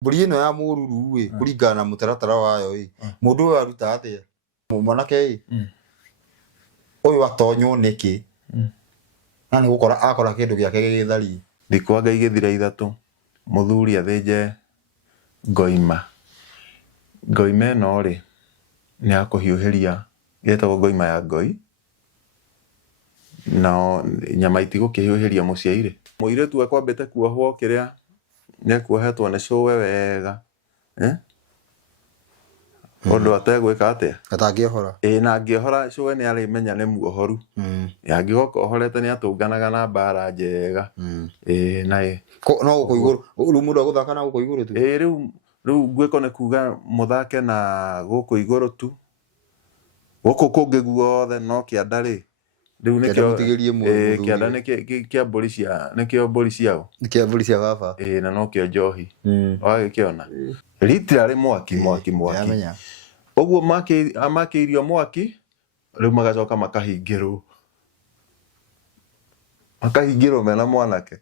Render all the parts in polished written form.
mbũri ĩno ya mũruru kũringana na mũtaratara wayo mũndũ ũyũ aruta atĩa mwanake ũyũ atonywo nĩkĩ na nĩ gũkora akora kĩndũ gĩake gĩgĩthari thikũ anga igĩthira ithatũ mũthuri athĩnje ngoima ĩno rĩ nĩ ya kũhiũhĩria yetagwo ngoima ya ngoi na nyama itigũkĩhiũhĩria mũciairĩ mũirĩtu akwambĩte kuohwo kĩrĩa nĩekuohetwo nĩ cũwe wega ũndũ ategwĩka atĩa atangĩohora na angĩohora cũwe nĩ arĩmenya nĩ muohoru angĩgoka ohorete nĩ atũnganaga na mbara njega na no gũkũ igũrũ rĩu mũndũ agũthaka na gũkũ igũrũ tu rĩu ngwĩko nĩ kuga mũthake na gũkũ igũrũ tu gũkũ kũngĩ guothe no kĩanda rĩ rĩu nĩkĩo kĩanda nĩkĩa mbũri ciao nĩkĩa mbũri cia baba na no kĩo njohi wagĩkĩona literally mwaki ũguo makĩirio mwaki rĩu magacoka makahingĩrwo mena mwanake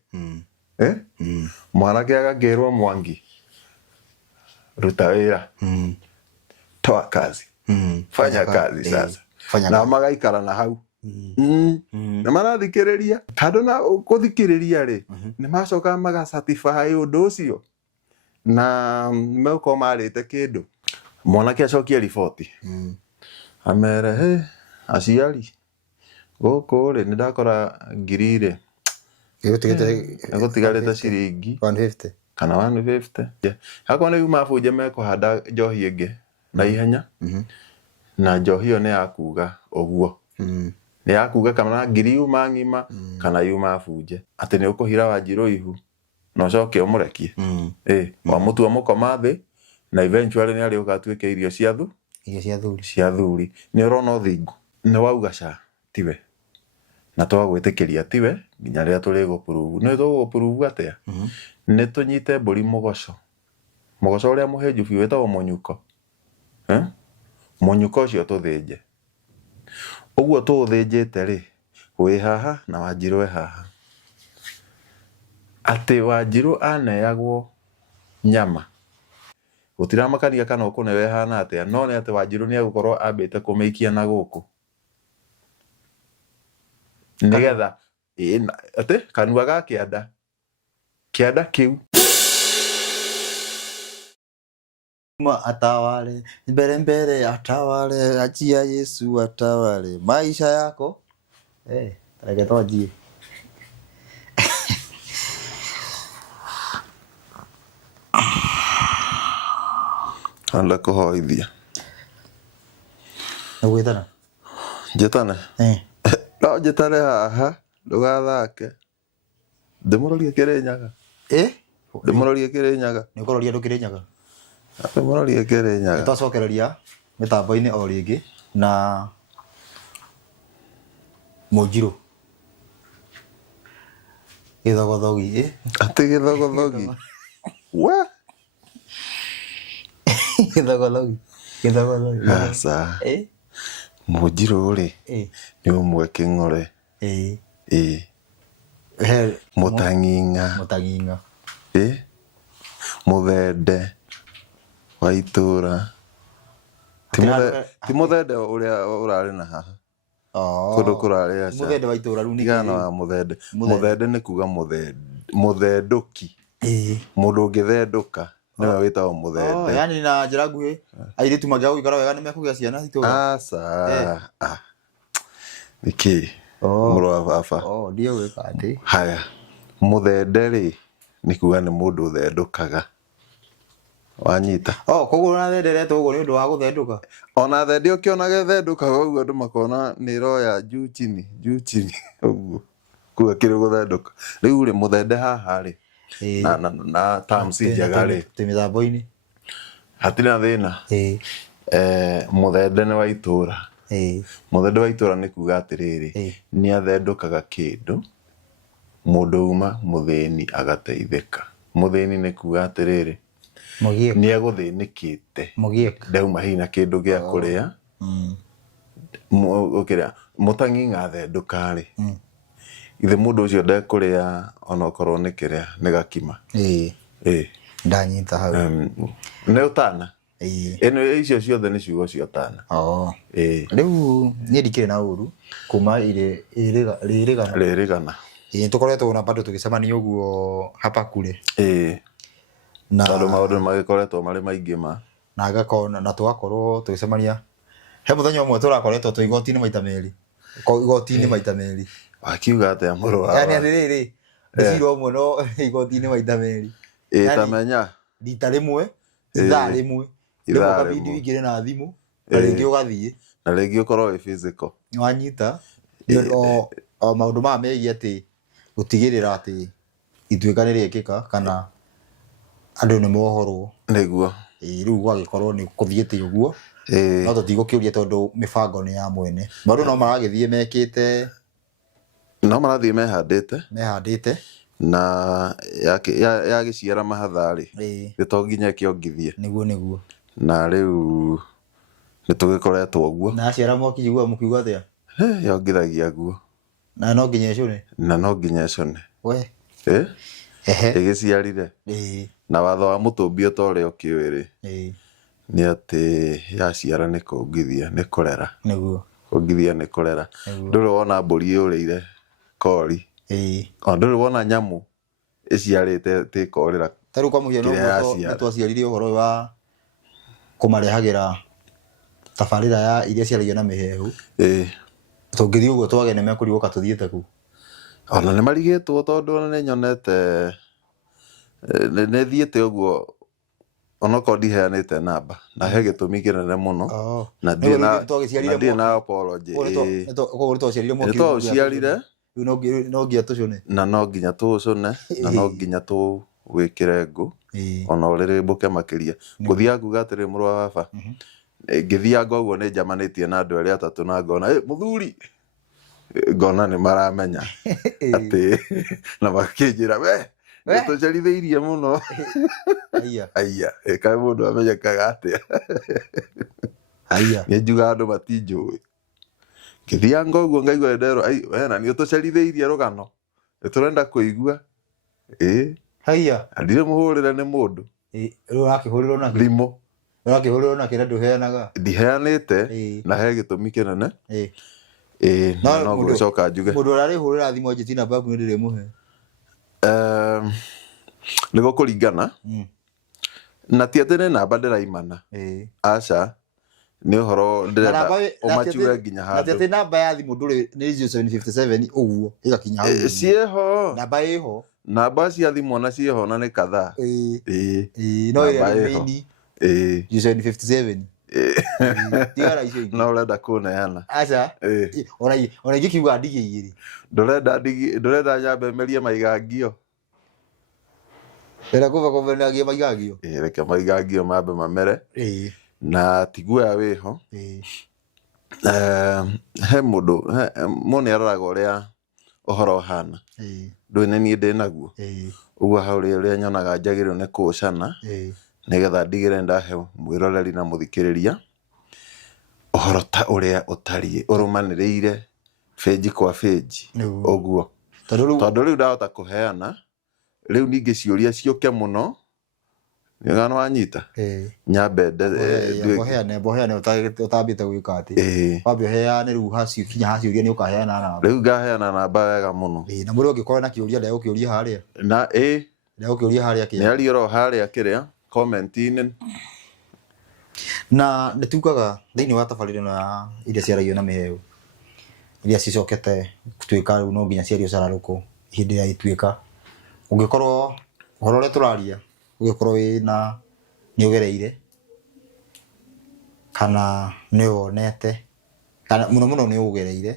mwanake agakĩrwo Mwangi ruta wĩra toa kazi fanya kazi sasa na magaikara na hau na marathikĩrĩria kando na gũthikĩrĩria rĩ nĩ macoka magacertify ũndũ ũcio na meko marĩte kĩndũ mwanake acokie riboti amere aciari gũkũ rĩ nĩndakora ngiri rĩ gũtigarĩte ciringi 150 kana 150 hakwa nĩ mabunje mekũhanda njohi ĩngĩ na ihenya na njohi ĩyo nĩ yakuga ũguo nĩ yakuga kana ngiri yuma ng'ima kana yuma bunje atĩ nĩ ũkũhira Wanjiru ihu na ũcoke ũmũrekie wamũtua mũkoma thĩ na eventually nĩ arĩ ũgatuĩka irio cia thuri nĩ ũrona ũthingu nĩ wauga ca tiwe na twagwĩtĩkĩria tiwe nginya rĩrĩa tũrĩgũpuruvu nĩ tũgũpuruvu atĩa nĩ tũnyite mbũri mũgoco ũrĩa mũhĩnju biũ wĩtagwo mũnyuko mũnyuko ũcio tũthĩnje ũguo tũthĩnjĩte rĩ wĩ haha na Wanjiru e haha atĩ Wanjiru aneagwo nyama gũtiramakania kana ũkũnewe hana atĩa no nĩ atĩ Wanjiru nĩ egũkorwo ambĩte kũmĩikia na gũkũ nĩgetha atĩ kanua ga kĩanda kĩu atawale mbele atawale achia Yesu atawale maisha yako tareke ala kũhoithia gwĩtana njĩtane no njĩtane haha ndũgathake ndĩmũrorie Kĩrĩnyaga ndĩmũrorie Kĩrĩnyaga nĩ ũkũroria andũ Kĩrĩnyaga ndĩmũrorie Kĩrĩnyaga nĩtwacokereria mĩtambo-inĩ o rĩngĩ na Mũnjiru gĩthogothogi atĩ gĩthogothogi wa gĩthogothogi asa Mũnjiru rĩ nĩ ũmwe kĩng'ore mũtang'ing'a mũthende wa itũra ti mũthende ũrĩa ũrarĩ na haha kũndũ kũrarĩ aca mũthende wa itũra rĩu tigana wa mũthende nĩ kuga mũthendũki mũndũ ũngĩthendũka nĩwe wĩtagwo mũthende yani na njĩra nguhĩ airĩtu mangĩaga gũikara wega nĩmekũgĩa ciana itũra aca nĩkĩ mũrũ wa baba ndiye gwĩka atĩ haya mũthende rĩ nĩ kuga nĩ mũndũ ũthendũkaga wanyita koguo na thenderetwo ũguo nĩ ũndũ wa gũthendũka ona thende ũkĩonaga thendũkaga ũguo andũ makona nĩ iroya juu chini ũguo kuga kĩrĩ gũthendũka rĩu rĩ mũthende haha rĩ na terms njega rĩ mĩtambo-inĩ hatirĩ na thĩna mũthende nĩ wa itũra mũthende wa itũra nĩ kuga atĩrĩrĩ nĩ athendũkaga kĩndũ mũndũ uma mũthĩni agateithĩka mũthĩni nĩ kuga atĩrĩrĩ nĩ egũthĩnĩkĩte ndauma hina kĩndũ gĩa kũrĩa mũtang'ing'a athendũka rĩ ithe mũndũ ũcio ndekũrĩa ona okorwo nĩ kĩrĩa nĩ gakima ndanyita hau nĩ ũtana ĩno icio ciothe nĩ ciugo cia ũtana rĩu niĩ ndikĩrĩ na ũru kuma rĩrĩgana tũkoretwo na bado tũgĩcemania ũguo Hapakure na tondũ maũndũ magĩkoretwo marĩ maingĩ ma na ngakona na twakorwo tũgĩcemania he mũthenya ũmwe tũrakoretwo twĩ igoti-inĩ maita merĩ wakiuga atĩa mũrũ wa yani rĩrĩ ndĩcira ũmwe no igoti-inĩ maita merĩ tamenya rita rĩmwe ithaa rĩmwe rĩmwe kabidi wĩingĩre na thimũ na rĩngĩ ũgathiĩ na rĩngĩ ũkorwo wĩ physical wanyita o maũndũ maya megiĩ atĩ gũtigĩrĩra atĩ ituĩka nĩ rĩekĩka kana andũ nĩ mohorwo nĩguo rĩu gwagĩkorwo nĩ kũthiĩte ũguo no tũtigũkĩũria tondũ mĩbango nĩ ya mwene maũndũ no maragĩthiĩ mekĩte no marathiĩ mehandĩte na yagĩciara mahatha-rĩ gĩtonginya kĩongithie nĩguo na rĩu nĩtũgĩkoretwo ũguo na aciara mwakijigua mũkiuga atĩa yongithagia guo na no nginya ĩcũne na no nginya ĩcũne we ĩgĩciarire na watho wa mũtũmbi ta ũrĩa ũkĩũĩ-rĩ nĩ atĩ yaciara nĩ kũongithia nĩ kũrera kũongithia nĩ kũrera ndũrĩ wona mbũri yũrĩire kori ona ndũrĩ wona nyamũ ĩciarĩte tĩkorĩra tarĩu kwa mũhiano nĩ twaciarire ũhoro wa kũmarehagĩra tabarĩra ya iria ciaragio na mĩhehu tũngĩthiĩ ũguo twage nĩ mekũrigũka tũthiĩte kũ ona nĩ marigĩtwo tondũ ona nĩ nyonete nĩ thiĩte ũguo onokorwo ndiheanĩte namba na he gĩtũmi kĩnene mũno na ndirĩ na apology nĩtwaciarire no nginya tũcũne na no nginya tũcũne na no nginya tũwĩkĩre ngũ ona ũrĩrĩmbũke makĩria ngũthiaga nguga atĩrĩ mũrũ wa baba ngĩthianga ũguo nĩ njamanĩtie na andũ erĩ atatũ na ngona mũthuri ngona nĩ maramenya atĩ na makĩnjĩra we nĩtũcerithĩirie mũno aya kaĩ mũndũ amenyekaga atĩa nĩ njuga andũ matinjũĩ ngĩthianga ũguo ngaigua nderwo wena nĩ ũtũcerithĩirie rũgano nĩtũrenda kũigua ndirĩ mũhũrĩre nĩ mũndũ ũrakĩhũrĩrwo na thimũ ũrakĩhũrĩrwo na kĩrĩa ndũheanaga ndiheanĩte na he gĩtũmi kĩnene no ngũcoka njuge mũndũ ũrarĩhũrĩra thimũ anjĩti namba yaku nĩ ndĩrĩmũhe nĩguo kũringana na ti atĩ nĩ namba ndĩraimana aca nĩ ũhoro ndĩrenda ũmachiwe nginya handũ na ti atĩ namba ya thimũ ndũrĩ nĩ 0757 ũguo ĩgakinya hau ciĩho namba ĩho namba cia thimũ ona ciĩho na nĩ kadhaa no ĩrĩa nĩ 0757 no ũrenda kũneana aca ona ingĩkiuga ndigĩire ndũrenda nyambe merie maigangio kũvakovenagia maigangio reke maigangio mambe mamere na tiguoya wĩho he mũndũ nĩ aroraga ũrĩa ũhoro ũhana ndũĩ nĩ niĩ ndĩ naguo ũguo hau ũrĩa nyonaga njagĩrĩirwo nĩ kũũcana nĩgetha ndigĩre ndahe mwĩroreri na mũthikĩrĩria ũhoro ta ũrĩa ũtariĩ ũrũmanĩrĩire bĩnji kwa bĩnji ũguo tondũ rĩu ndahota kũheana rĩu ningĩ ciũria ciũke mũno nĩga nĩwanyita nyambe mboheane ũtambĩte gwĩka atĩ wambe ũheane rĩu kinya ha ciũria nĩ ũkaheana namba rĩu ngaheana namba wega mũno na mũrĩ ũngĩkorwo na kĩũria ndegũkĩũria harĩa na ndegũkĩũria harĩa nĩ ariũrwo harĩa kĩrĩa comment-inĩ na nĩtugaga thĩinĩ wa tabarĩra ĩno ya iria ciaragio na mĩhehu iria cicokete gũtuĩka rĩu no nginya ciario cararũkũ hĩndĩ ĩrĩa ituĩka ũngĩkorwo ũhoro ũrĩa tũraria ũngĩkorwo wĩna nĩũgereire kana nĩwonete kana mũno mũno nĩũgereire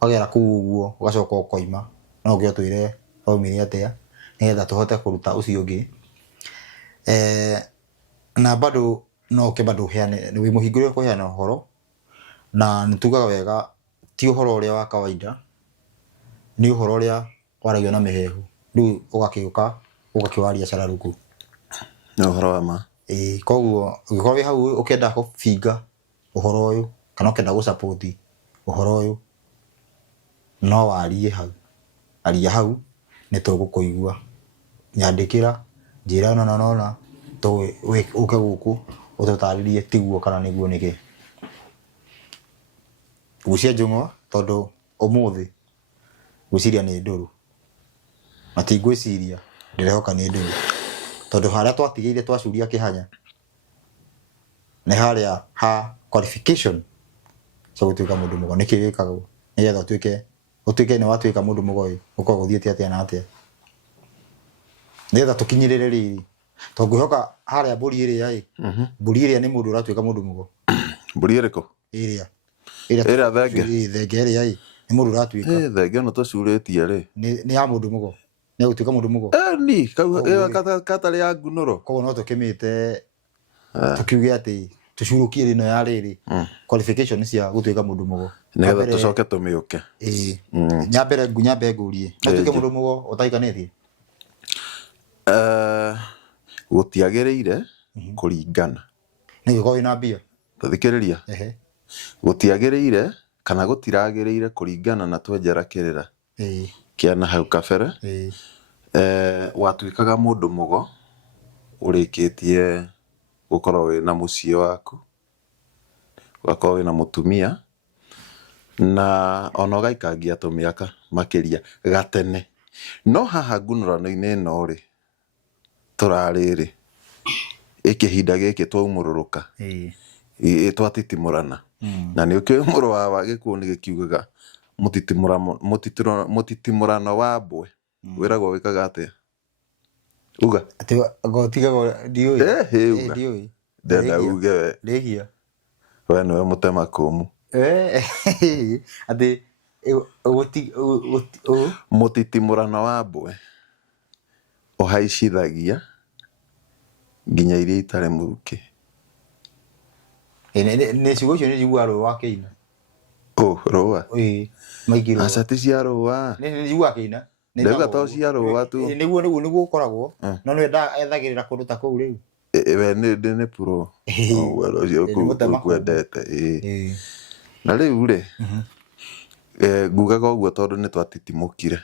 wagera kũu ũguo ũgacoka ũkoima no ũngĩ ũtwĩre waumire atĩa nĩgetha tũhote kũruta ũcio ũngĩ na bado no ke bado heane wĩ mũhingũre kũheana ũhoro na nĩtugaga wega ti ũhoro ũrĩa wa kawaida nĩ ũhoro ũrĩa waragio na mĩhehu rĩu ũgakĩwaria cararũkũ nĩ ũhoro wa ma koguo ũngĩkorwo wĩ hau ũkĩenda kũbinga ũhoro ũyũ kana ũkĩenda gũsapoti ũhoro ũyũ no aria hau nĩtũgũkũigua nyandĩkĩra njira no to we uke guku ututaririe tiguo kana niguo niki gucia njung'wa tondu umuthi gwiciria ni nduru ati gwiciria ndirehoka ni nduru tondu haria twatigeire twacuria kihanya ni haria ha qualification so gutuika mundu mugo niki wikagwo nigetha utuike ni watuika mundu mugo uko guthiete atia na atia nigetha tukinyirire riri to ngwihoka haria mburi iria mburi iria ni mundu uratuika mundu mugo mburi iriko iria thenge iria ni mundu uratuika thenge no tucuritie ri ni ya mundu mugo ni gutuika mundu mugo ni katari ya ngunuro koguo no tukimite tukiuge ati tucurukie rino ya riri qualification cia gutuika mundu mugo nigetha tucoke tumiuke nyambere ngurie tutuike mundu mugo utaikanithie gutiagiriire kuringana ni giko ina mbia tuthikiriria gutiagiriire kana gutiragiriire kuringana na twenjerakirira kiana hau kabere watuikaga mundu mugo urikitie gukorwo wina muciĩ waku ugakorwo wina mutumia na ona ugaikangia tumiaka makiria gatene no haha ngunurano-inĩ ĩno ri turarĩrĩ ikihinda giki twaumururuka twatitimurana na nĩ ũkĩoĩ mũrũ wa gĩkũũ nĩ gĩkiugaga mutitimurano wa mbwe wĩragwo wĩkaga atĩa uga ati gotigago ndiũĩ ndenda uge we ndegia we nĩwe mũtema kũmu ati mutitimurano wa mbwe uhaicithagia nginya iria itarĩ mũrukĩ nĩ ciugo icio nĩ njiguaga rũa wa Kĩina rũa maingĩ rũa aca ti cia rũa nĩ njiguaga Kĩina ndauga to cia rũa tu nĩguo ũkoragwo no nĩ ethagĩrĩra kũndũ ta kũu rĩu we nĩ pro ũcio kwendete na rĩu rĩ ngugaga ũguo tondũ nĩ twatitimũkire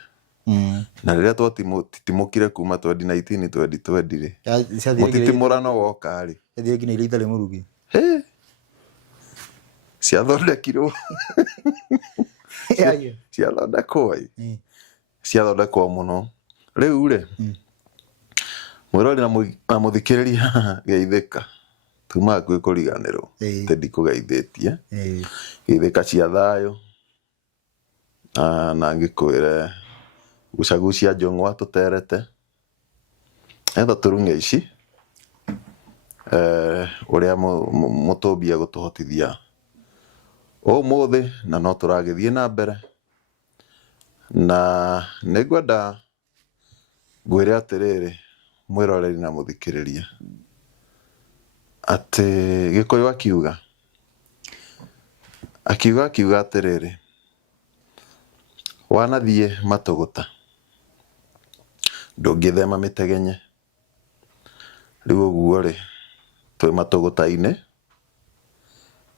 na rĩrĩa twatitimũkire kuma 2019 2020 rĩ mũtitimũrano woka rĩ ethire nginya iria itarĩ mũrugi ciathondekirwo ciathondekwo mũno rĩu rĩ mwĩrori na mũthikĩrĩria geithĩka tumaga kwĩ kũriganĩrwo tĩ ndikũgeithĩtie geithĩka cia thayũ na ngĩkwĩre gucagucia njũng'wa tũterete etha tũrung'e ici ũrĩa mũtũmbia gũtũhotithia ũmũthĩ na no tũragĩthiĩ na mbere na nĩngwenda ngwĩre atĩrĩrĩ mwĩroreri na mũthikĩrĩria atĩ Gĩkũyũ akiuga atĩrĩrĩ wanathiĩ matũgũta ndũngĩthema mĩtegenye rĩu ũguo rĩ twĩ matũgũta-inĩ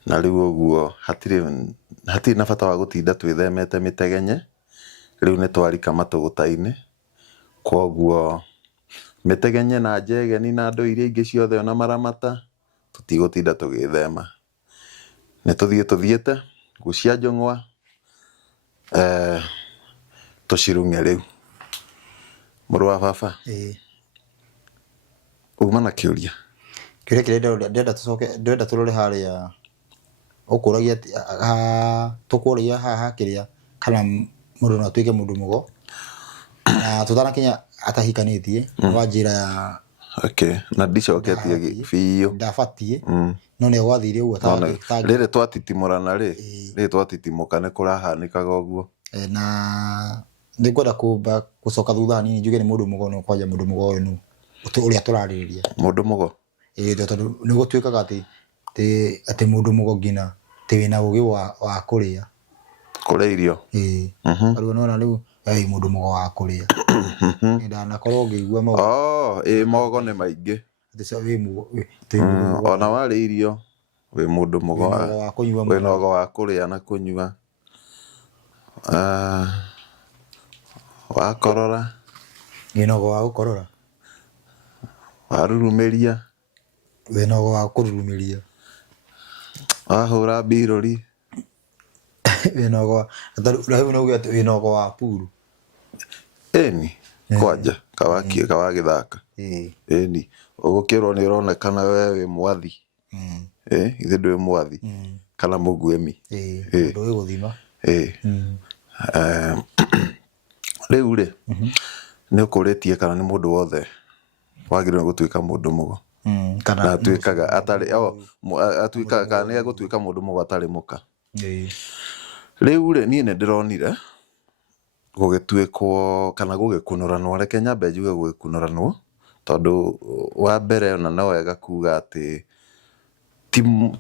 na rĩu ũguo hatirĩ na bata wa gũtinda twĩthemete mĩtegenye rĩu nĩ twarika matũgũta-inĩ kwoguo mĩtegenye na njegeni na andũ iria ingĩ ciothe ona maramata tũtigũtinda tũgĩthema nĩ tũthiĩte gucia njũng'wa tũcirung'e rĩu mũrũ wa baba uma na kĩũria kĩrĩa ndĩrenda tũrore harĩa ũkũragia tũkũragia haha kĩrĩa kana mũndũ no atuĩke mũndũ mũgo na tũtanakinya atahikanĩtie wa njĩra ya na ndicoketie biũ ndabatiĩ no nĩ gwathire ũguo rĩrĩ twatitimũrana rĩrĩ twatitimũka nĩ kũrahanĩkaga ũguo na nĩngwenda gũcoka thutha hanini njuge nĩ mũndũ mũgo nĩ kwanja mũndũ mũgo ũyũ nũ ũrĩa tũrarĩrĩria mũndũ mũgo tondũ nĩ gũtuĩkaga atĩ mũndũ mũgo ngina tĩ wĩna ũgĩ wa kũrĩa irio rĩu nona rĩu mũndũ mũgo wa kũrĩa ndanakorwo ngĩigua mogo nĩ maingĩ ona warĩ irio wĩ mũndũ mũgo wĩna ũgo wa kũrĩa na kũnyua wakorora ngĩna ũgo wa gũkorora warurumiria wena wa kururumiria wahura mbiruri wena wa ataru no gya wena wa puru eni kwanja kawagithaka eni ugukirwo ni uronekana we wi mwathi ithe ndwi mwathi kana muguemi ndu wi guthima riu ri ni ukuritie kana ni mundu wothe wagirwo gutuika mundu mugo kana atuikaga atari atuikaga kana ni gutuika mundu mugo atari muka riu ri ni ndironire gugituikwo kana gugikunuranwo reke nyambe njuge gugikunuranwo tondu wa mbere ona no wega kuga ati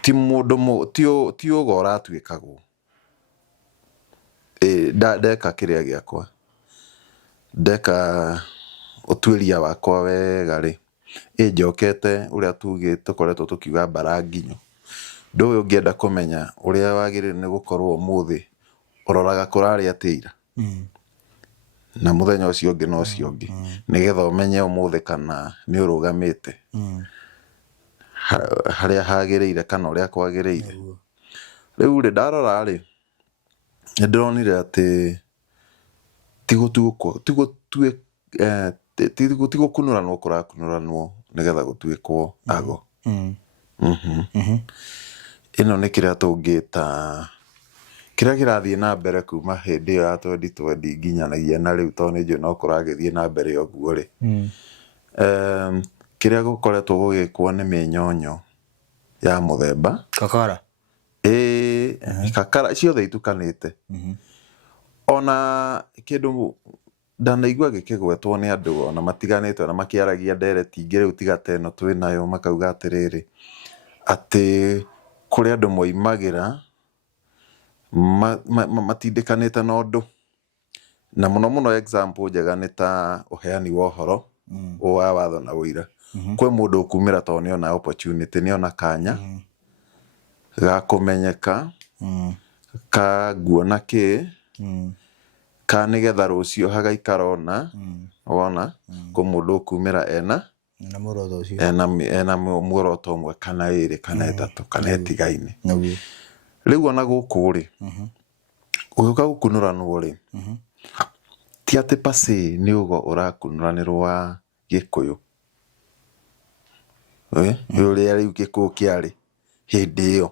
ti mundu ti ugo uratuikagwo ndeka kiria giakwa ndeka utuiria wakwa wega ri njokete uria tukoretwo tukiuga Baranginyo ndu uyu ngienda kumenya uria wagirire ni gukorwo umuthi uroraga kurari atira na muthenya ucio ungi no ucio ungi nigetha umenye umuthi kana ni urugamite haria hagiriire kana uria kwagiriire riu ri ndarora ri ndironire ati tigukunuranwo kurakunuranwo nigetha gutuikwo ago ino ni kiria tungita kiria kirathie na mbere kuma hindi ya 2020 nginyanagia na riu to ni njuĩ no kuragithie na mbere oguo ri kiria gukoretwo gugikwo ni minyonyo ya muthemba kakara kakara ciothe itukanite ona kindu ndanaigua gikigwetwo ni andu ona matiganite ona makiaragia ndereti ingĩ riu tiga teno twinayo makauga atiriri ati kuri andu moimagira matindikanite na undu na muno example njega ni ta uheani wa uhoro wa watho na uira kwi mundu ukumira to ni ona opportunity ni ona kanya ga kumenyeka ka guona ki ka nigetha rucio hagaikara ona wona ku mundu ukumira ena muoroto ucio ena muoroto umwe kana iri kana itatu kana etigaine riu ona guku ri ugiuka gukunuranwo ri ti ati pasi ni ugo urakunuranirwo wa Gikuyu uria riu Gikuyu kiari hindi iyo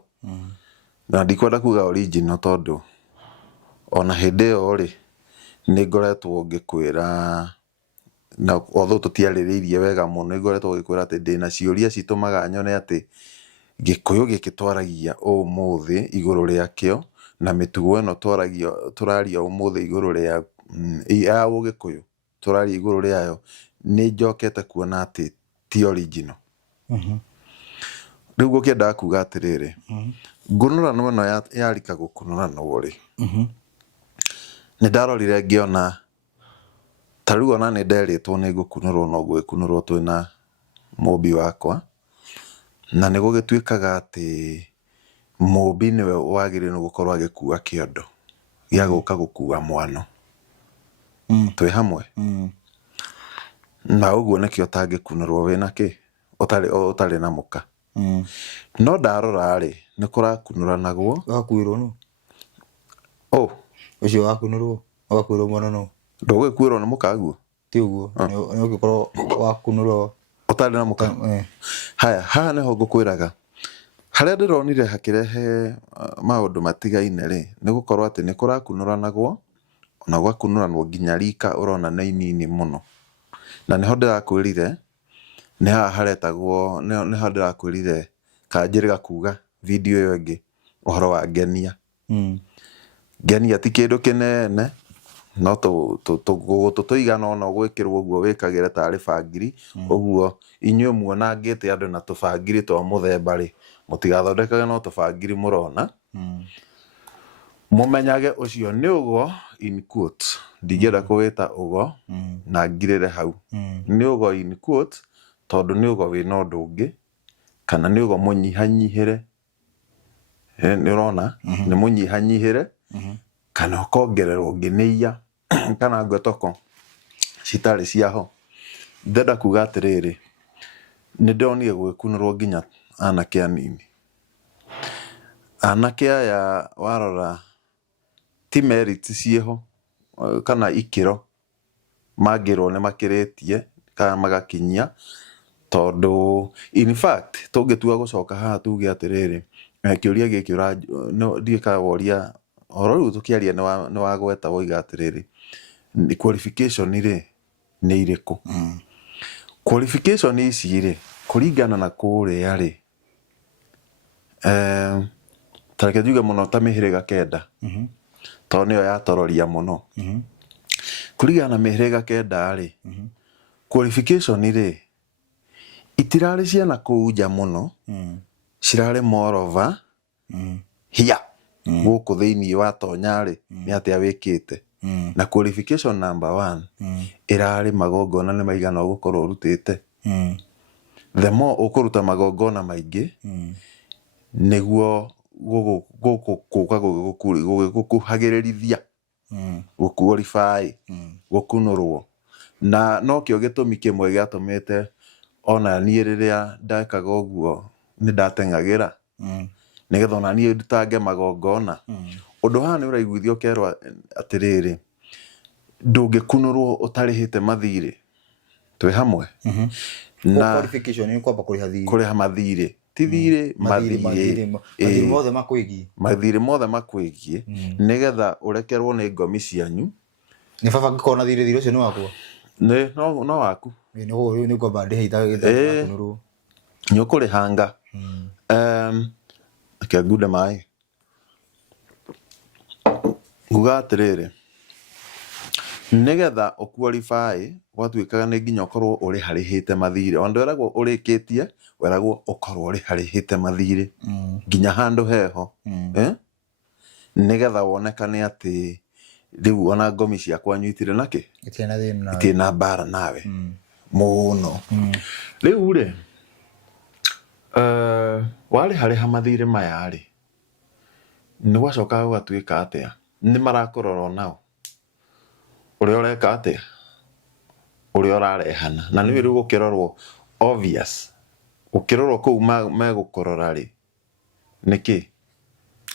na ndikwenda kuga original tondu ona hindi iyo ri ni ngoretwo ngikwira na otho tutiaririirie wega muno ngoretwo ngikwira ati ndina ciuria citumaga nyone ati Gikuyu gikitwaragia umuthi iguru riakio na mitugo eno turaria umuthi iguru ria ya Gikuyu turaria iguru riayo ni njokete kuona ati ti original riu gukienda kuga atiriri ngunurano no yarika gukunurano ri ni ndarorire ngiona tariu ona ni nderitwo ni gukunurwo no gukunurwo twina mubi wakwa na ni gugituikaga ati mubi niwe wagirire gukorwo agikua kiondo gia guka gukua mwano twi hamwe na uguo nikio tangikunurwo wina ki utari na muka no ndarora ri ni kurakunuranagwo gakwirwo no ucio wakunurwo agakwirwo mwana no ndugikuirwo ni muka guo ti uguo ni ugikorwo wakunurwo utari na muka haya haha niho ngukwiraga haria ndironire hakirehe maundu matigaine ri ni gukorwo ati ni kurakunuranagwo ona gwakunuranwo nginya rika urona na inini muno na niho ndirakwirire ni haha haretagwo niho ndirakwirire kanjiriga kuga video iyo ingi uhoro wa ngenia ngenia ti kindu kinene no tuigana ona gwikirwo uguo wikagire tari bangiri uguo inyue muonangite andu na tubangiri twa muthemba ri mutigathondekage no tubangiri murona mumenyage ucio ni ugo in quote ndigenda kuwita ugo na ngirire hau ni ugo in quote tondu ni ugo wina undu ungi kana ni ugo munyihanyihire ni urona ni munyihanyihire kana ukongererwo ngineia kana ngotoko citari ciaho ndenda kuga atiriri nĩ ndonire gwĩkunũrwo nginya anake anini. Anake aya warora ti merit ciĩho kana ikĩro mangĩrwo nĩ makĩrĩtie kana magakinyia, tondũ in fact tũngĩtua gũcoka haha tuge atĩrĩrĩ, kĩũria gĩkĩ ndiĩkaga woria ũhoro rĩu tũkĩaria nĩ wagweta woiga atĩrĩrĩ, qualification rĩ nĩ irĩkũ? Qualification ici rĩ kũringana na kũrĩa rĩ, tareke njuge mũno ta mĩhĩrĩga kenda, tondũ nĩyo yatororia mũno. Kũringana na mĩhĩrĩga kenda rĩ, qualification rĩ itirarĩ ciana kũu nja mũno, cirarĩ more of a here gũkũ thĩinĩ watonya rĩ nĩ atĩa wĩkĩte. Na qualification number 1 ĩrarĩ magongona nĩ maigana ũgũkorwo ũrutĩte. The more ũkũruta magongona maingĩ nĩguo gũkuhagĩrĩrithia gũqualify gũkunũrwo. Na no kĩo gĩtũmi kĩmwe gĩatũmĩte ona niĩ rĩrĩa ndekaga ũguo nĩ ndateng'agĩra nĩgetha ona niĩ ndutange magongona. Ũndũ haha nĩ ũraiguithio ũkerwo atĩrĩrĩ, ndũngĩkunũrwo ũtarĩhĩte mathirĩ. Twĩ hamwe? Na qualification ni kwamba kũrĩha mathirĩ, ti thirĩ, mathirĩ. Mathirĩ mothe makwĩgie. Mathirĩ mothe makwĩgie nĩgetha ũrekerwo nĩ ngomi cianyu. Nĩ baba ngĩkorwo na thirĩ ũcio nĩ wakwa? No waku. Nĩ kwamba ndĩhe itakunũrwo. Nĩ ũkũrĩhanga. Reke ngunde maĩ. Nguga atĩrĩrĩ, nĩgetha ũqualify gwatuĩkaga nĩ nginya ũkorwo ũrĩharĩhĩte mathirĩ. Ona ndweragwo ũrĩkĩtie, weragwo ũkorwo ũrĩharĩhĩte mathirĩ nginya handũ heho, nĩgetha wonekane atĩ rĩu ona ngomi ciakwa itirĩ na kĩ, itirĩ na mbara nawe mũno. Rĩu rĩ warĩharĩha mathirĩ maya rĩ, nĩ gwacokaga gũgatuĩka atĩa? Nĩ marakũrora nao ũrĩa ũreka atĩa, ũrĩa ũrarehana. Na nĩ rĩu gũkĩrorwo obvious, gũkĩrorwo kũu megũkũrora rĩ nĩkĩ?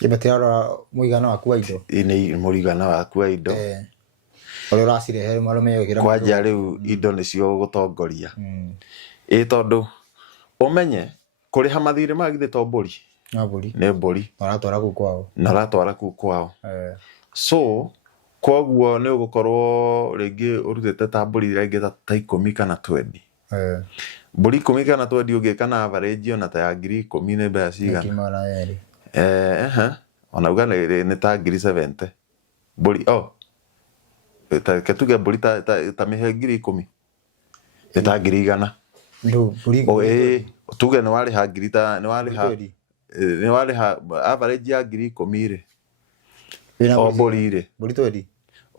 Matirarora mũigana waku wa indo. Nĩ mũigana waku wa indo, ũrĩa ũracirehe marũmĩrĩra. Kwanja rĩu indo nĩcio gũtongoria. Tondũ ũmenye kũrĩha mathirĩ magithĩ to mbũri, nĩ mbũri na ũratwara kũu kwao. So koguo nĩ ũgũkorwo rĩngĩ ũrutĩte ta mbũri rĩngĩ ta 10 kana 20. Mbũri 10 kana 20 ũngĩka na average ona ta ya 10,000 nĩ mbeca cigana? Ona uga nĩ ta 70,000 mbũri. Tareke tuge mbũri ta mĩhe 10,000 nĩ ta 100,000. Tuge nĩ warĩha ngiri ta nĩ warĩha average ya 10,000 rĩ o mbũri rĩ, mbũri 20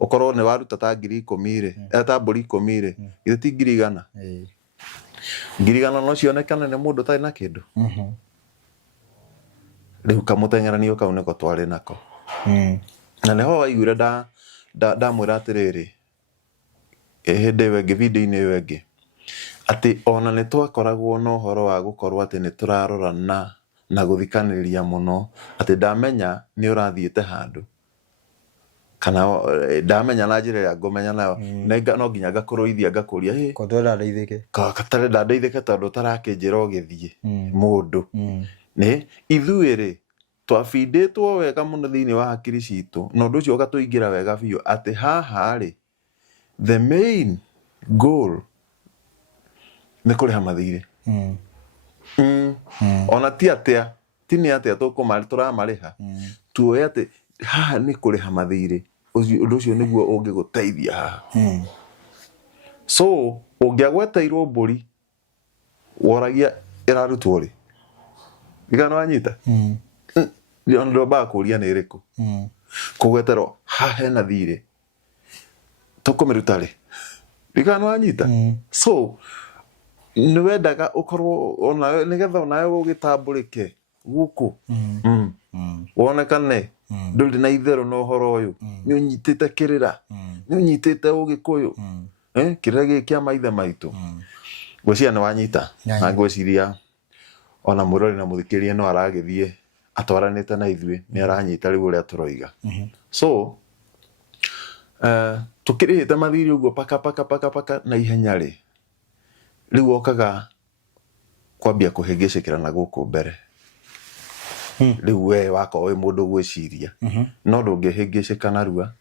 ũkorwo nĩ waruta ta 10,000 rĩ, ta mbũri 10 rĩ, githĩ ti 100,000? 100,000 no cionekane nĩ mũndũ ũtarĩ na kĩndũ. Rĩu kamũteng'eranio kau nĩko twarĩ nako. Na nĩho waiguire ndamwĩra atĩrĩrĩ hĩndĩ ĩyo ĩngĩ, video-inĩ ĩyo ĩngĩ, atĩ ona nĩ twakoragwo na ũhoro wa gũkorwo atĩ nĩ tũrarorana na gũthikanĩrĩria mũno, atĩ ndamenya nĩ ũrathiĩte handũ kana ndamenya na njĩra ĩrĩa ngũmenya nayo, no nginya ngakũrũithia ngakũria katarĩ ndandeithĩke tondũ ũtarakĩnjĩra ũgĩthiĩ mũndũ. Ithuĩ rĩ twabindĩtwo wega mũno thĩinĩ wa hakiri citũ, na ũndũ ũcio ũgatũingĩra wega biũ atĩ haha rĩ the main goal nĩ kũrĩha mathirĩ. Ona ti atĩa, ti nĩ atĩa tũramarĩha, tuoe atĩ haha nĩ kũrĩha mathirĩ. Ũndũ ũcio nĩguo ũngĩgũteithia haha. So ũngĩagweteirwo mbũri woragia ĩrarutwo rĩ, igana wanyita ona ndwambaga kũria nĩ ĩrĩkũ. Kũgweterwo haha hena thirĩ tũkũmĩruta rĩ, igana wanyita. So nĩ wendaga ũkorwo ona nĩgetha onawe ũgĩtambũrĩke gũkũ, wonekane ndũrĩ na itherũ na ũhoro ũyũ, nĩ ũnyitĩte kĩrĩra, nĩ ũnyitĩte ũgĩkũyũ, kĩrĩra gĩkĩ kĩa maithe maitũ. gwĩciria nĩ wanyita na ngwĩciria ona mũrori na mũthikĩria no aragĩthiĩ atwaranĩte na ithuĩ nĩ aranyita rĩu ũrĩa tũroiga. So tũkĩrĩhĩte mathiri ũguo paka na ihenya rĩ, rĩu okaga kwambia kũhĩngĩcĩkĩra na gũkũ mbere. Rĩu we wakorwo wĩ mũndũ gwĩciria no ndũngĩhĩngĩcĩka narua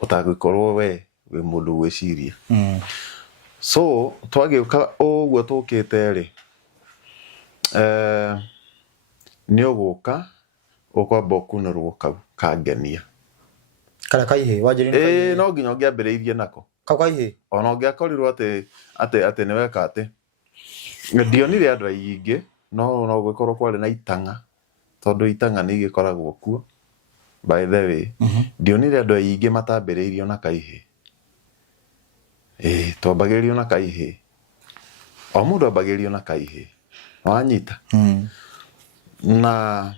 ũtagĩkorwo we wĩ mũndũ gwĩciria. So twagĩũka ũguo tũkĩte rĩ, nĩ ũgũka ũkwamba ũkunũrwo kau kangenia Kara kaihĩ wanjĩrĩ no nginya ũngĩambĩrĩirie nako kau kaihĩ ona ũngĩakorirwo atĩ nĩ weka atĩ. Ndionire andũ aingĩ no gũkorwo kwarĩ na itanga tondũ itanga nĩ igĩkoragwo kuo by the way. Ndionire andũ aingĩ matambĩrĩirio na kaihĩ. Twambagĩrĩrio na kaihĩ, o mũndũ ambagĩrĩrio na kaihĩ wanyita. Na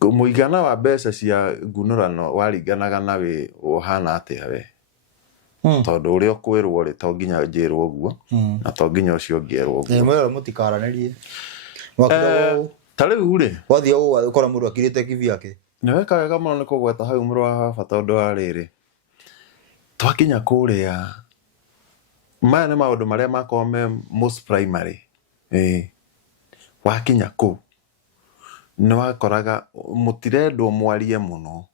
mũigana wa mbeca cia ngunũrano waringanaga na wĩ ũhana atĩa we, tondũ ũrĩa ũkwĩrwo rĩ to nginya njĩrwo ũguo na to nginya ũcio ũngĩerwo ũguo. Mwĩrwo mũtikaranĩrie ta rĩu rĩ wathiĩ ũgũkora mũndũ akirĩte kibi yake. Nĩ weka wega mũno nĩ kũgweta hau mũrũ wa baba tondũ wa rĩrĩ twakinya kũrĩa maya nĩ maũndũ marĩa makorwo me most primary. Wakinya kũu nĩ wakoraga mũtirendwo mwarie mũno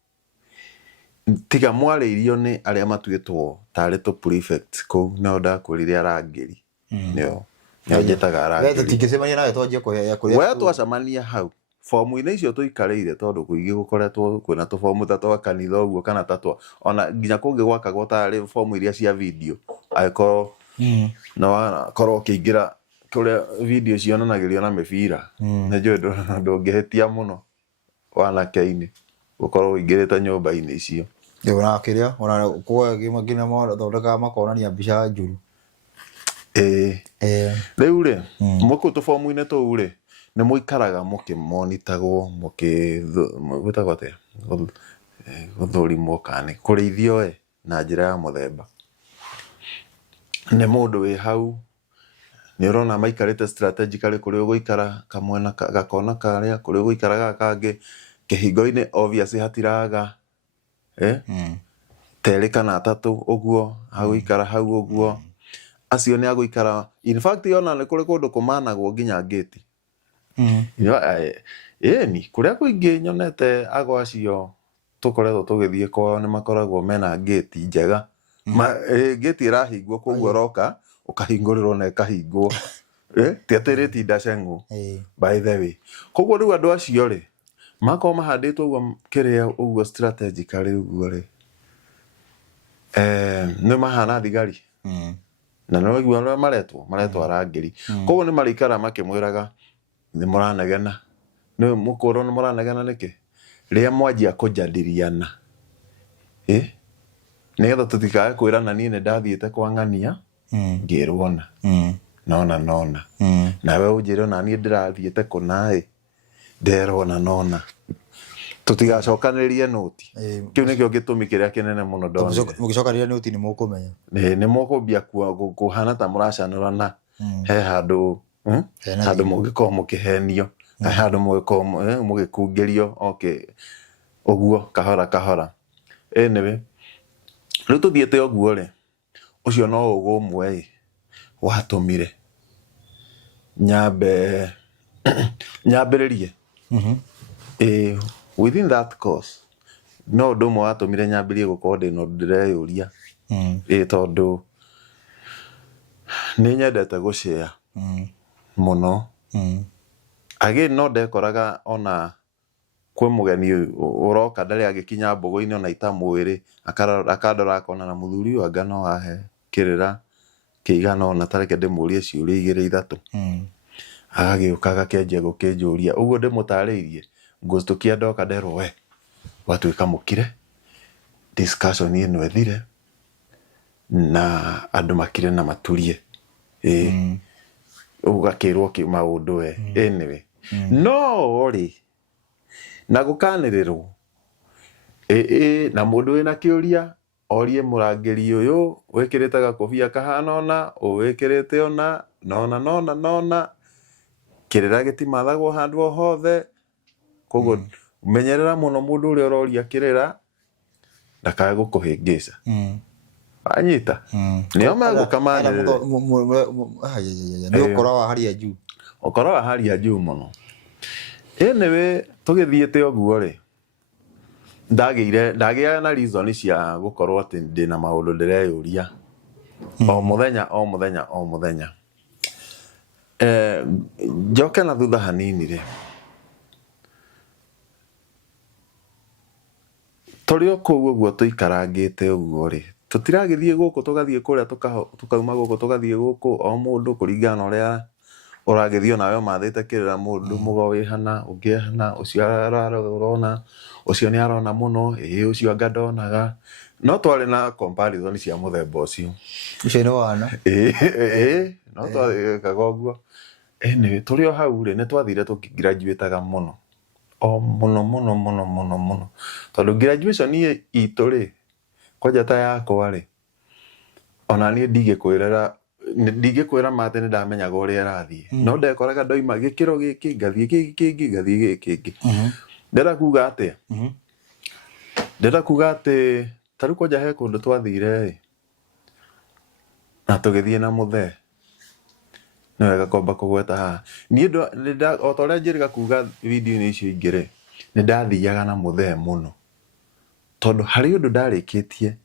tiga mwarĩirio nĩ arĩa matuĩtwo tarĩ tũ prefect kũu no ndakwĩrire arangĩri nĩo njĩtaga arangĩri. Tũtingĩcemania nawe twanjie kũheya kũrĩa we twacemania hau fomu-inĩ icio tũikarĩire tondũ kũingĩ gũkoretwo kwĩna tũbomu ta twa kanitha ũguo kana tatwa ona nginya kũngĩ gwakagwo tarĩ fomu iria cia video agĩkorwo na wanakorwo ũkĩingĩra kũrĩa video cionanagĩrio na mĩbira. Nĩ njũĩ ndũngĩhĩtia mũno wanake-inĩ gũkorwo ũingĩrĩte nyũmba-inĩ icio. Ona kĩrĩa ona kũgĩa nginya mathondekaga makonania mbica njũru. Rĩu rĩ mũkũ tũbomu-inĩ tũu rĩ nĩ mũikaraga mũkĩmonitagwo gwĩtagwo atĩa gũthũrimwo kana kũrĩithio we na njĩra ya mũthemba. Nĩ mũndũ wĩ hau nĩ ũrona maikarĩte strategically kũrĩa ũgũikara kamwena gakona karĩa kũrĩa ũgũikara gaka kangĩ kĩhingo-inĩ obviously hatiraga terĩ kana atatũ ũguo hagũikara hau ũguo. Acio nĩ agũikara in fact ona nĩ kũrĩ kũndũ kũmanagwo nginya gate. Ni kũrĩa kũingĩ nyonete agwa acio tũkoretwo tũgĩthiĩ kwao nĩ makoragwo mena gate njega. Gate ĩrahingwo koguo roka ũkahingũrĩrwo na ĩkahingwo ti atĩ rĩtinda ceng'ũ by the way. Koguo rĩu andũ acio rĩ makorwo mahandĩtwo ũguo kĩrĩa ũguo strategically ũguo rĩ nĩ mahana thigari na nĩ waigua ũrĩa maretwo arangĩri. Koguo nĩ marĩikara makĩmwĩraga nĩ mũranegena nĩ mũkũrwo nĩ mũranegena nĩkĩ rĩrĩa mwanjia kũnjadiliana nĩgetha tũtikae kwĩrana niĩ nĩ ndathiĩte kwa ng'ania ngĩrwo nona nawe ũnjĩre ona niĩ ndĩrathiĩte kũna nderwo nona tũtigacokanĩrĩrie noti. Kĩu nĩkĩo gĩtũmi kĩrĩa kĩnene mũno ndonire. Mũgĩcokanĩrĩria noti nĩ mũkũmenya nĩ mũkũmbia kũhana ta mũracanũrana he handũ mũngĩkorwo mũkĩhenio he handũ mũngĩkorwo mũgĩkungĩrio ũguo kahora. Anyway rĩu tũthiĩte ũguo rĩ ũcio no ũgũmwe watũmire nyambĩrĩrie within that course no ũndũ ũmwe watũmire nyambĩrĩrie gũkorwo ndĩna ũndũ ndĩreyũria tondũ nĩ nyendete gũshare mũno. Again no ndekoraga ona kwĩ mũgeni ũroka ndarĩ agĩkinya mbũgũ-inĩ ona itamwĩrĩ akandora akona na mũthuri ũyũ anga no ahe kĩrĩra kĩigana ona tareke ndĩmũrie ciũria 2-3 agagĩũka agakĩanjia gũkĩnjũria ũguo ndĩmũtarĩirie ngũstũkia ndoka nderwo we watuĩka mũkire discussion ĩno ĩthire na andũ makire na maturie ũgakĩrwo maũndũ we anyway no rĩ na gũkanĩrĩrwo na mũndũ wĩna kĩũria orie mũrangĩri ũyũ wĩkĩrĩte gakobia kahana ona ũwĩkĩrĩte ona nona kirira gitimathagwo handu o hothe koguo menyerera muno mundu uria uroria kirira ndakae gukuhingica anyita nio magukamana ni ukora wa hali ya juu ukora wa hali ya juu muno anyway tugithiite oguo ri ndagiaga na reason cia gukorwo ati ndina maundu ndireyuria o muthenya njoke na thutha hanini ri turi kuu uguo tuikarangite uguo ri tutiragithie guku tugathie kuria tukauma guku tugathie guku o mundu kuringana uria uragithio nawe mathite kirira mundu mugo wihana ungihana ucio ararona ucio ni arona muno ucio ngadonaga no twari na comparison cia muthemba ucio ni wana no twakaga uguo ni turi o hau ri ni twathire tukigraduataga muno o muno tondu graduation itu ri kwanja ta yakwa ri ona ni ndigikwira mate ni ndamenyaga uria rathie no ndekoraga ndoima gikiro giki ngathie giki ndera kuga ati taru kwanja he kundu twathire na tugithie na muthe no wega komba kugweta ha ni o toria njiriga kuga video ni icio ingire ni ndathiaga na muthe muno tondu hari undu ndarikitie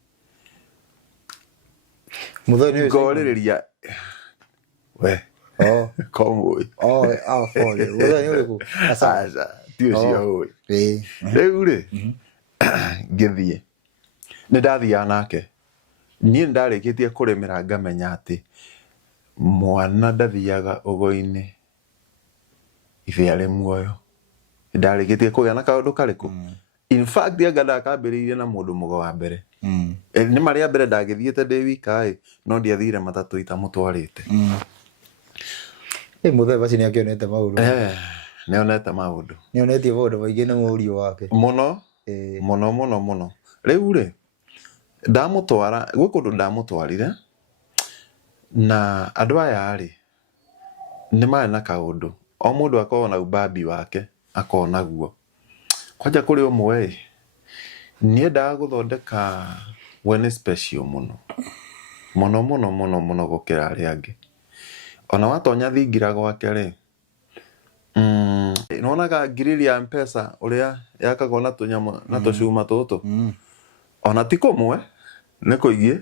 muthe ni ngoririria we komoi fole muthe ni uriku asa tio cio hoi riu ri ngithie ni ndathia nake ni ndarikitie kurimira ngamenya ati mwana ndathiaga ugo-ini ife ari muoyo ndarikitie kugia na kaundu kariku in fact anga ndakambiriirie na mundu mugo wa mbere ni maria mbere ndagithiete ndi wika no ndiathire matatu itamutwarite muthe basi ni akionete maundu nionete maundu nionetie maundu maingi na murio wake muno riu ri ndamutwara gukundu ndamutwarire na andu aya ri ni mari na kaundu o mundu akona ubabi wake akona guo kwanja kuri umwe nie nda guthondeka wene special muno gukira ari angi ona watonya thingira gwake ri nonaga ngiriri ya mpesa uria yakagwo na tunyama na tucuma tutu ona ti kumwe ni kuingi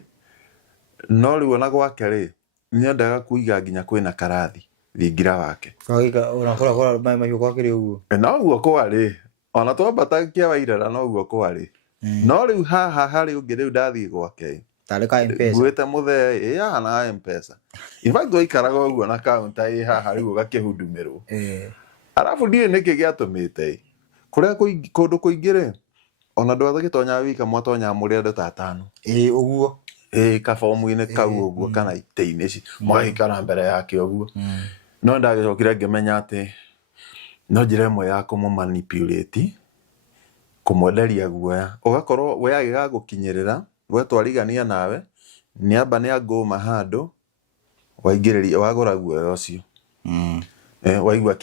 no riu ona gwake ri nyendaga kuiga nginya kwina karathi thingira wake ona kora mai gwake ri uguo no uguo kwari ona twambata kia wairera no uguo kwari no riu haha hari ungi riu ndathie gwake tari ka mpesa gwete muthe na mpesa in fact waikaraga uguo na counter haha riu gakihudumirwo arafu ndie niki giatumite kuria kundu kuingire ona ndwatha gitonya wika mwatonya muri andu ta 5 uguo kabomu-ini kau uguo kana ite-ini ici mwagikara mbere yake uguo no ndagicokire ngimenya ati no njira imwe ya kumumanipulate kumwenderia guoya ugakorwo we agiga gukinyirira we twarigania nawe ni amba ni anguma handu waingiriria wagura guoya ucio waigua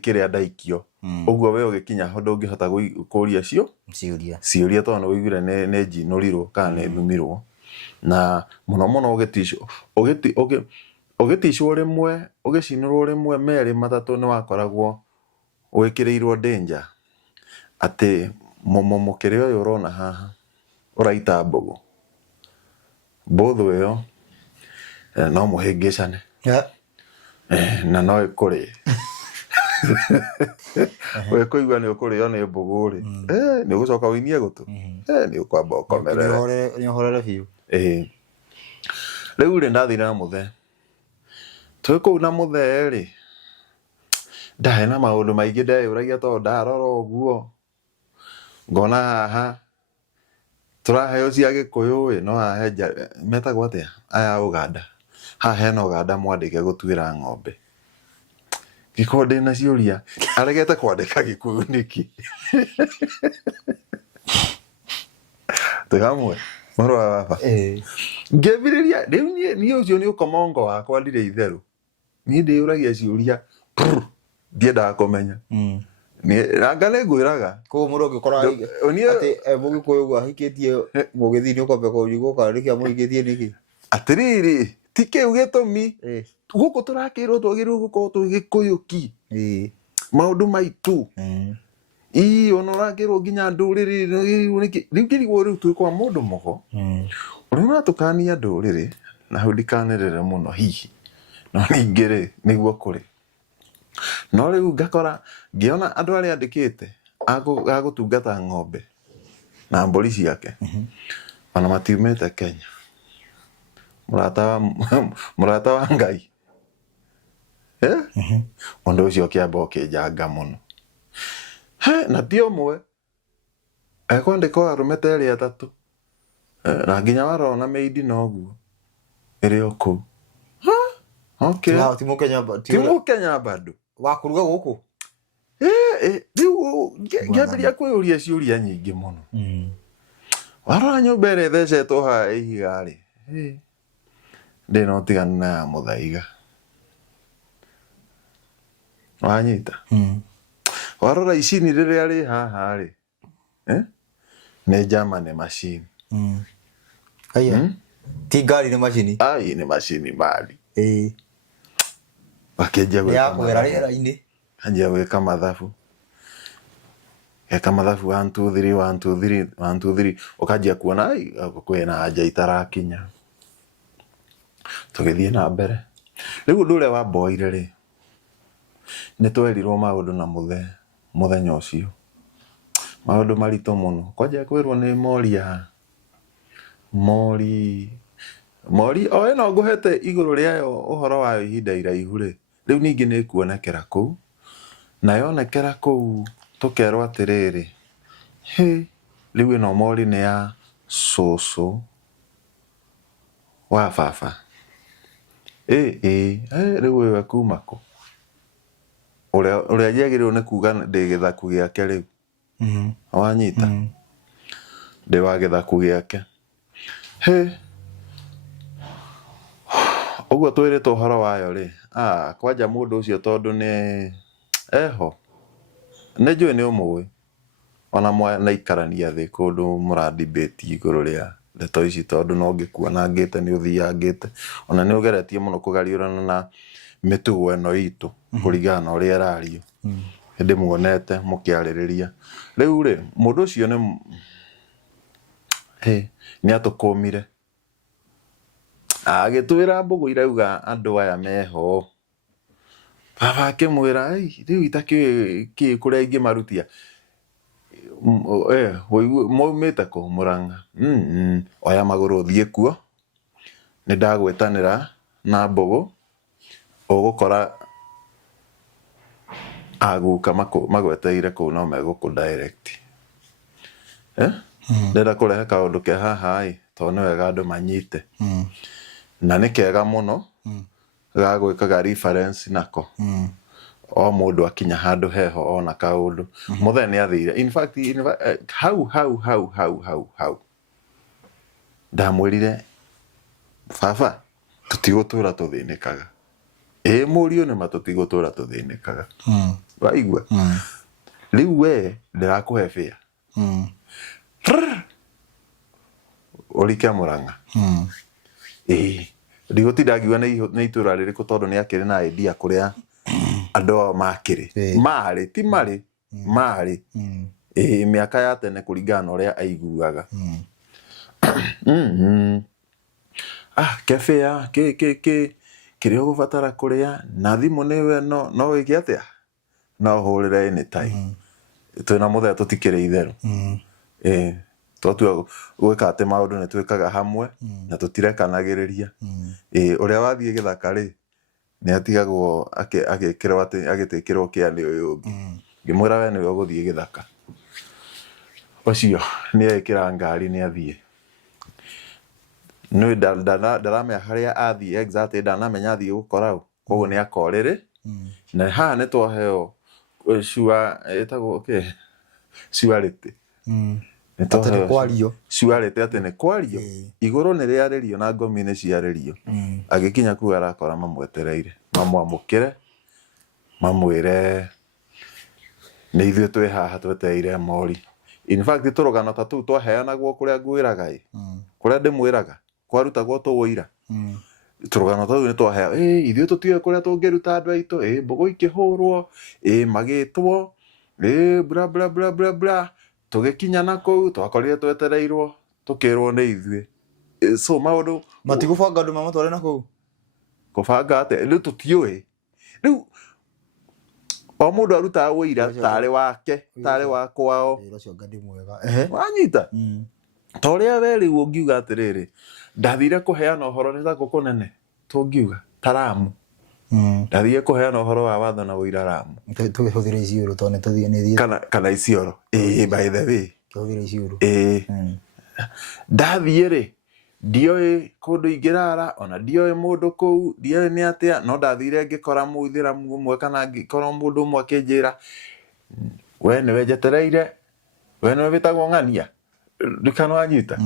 kiria ndaikio uguo we ugikinya hondu ungihota kuria ciuria tondu wiguire ne njinurirwo kana ne thumirwo na muno ugitishwo rimwe ugicinirwo rimwe meri matatu ni wakoragwo wikirirwo danger ati mukiri uyu urona haha uraita mbugu mbuthu iyo no muhingicane na no ikuri we kuigua ni ukurio ni mbugu ri ni ugucoka winie gutu ni ukwamba ukomerere ni horere biu riu ri ndathire na muthe twiku na muthe ri ndahe na maundu maingi ndeyuragia tondu ndarora uguo ngona haha turaheo cia Gikuyu no hahe metagwo atia aya Uganda haha hena Uganda mwandike gutwira ng'ombe gikonde na ciuria aregete kwandika Gikuyu niki tugamwe moro baba ngeviriria riu ni ucio ni ukomongo wakwa ndire itheru ni ndĩũragia ciũria ndiendaga kũmenya ngane ngwĩraga ko mũndũ ũngĩkora atĩ mũgĩkũyũ ũguo ahikĩtie mũgĩthiĩ ũkombe kũrigwo karĩkia mũhikĩtie nĩkĩ atĩrĩrĩ ti kĩu gĩtũmi gũkũ tũrakĩrwo twagĩrĩirwo gũkorwo tũgĩkũyũki maũndũ maitũ ona ũrakĩrwo nginya ndũrĩrĩ rĩu kĩrigwo rĩu twĩ kwa mũndũ mũgo ũrĩa ũratũkania ndũrĩrĩ na hau ndikanĩrĩre mũno hihi no ningĩ-rĩ nĩguo kũrĩ no rĩu ngakora ngĩona andũ arĩa andĩkĩte agũtungata ng'ombe na mbũri ciake ona matiumĩte Kenya mũrata wa Ngai ũndũ ũcio kĩamba ũkĩnjanga mũno na ti ũmwe ekwandĩka arũme ta erĩ atatũ na nginya warona meidi noguo ĩrĩ o kũu ti Mũkenya bado wakũruga gũkũ rĩu ngĩambĩrĩria kwĩyũria ciũria nyingĩ mũno warora nyũmba ĩrĩa ĩthecetwo haha ihiga-rĩ ndĩna ũtiganu na ya mũthaiga wanyita warora icini rĩrĩa rĩ haha-rĩ nĩ German machine ti ngari nĩ macini nĩ macini mari bakĩnjia gwĩka rĩera-inĩ kanjia gwĩka mathabu geka mathabu 1 2 3 1 2 3 1 2 3 ũkanjia kuona kwĩna anja itarakinya tũgĩthiĩ na mbere rĩu ũndũ ũrĩa wamboire-rĩ nĩtwerirwo maũndũ na mũthenya ũcio maũndũ maritũ mũno kwanja kwĩrwo nĩ mori o ĩno ngũhete igũrũ rĩayo ũhoro wayo ihinda iraihu-rĩ rĩu ningĩ nĩkuonekera kũu na yonekera kũu tũkerwo atĩrĩrĩ rĩu ĩno mori nĩ ya cũcũ wa baba rĩu ũyũ kuma kũ ũrĩa njagĩrĩirwo nĩ kuga ndĩ gĩthaku gĩake rĩu wanyita ndĩ wa gĩthaku gĩake ũguo twĩrĩtwo ũhoro wayo-rĩ kwanja mũndũ ũcio tondũ nĩ eho nĩnjũĩ nĩ ũmũĩ ona mwanaikarania thĩ kũndũ mũradibĩti igũrũ rĩa ndeto ici tondũ no ngĩkuonangĩte nĩ ũthiyangĩte ona nĩ ũgeretie mũno kũgariũrana na mĩtugo ĩno itũ kũringana na ũrĩa ĩrario ndĩmuonete mũkĩarĩrĩria rĩu-rĩ mũndũ ũcio nĩ atũkũmire agĩtwĩra mbũgũ irauga andũ aya meho baba akĩmwĩra rĩu itakĩũĩ kũrĩa ingĩmarutia maumĩte kũ Mũrang'a oya magũrũ thiĩ kuo nĩndagwĩtanĩra na mbũgũ ũgũkora aguka magweteire kũu no megũkũ direct ndĩrenda kũrehe kaũndũ ke haha tondũ nĩ wega andũ manyite na nĩ kega mũno gagwĩkaga reference nako o mũndũ akinya handũ heho ona kaũndũ mũthee nĩ athire in fact hau ndamwĩrire baba tũtigũtũra tũthĩnĩkaga mũriũ nĩma tũtigũtũra tũthĩnĩkaga waigua rĩu we ndĩrakũhe bĩa ũrike Mũrang'a ndigũtinda ngiuga nĩ itũra rĩrĩkũ tondũ nĩ akĩrĩ na idea kũrĩa andũ ao marĩ ti marĩ mĩaka ya tene kũringana na ũrĩa aiguaga kebĩa kĩrĩa ũgũbatara kũrĩa na thimũ nĩwe no wĩke atĩa no hũrĩre anytime twĩna mũthee tũtikĩrĩ itherũ twatua gwĩka atĩ maũndũ nĩ twĩkaga hamwe na tũtirekanagĩrĩria ũrĩa wathiĩ gĩthaka-rĩ nĩ atigagwo agĩtĩkĩrwo kĩani ũyũ ũngĩ ngĩmwĩra we nĩwe ũgũthiĩ gĩthaka ũcio nĩ ekĩra ngari nĩ athiĩ nĩ ndaramenya harĩa athiĩ exactly ndanamenya athiĩ gũkora ũ koguo nĩ akorĩrĩ na haha nĩ twaheo ĩtagwo surety Atĩ kwario. Ciarĩte atĩ nĩ kwario. Igũrũ nĩ rĩarĩrio na ngomi nĩ ciarĩrio. Agĩkinya kũu arakora mamwetereire. Mamwamũkĩre. Mamwĩre nĩ ithuĩ twĩ haha twetereire mori. In fact tũrũgano ta tũu twaheanagwo kũrĩa ngwĩraga kũrĩa ndĩmwĩraga kwarutagwo tũwĩira. Tũrũgano tũu nĩ twahea ithuĩ tũtiũĩ kũrĩa tũngĩruta andũ aitũ mbũgũ ikĩhũrwo magĩtwo bla bla bla bla bla. Tũgĩkinya na kũu twakorire twetereirwo tũkĩrwo nĩ ithuĩ. So maũndũ matigũbanga andũ mamatware na kũu. Kũbanga atĩ rĩu tũtiũĩ. Rĩu o mũndũ arutaga wĩira tarĩ wake tarĩ wa kwao. Ũcio ngadi mwega. Wanyita. Ta ũrĩa we rĩu ũngiuga atĩrĩrĩ ndathire kũheana ũhoro nĩ ta kũnene tũngiuga ta Lamu. Ndathire kũheana ũhoro wa watho na wĩira Lamu. Tũgĩhũthĩra Isiolo tondũ nĩ tũthiĩ nĩ thiĩ. Kana Isiolo. By the way. Tũhũthĩra Isiolo. Ndathiĩ rĩ ndioĩ kũndũ ingĩrara ona ndioĩ mũndũ kũu ndioĩ nĩ atĩa no ndathire ngĩkora mũithĩramu ũmwe kana ngĩkora mũndũ ũmwe akĩnjĩra we nĩwe njetereire we nĩwe wĩtagwo Ng'ania ndikano wanyita.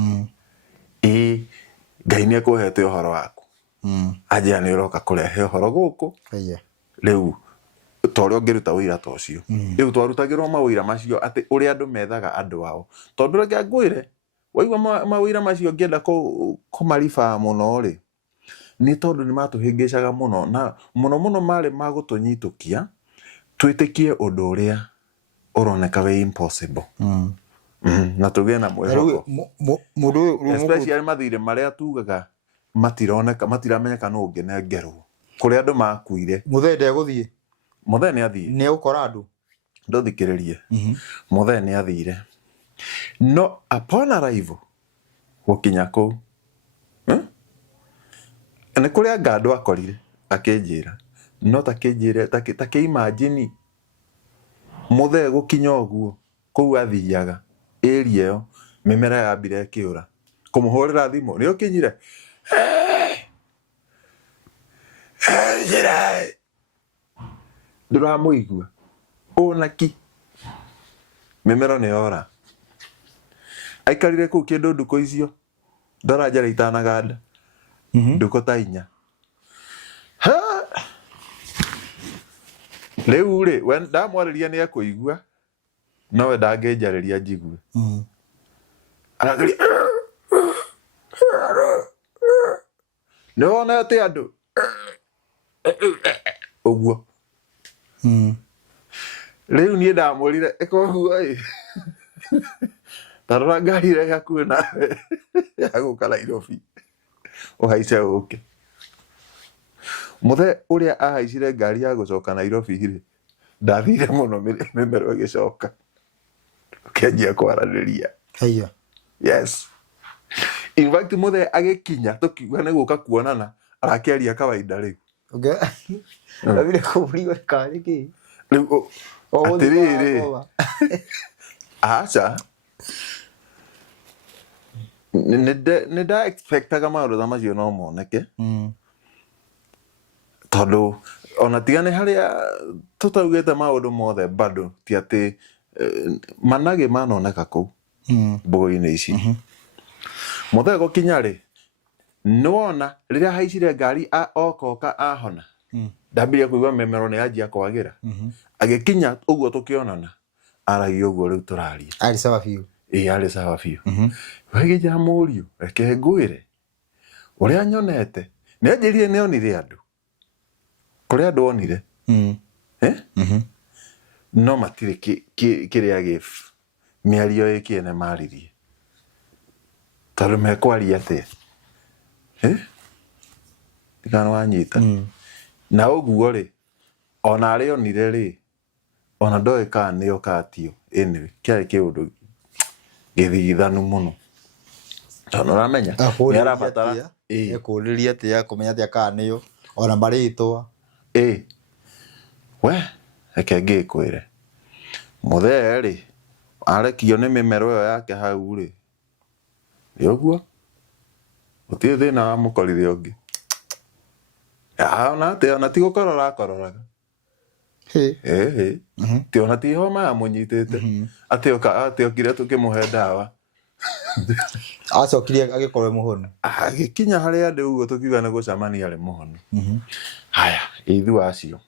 Ngai nĩ ekũhete ũhoro waku. Anjĩra nĩ ũroka kũrehe ũhoro gũkũ. Rĩu ta ũrĩa ũngĩruta wĩira ta ũcio. Rĩu twarutagĩrwo mawĩira macio atĩ ũrĩa andũ methaga andũ ao. Tondũ reke ngwĩre waigua mawĩira macio ngĩenda kũmariba mũno rĩ nĩ tondũ nĩ matũhĩngĩcaga mũno na mũno marĩ magũtũnyitũkia twĩtĩkie ũndũ ũrĩa ũroneka wĩ impossible. Na tũgĩe na mwĩhoko. Mũndũ especially mathirĩ marĩa tugaga matiramenyeka nũ ũngĩnengerwo kũrĩa andũ makuire. Mũthee ndegũthiĩ. Mũthee nĩ athiĩ. Nĩ ũkora andũ. Ndũthikĩrĩrie. Mũthee nĩ athire. No upon arrival gũkinya kũu nĩ kũrĩa ngandũ akorire akĩnjĩra no takĩnjĩre takĩ-imagine Mũthee gũkinya ũguo kũu athiaga area ĩyo mĩmera yambire ĩkĩũra kũmũhũrĩra thimũ nĩ ũkinyire ndũramũigua ũnaki mĩmera nĩ yora. Aikarire kũu kĩndũ ndukũ icio ndora njara itanaganda ndukũ ta 4. Rĩu rĩ we ndamwarĩria nĩ ekũigua no we ndangĩnjarĩria njigue. Arageria nĩ wonete andũ ũguo. Rĩu niĩ ndamwĩrire ĩkoguo tarora ngari ĩrĩa hakuhĩ nawe ya gũka Nairobi ũhaice ũke. Mũthee ũrĩa ahaicire ngari ya gũcoka Nairobi rĩ ndathire mũno mĩmero ĩgĩcoka ũkĩanjia kwaranĩria. Yes. In fact Mũthee agĩkinya tũkiuga nĩ gũka kuonana arakĩaria kawaida rĩu. Ndabire kũbũrio kari kĩ. Rĩu atĩrĩrĩ aca nĩ nda expectaga maũndũ ta macio no moneke tondũ ona tiga nĩ harĩa tũtaugĩte maũndũ mothe bado ti atĩ managĩ manoneka kũu mbũgũ-inĩ ici. Mũthee gũkinya rĩ nĩwona rĩrĩa haicire ngari oka ahona ndambire kũigua mĩmero nĩ yanjia kwagĩra. Agĩkinya ũguo tũkĩonana aragia ũguo rĩu tũraria arĩ sawa biũ. Arĩ sawa biũ. Wegĩnja mũriũ reke ngwĩre ũrĩa nyonete nĩ anjĩrire nĩ onire andũ kũrĩa andũ onire no matirĩ kĩrĩa gĩf mĩario ĩkĩene maririe tondũ mekwaria atĩa ndikano wanyita. Na ũguo rĩ ona arĩ onire rĩ ona ndoĩ kana nĩ okatio anyway kĩarĩ kĩũndũ gĩthigithanu mũno tondũ ũramenya nĩ arabatara ekũrĩria atĩa kũmenya atĩa kana nĩyo ona marĩtwa we reke ngĩkwĩre Mũthee rĩ arekio nĩ mĩmero ĩyo yake hau rĩ nĩ ũguo gũtirĩ thĩna wa mũkorire ũngĩ. Ona atĩ ona ti gũkorora akororaga ti ona ti homa yamũnyitĩte atĩ okire tũkĩmũhe ndawa acokire agikorwo muhonu agikinya haria ndi uguo tukiuga ni gucamania ari muhonu haya ithu acio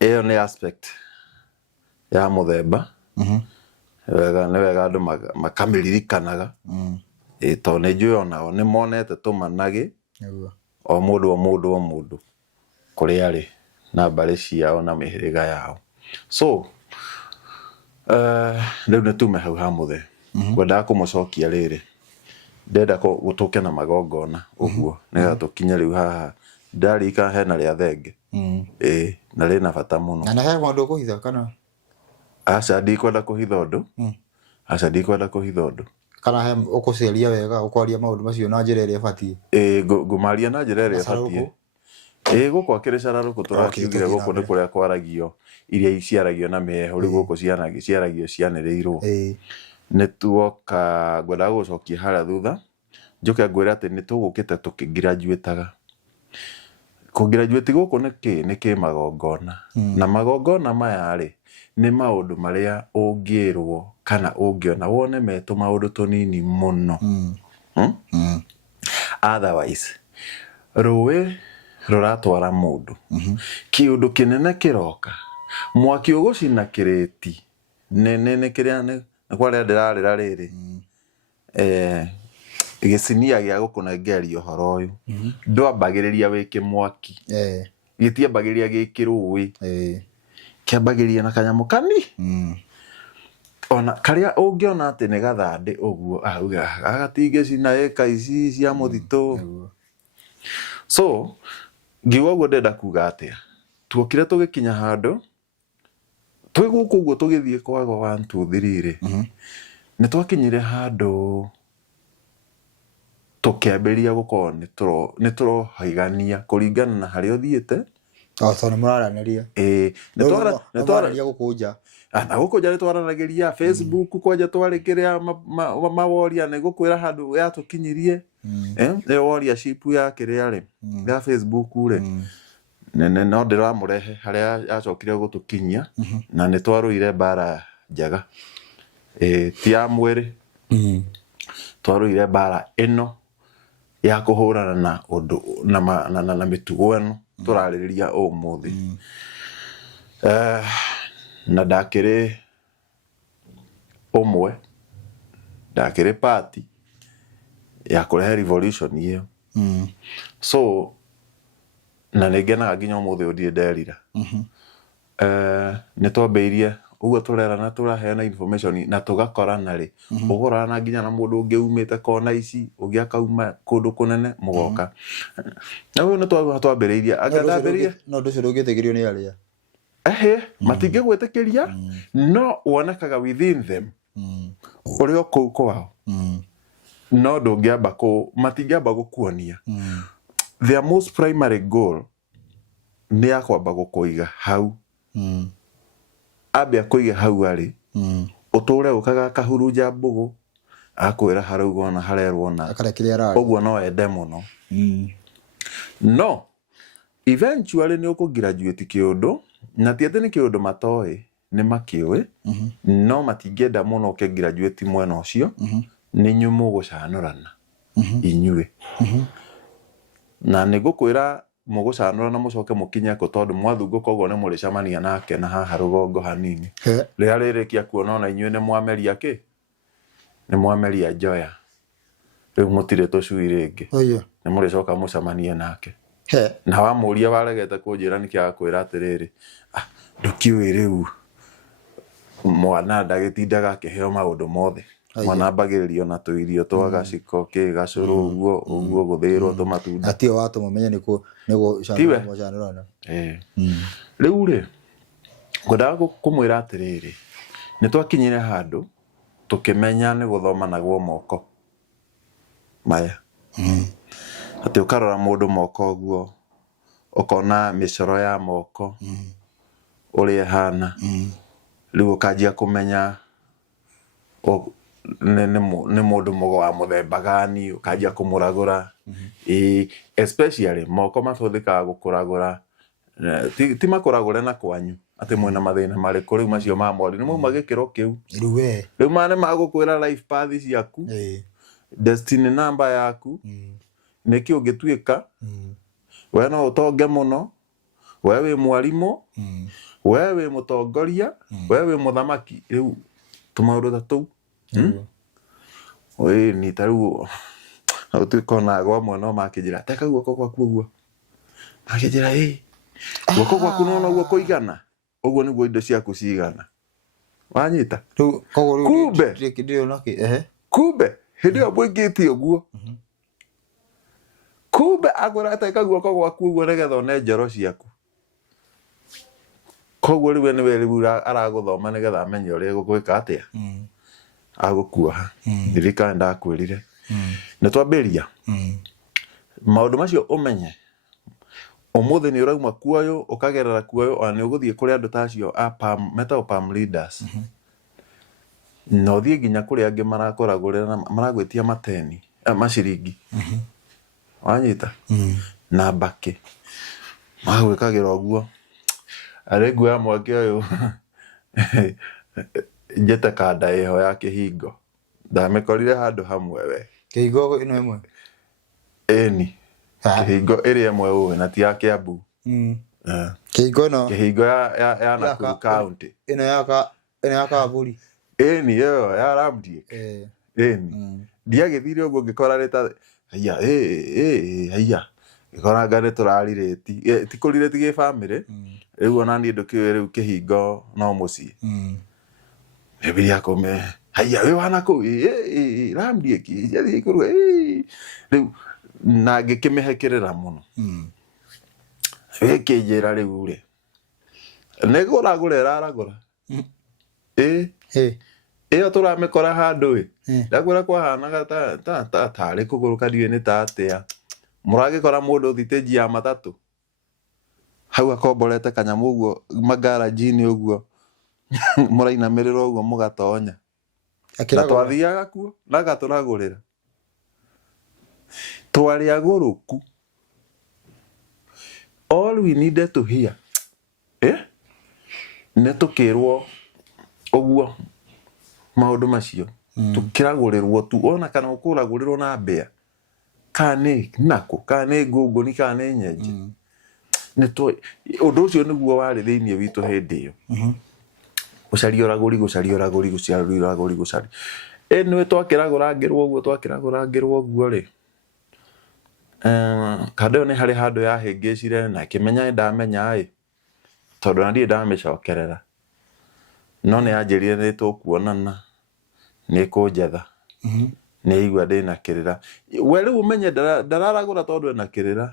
iyo ni aspect ya muthemba ni wega andu makamirikanaga to ni njui onao ni monete tumanagi o mundu kuri ari na mbari ciao na mihiriga yao so riu ni tume hau ha muthe ngwendaga kumucokia riri ndenda gutuke na magongona uguo nigetha tukinye riu haha ndarika hena ria thenge na rina bata muno na he mundu kuhitha kana aca ndikwenda kuhitha undu kana he ukuceria wega ukwaria maundu macio na njira iria batie ngumaria na njira iria batie guku akiri cararuku turakiugire guku ni kuria kwaragio iria iciaragio na meho riu guku ciaragio cianirirwo ni tuoka ngwendaga gucokia haria thutha njuke ngwira ati ni tugukite tukigraduataga kugraduate guku ni ki magongona na magongona maya ri ni maundu maria ungirwo kana ungiona wone meto maundu tunini muno otherwise ruwe ruratwara mundu kiundu kinene kiroka mwaki ugucina kireti nene kiria ni kwaria ndirarira riri gicinia gia gukunengeria uhoro uyu ndwambagiriria wiki mwaki gitiambagiriria gikirui kiambagiria na kanyamu kani ona karia ungiona ati ni gathande uguo auga agatinge cina eka ici cia muthito so ngiwa uguo ndenda kuga atia tuokire tugikinya handu twi guku uguo tugithie kwaga 1 2 3 ri ni twakinyire handu tukiambiria gukorwo ni turohaigania kuringana na haria uthiite so ni muraraniria ni twararia gukunja na gukunja ni twaranagiria Facebook kwanja twarikiria maworia ni gukwira handu ya tukinyirie ni woria ship ya kiria ri ya Facebook ri no ndiramurehe haria acokire gutukinyia na ni twaruire bara njaga ti ya mwiri twaruire bara ino ya kuhurana na undu na mitugo eno turaririria umuthi na ndakiri umwe ndakiri party ya kurehe revolution iyo so na negenaga nginya umuthi udie nderira ni twambeirie uguo turerana turaheana information na tugakorana ri ugorana nginya na mundu ungiumite kona ici ungi akauma kundu kunene mugoka na uyu ni twambiriirie agathambirie no nducio ndungitikirio ni aria matinge gwetikiria no wonekaga within them urio kuu kwao no ndungiamba matingiamba gukuonia their most primary goal ni akwamba gukuiga hau abia kuiga hau ari uture ukaga kahurunja mbugu akwira haraugo na harerwo na uguo no ende muno no eventually ni ukugraduate kiundu na tiete ni kiundu matoi ni makiwe no matingenda muno ke graduate mwena ucio ni nyumu gucanurana inyue na nigukwira mugucanura na mucoke mukinya ko tondu mwathunguka ugo ni muricamania nake na haha rugongo hanini ria ririkia kuona na inyue ni mwameria ki ni mwameria njoya riu mutire tucui ringi ni muricoka mucamanie nake na wamuria waregete kunjira nikia kwira atiriri ndukiwi riu mwana ndagitindaga akiheo maundu mothe mwana mbagiririo na tuirio twagaciko ki gacuru uguo guthirwo tumatunda atio watu mumenye niku canurana riu ri ngodaga kumwira atiriri ni twakinyire handu tukimenya ni guthoma nagwo moko maya ati ukarora mundu moko uguo ukona micoro ya moko uri hana riu ukajia kumenya ni mundu mugo wa muthemba gani ukajia kumuragura especially moko mathuthikaga gukuragura ti makuragure na kwanyu ati mwena mathina marĩkũ rĩu macio ma mori nĩ mauma gĩkĩro kĩu rĩu mane magũkwĩra life path ciaku destiny number yaku nĩkĩ ũngĩtuĩka we no ũtonge mũno we wĩ mwarimũ we wĩ mũtongoria we wĩ mũthamaki rĩu tũmaũndũ ta tũu ni tarĩu ũtuĩka onago amwe no makĩnjĩra teka guoko gwaku ũguo makĩnjĩra guoko gwaku no ũguo kũigana ũguo nĩguo indo ciaku cigana wanyita kumbe hĩndĩ ĩyo mũingĩtie ũguo kumbe akwĩra teka guoko gwaku ũguo nĩgetha one njoro ciaku koguo rĩu nĩwe rĩu aragũthoma nĩgetha amenye ũrĩa gũgwĩka atĩa agũkuoha ndirikane ndakwĩrire nĩtwambĩria maũndũ macio ũmenye ũmũthĩ nĩ ũrauma kuoyo ũkagerera kuoyo ona nĩ ũgũthiĩ kũrĩ andũ tacio metagwo palm readers na ũthiĩ nginya kũrĩ angĩ marakũragũrĩra maragwĩtia mateni maciringi wanyita na mbakĩ magwĩkagĩra ũguo arĩ nguo ya mwake ũyũ njĩte kanda ĩho ya kĩhingo ndamĩkorire handũ hamwe we kĩhingo ĩno ĩmwe ĩni kĩhingo ĩrĩa ĩmwe ũĩ na ti ya Kiambu kĩhingo ya Nakuru County ĩno ya Kamburi ĩni ĩyo ya Ramdiek ĩni ndiagĩthire ũguo ngĩkora rĩta haiya ngĩkora ngane tũrarirĩti ti kũrirĩti gĩ family rĩu ona niĩ ndũkĩũĩ rĩu kĩhingo no mũciĩ Biblia akome haiya we wana kũ Ramdiek jathi igũrũ rĩu na ngĩkĩmĩhekerera mũno wĩkĩnjĩra rĩu rĩ nĩgũragũra aragũra ĩyo tũramĩkora handũ ndakwĩra kwahanaga tarĩ kũgũrũka ndiũĩ nĩ ta atĩa mũragĩkora mũndũ thitĩnji ya matatũ hau akomborete kanyamũ ũguo magaraji-inĩ ũguo mũrainamĩrĩra ũguo mũgatonya na twathiaga kuo na agatũragũrĩra twarĩ agũrũku all we needed to hear nĩ tũkĩrwo ũguo maũndũ macio tũkĩragũrĩrwo tu ona kana ũkũragũrĩrwo na mbĩa kana nako kana ngũngũni kana nyenje ũndũ ũcio nĩguo warĩ thĩinĩ witũ hĩndĩ ĩyo gũcaria ũragũri nĩwe twakĩragũrangĩrwo ũguo rĩ kanda ĩyo nĩ harĩ handũ yahĩngĩcire na kĩmenya ndamenya tondũ na ndiĩ ndamĩcokerera no nĩ yanjĩrire nĩ tũkuonana nĩ kũnjetha nĩ igua ndĩna kĩrĩra we rĩu ũmenye ndararagũra tondũ ena kĩrĩra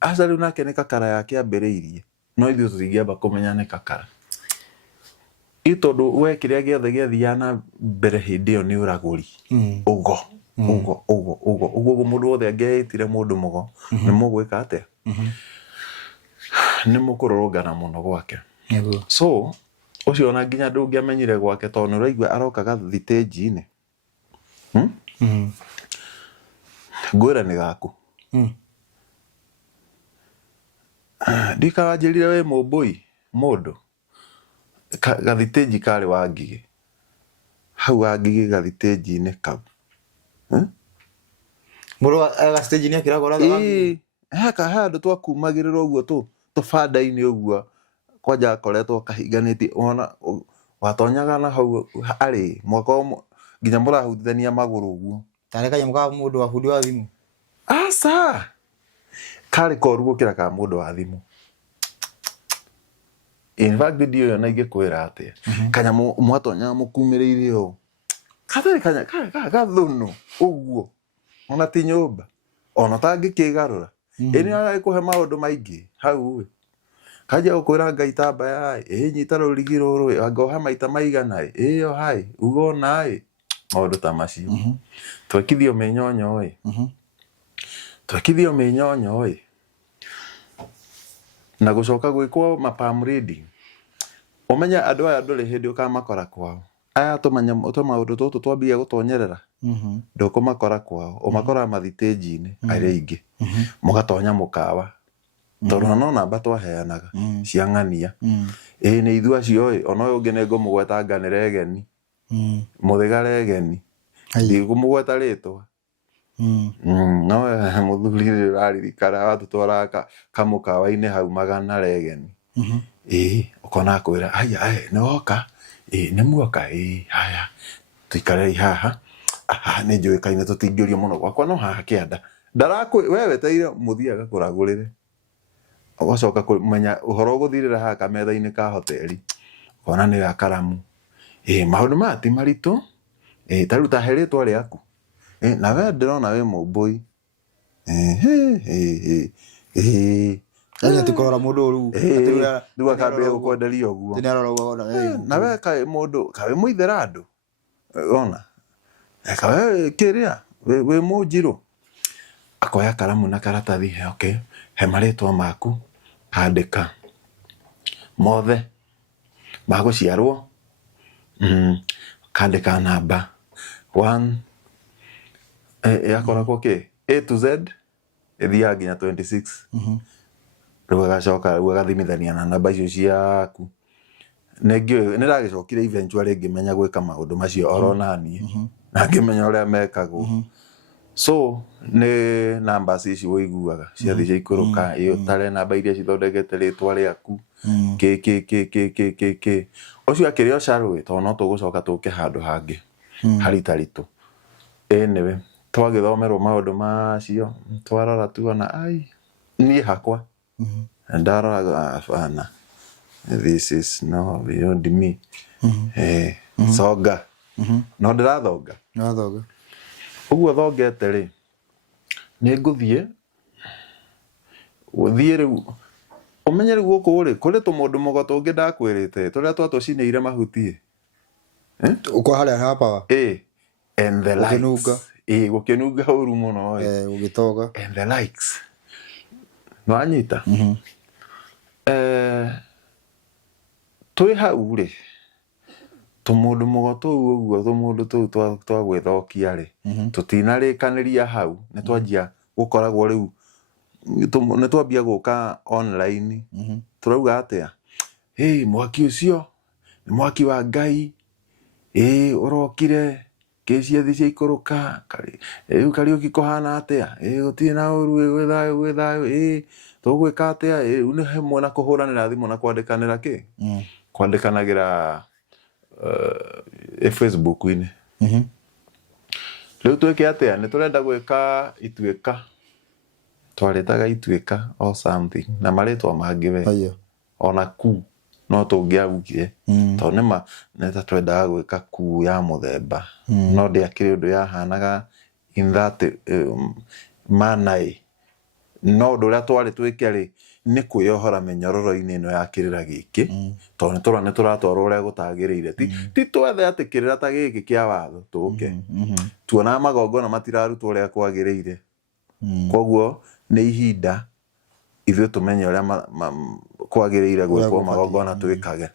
aca rĩu nake nĩ kakara yake ambĩrĩirie no ithuĩ tũtingĩamba kũmenya nĩ kakara tondũ we kĩrĩa gĩothe gĩathiaga na mbere hĩndĩ ĩyo nĩ ũragũri ũgo mũndũ wothe angĩetire mũndũ mũgo nĩ mũgwĩka atĩa nĩ mũkũrũrũngana mũno gwake so ũcio ona nginya ndũngĩamenyire gwake tondũ nĩ ũraigua arokaga thitĩnji-inĩ ngwĩra nĩ gaku ndikawanjĩrire we mũmbũi mũndũ gathitĩnji karĩ wa Ngigĩ hau wa Ngigĩ gathitĩnji-inĩ kau mũndũ gathitĩnji-inĩ akĩragũraga haka handũ twakumagĩrĩra ũguo tũbanda-inĩ ũguo kwanja akoretwo kahinganĩtie ona watonyaga na hau arĩ mwaka nginya mũrahutithania magũrũ ũguo tarĩ kanyamũ ka mũndũ wa bundi wa thimũ aca karĩ koru gũkĩra ka mũndũ wa thimũ in fact ndiyo yo na ingĩkwĩra atĩa kanyamũ mwatonyaga mũkumĩrĩire ũũ katarĩ gathũnũ ũguo ona ti nyũmba ona tangĩkĩgarũra ĩnĩ agĩkũhe maũndũ maingĩ hau kaja gũkwĩra Ngai tambaya nyita rũrigi rũrũ angoha maita maigana ĩyo hai ugona maũndũ ta macio twekithio mĩnyonyo na gũcoka gwĩkwo palm reading ũmenya andũ aya ndũrĩ hĩndĩ ũkamakora kwao aya tũmaũndũ tũtũ twambia gũtonyerera ndũkũmakora kwao ũmakora mathitĩnji-inĩ arĩa aingĩ mũgatonya mũkawa Tondũ no namba twaheanaga cia ng'ania. Nĩ ithuĩ acio ona ũyũ ũngĩ nĩngũmũgweta nganĩre Egeni, Mũthigare Egeni, ndigũmũgweta rĩtwa. No mũthuri rĩrĩa ũraririkana watũtwaraga kamũkawa-inĩ hau Magana Egeni, ũkona akwĩra aya nĩwoka, nĩmuoka, haya tũikarei haha, nĩnjũĩkaine tũtingĩũrio mũno gwakwa no haha kĩanda. We wetereire mũthii agakũragũrĩre, ũgacoka kũmenya ũhoro ũgũthirĩra haha kametha-inĩ ka hoteli, ũkona nĩwe Karamu. Maũndũ maya ti maritũ, ta rĩu ta he rĩtwa rĩaku, na we ndĩrona wĩ mũmbũi. Tikũrora mũndũ ũru rĩu akambia gũkwenderia ũguo, na we kaĩ mũndũ kaĩ mũithera andũ, ona kaĩ kĩrĩa wĩ mũnjirũ. Akoya karamu na karatathi, he marĩtwa maku, handĩka mothe ma gũciarwo, kandĩka namba 1 yakoragwo kĩ A to Z ĩthiaga nginya 26. Rĩu agacoka rĩu agathimithania na namba icio ciaku. Nĩndagĩcokire eventually ngĩmenya gwĩka maũndũ macio oro naniĩ, na ngĩmenya ũrĩa mekagwo. So nĩ numbers ici ũiguaga ciathiĩ ciaikũrũka, ũtare namba iria cithondekete rĩtwa rĩaku, kĩ ũcio akĩrĩ ũcarũĩ, tondũ no tũgũcoka tũke handũ hangĩ haritaritũ. Anyway, twagĩthomerwo maũndũ macio twarora tuona niĩ hakwa ndarora bana, this is no beyond me. Songa no ndĩrathonga ũguo thongete rĩ, nĩngũthiĩ rĩu ũmenye rĩu gũkũ rĩ kũrĩ tũmũndũ mũgo tũngĩ ndakwĩrĩte tũrĩa twatũcinĩire mahuti uko harĩa hapa and the likes gũkĩnunga ũru mũno gũgĩtoga and the likes nwanyita twĩ hau rĩ, tũmũndũ mũgo tũu ũguo, tũmũndũ tũu twagwĩthokia rĩ, tũtinarĩkanĩria hau, nĩtwanjia gũkoragwo rĩu nĩtwambia gũka online. Tũrauga atĩa, mwaki ũcio nĩ mwaki wa Ngai, ũrokire kĩciathi ciaikũrũka, rĩu Kariũki kũhana atĩa, gũtirĩ na ũru, gwĩ thayũ, tũgwĩka atĩa, rĩu nĩ hamwe na kũhũranĩra thimũ na kwandĩkanĩra kwandĩkanagĩra Facebook-inĩ. Rĩu twĩke atĩa, nĩtũrenda gwĩka ituĩka, twarĩtaga ituĩka or something na marĩtwa mangĩ we ona ku no tũngĩagukire, tondũ nĩma nĩta twendaga gwĩka ku ya mũthemba, no ndĩakĩrĩ ũndũ yahanaga in that manner. No ũndũ ũrĩa twarĩ twĩke rĩ, nĩ kwĩyohora mĩnyororo-inĩ ĩno ya kĩrĩra gĩkĩ, tondũ nĩtũratwarwo ũrĩa gũtagĩrĩire. Ti twethe atĩ kĩrĩra ta gĩkĩ kĩa watho tũke, tuonaga magongona matirarutwo ũrĩa kwagĩrĩire, koguo nĩ ihinda ithuĩ tũmenye ũrĩa kwagĩrĩire gwĩkwo magongona twĩkage.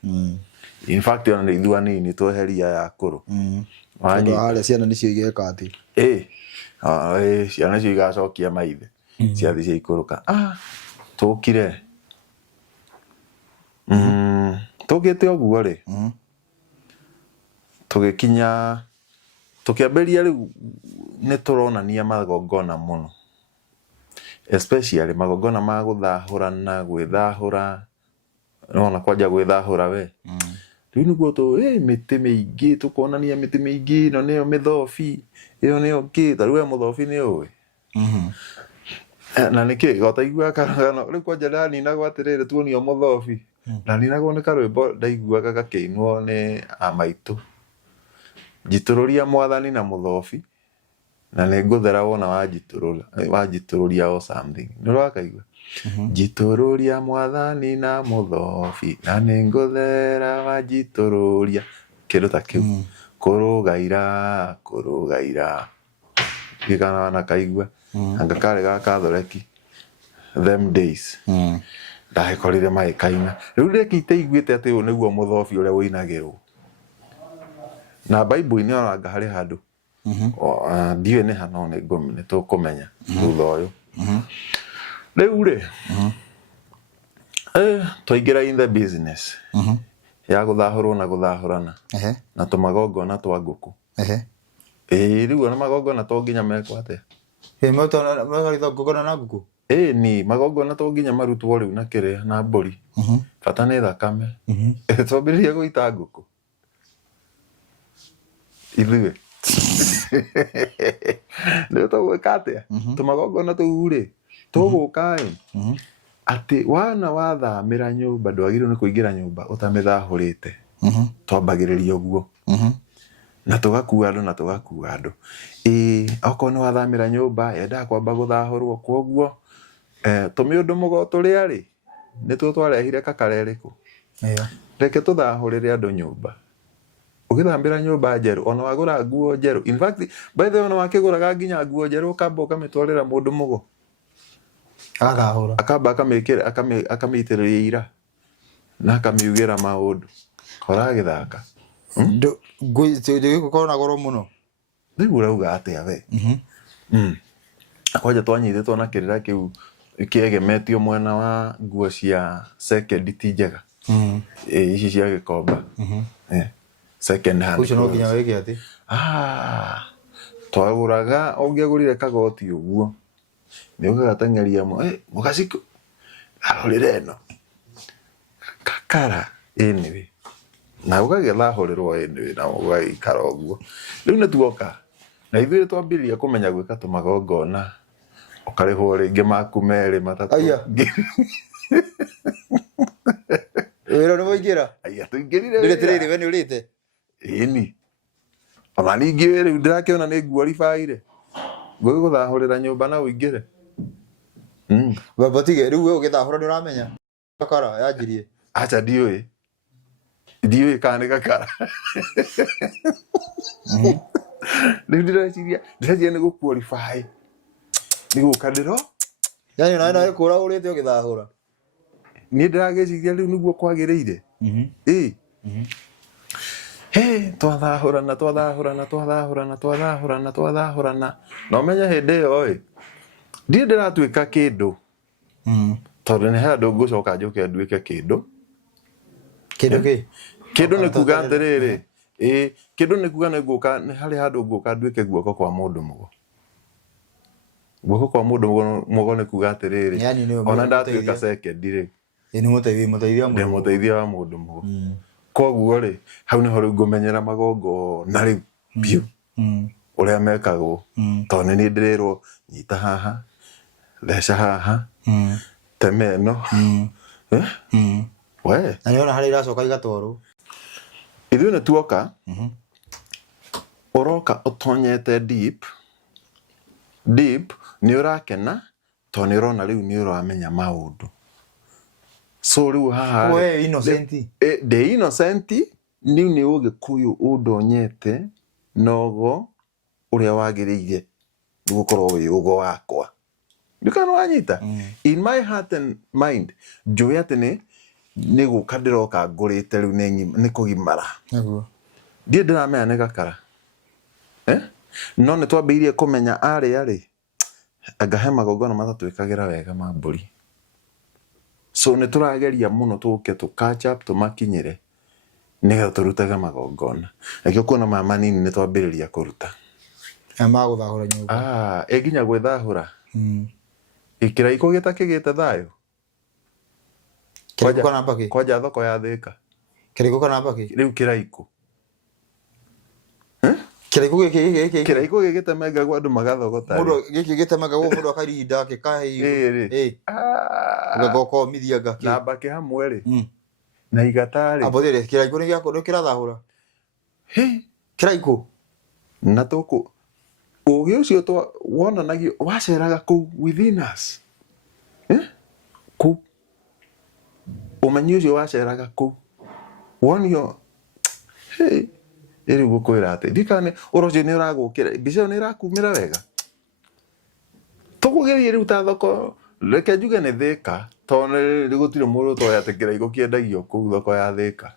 In fact ona nĩ ithuĩ anini tweheria ya akũrũ. Harĩa ciana nĩcio igeka atĩ ciana icio igacokia maithe ciathiĩ ciaikũrũka. Tũkire tũgĩte ũguo rĩ, tũgĩkinya tũkĩambĩrĩria rĩu nĩtũronania magongona mũno, especially magongona ma gũthahũrana, gwĩthahũra, ona kwanja gwĩthahũra we. Rĩu nĩguo mĩtĩ mĩingĩ, tũkonania mĩtĩ mĩingĩ, ĩno nĩyo mĩthobi, ĩyo nĩyo kĩ, ta rĩu we mũthobi nĩ ũĩ. Na nĩkĩ gotaigua karagano rĩu kwanja ndaninagwo atĩrĩrĩ tuonio mũthobi, ndaninagwo nĩ karwĩmbo ndaiguaga gakĩinwo nĩ amaitũ, njitũrũria mwathani na mũthobi, na nĩngũthera wona wanjitũrũria o something, nĩũrakaigua njitũrũria mwathani na mũthobi, na nĩngũthera wanjitũrũria, kĩndũ ta kĩu, kũrũgaira gĩkana wanakaigua, anga karĩ ga Catholic them days, ndagĩkorire magĩkaina. Rĩu rĩngĩ itaiguĩte atĩ ũyũ nĩguo mũthobi ũrĩa wũinagĩrwo, na Bible-inĩ oranga harĩ handũ ndiũĩ nĩ ha no nĩtũkũmenya thutha ũyũ. Rĩu rĩ Twaingira in the business ya guthahurwo na guthahurana na tumagongona twa nguku riu ona magongona to nginya mekwo atia magongona na nguku ni magongona to nginya marutwo riu na kiria na mburi bata ni thakame twambiririe guita nguku ithuĩ nĩ tũgwĩka atĩa tũmagongona tũu rĩ tũgũka atĩ wana wathamĩra nyũmba ndwagĩrĩirwo nĩ kũingĩra nyũmba ũtamĩthahũrĩte twambagĩrĩria ũguo na tũgakua andũ okorwo nĩ wathamĩra nyũmba yendaga kwamba gũthahũrwo kwoguo tũmĩũndũ mũgo tũrĩa rĩ nĩtuo twarehire kakarerĩkũ reke tũthahũrĩre andũ nyũmba ũgĩthambĩra nyũmba njerũ ona wagũra nguo njerũ in fact by the way ona wakĩgũraga nginya nguo njerũ ũkamba ũkamĩtwarĩra mũndũ mũgo akamba akamĩitĩrĩria ira na akamiugĩra maũndũ koragĩthaka gũkorwo na goro mũno rĩu ũrauga atĩa we kwanja twanyitĩtwo na kĩrĩra kĩu kĩegemetio mwena wa nguo cia second ti njega ici cia gĩkomba second hand ucio no nginya wĩke atĩ twagũraga ũngĩagũrire kagoti ũguo nĩ ũgagateng'eria mũgaciko ahũrĩre ĩno kakara anyway na ũgagĩthahũrĩrwo anyway na ũgagĩikara ũguo rĩu nĩ tuoka na ithuĩ twambĩrĩria kũmenya gwĩka tũmagongona ũkarĩhwo rĩngĩ maku merĩ matatũ wĩra nĩ waingĩra tũingĩrire rĩrĩ we nĩ ũrĩte ĩni ona ningĩ rĩu ndĩrakĩona nĩ nguo ribaire gũthahũrĩra nyũmba na ũingĩre baba tige rĩu we ũgĩthahũra nĩ ũramenya kakara yanjirie acha ndiũĩ kana nĩ gakara rĩu ndĩreciria nĩ gũqualify nĩ gũkandĩro yani ona ĩno ĩkũra ũrĩte ũgĩthahũra niĩ ndĩragĩciria rĩu nĩguo kwagĩrĩire twathahũrana na ũmenye hĩndĩ ĩyo ndirĩ ndĩratuĩka kĩndũ tondũ nĩ he andũ ngũcoka njũke nduĩke kĩndũ nĩ kuga atĩrĩrĩ kĩndũ nĩ kuga nĩ harĩ handũ ngũka nduĩke guoko kwa mũndũ mũgo nĩ kuga atĩrĩrĩ ona ndatuĩka second rĩ nĩ mũteithia wa mũndũ mũgo kwoguo rĩ hau nĩho rĩu ngũmenyera magongona rĩu biũ ũrĩa mekagwo tondũ nĩ ndĩrĩrwo nyita haha theca haha tema ĩno we na nĩ ona harĩa iracoka igatwarwo ithuĩ nĩ tuoka ũroka ũtonyete deep nĩ ũrakena tondũ nĩ ũrona rĩu nĩ ũramenya maũndũ so rĩu haha we innocent the innocent rĩu nĩ ũgĩkũyũ ũndonyete nogo ũrĩa wagĩrĩire gũkorwo wĩ ũgo wakwa ndikana wanyita in my heart and mind njũĩ atĩ nĩ gũka ndĩroka ngũrĩte rĩu nĩ kũgimara ndiĩ ndĩramenya nĩ gakara no nĩ twambĩirie kũmenya arĩ anga he magongona matatwĩkagĩra wega ma mbũri so nĩ tũrageria mũno tũke catch up tũmakinyĩre nĩgetha tũrutage magongona nakĩo kuona maya manini nĩ twambĩrĩria kũruta magũthahũra nyũmba nginya gwĩthahũra kĩraiko gĩtakĩgĩte thayũ kwanja thoko ya Thĩka kĩraiko kana mbakĩ rĩu kĩraiko kĩraiko gĩgĩtemengagwo andũ magathogota mũndũ gĩkĩ gĩtemengagwo mũndũ akarinda gĩkahe ũgakomithia ngakĩ na mbakĩ hamwe rĩ na igata rĩ abũthĩre kĩraiko nĩ gĩakũ kĩrathahũra kĩraiko na tũkũ ũgĩ ũcio wonanagio waceraga kũu within us kũu ũmenyi ũcio waceraga kũu wonio rĩu gũkwĩra atĩ ndikane ũrocio nĩ ũragũkĩra mbica ĩyo nĩ ĩrakumĩra wega tũkũgerie rĩu ta thoko reke njuge nĩ Thĩka tondũ gũtirĩ mũndũ ũtoĩ atĩ kĩraiko kĩendagio kũu thoko ya Thĩka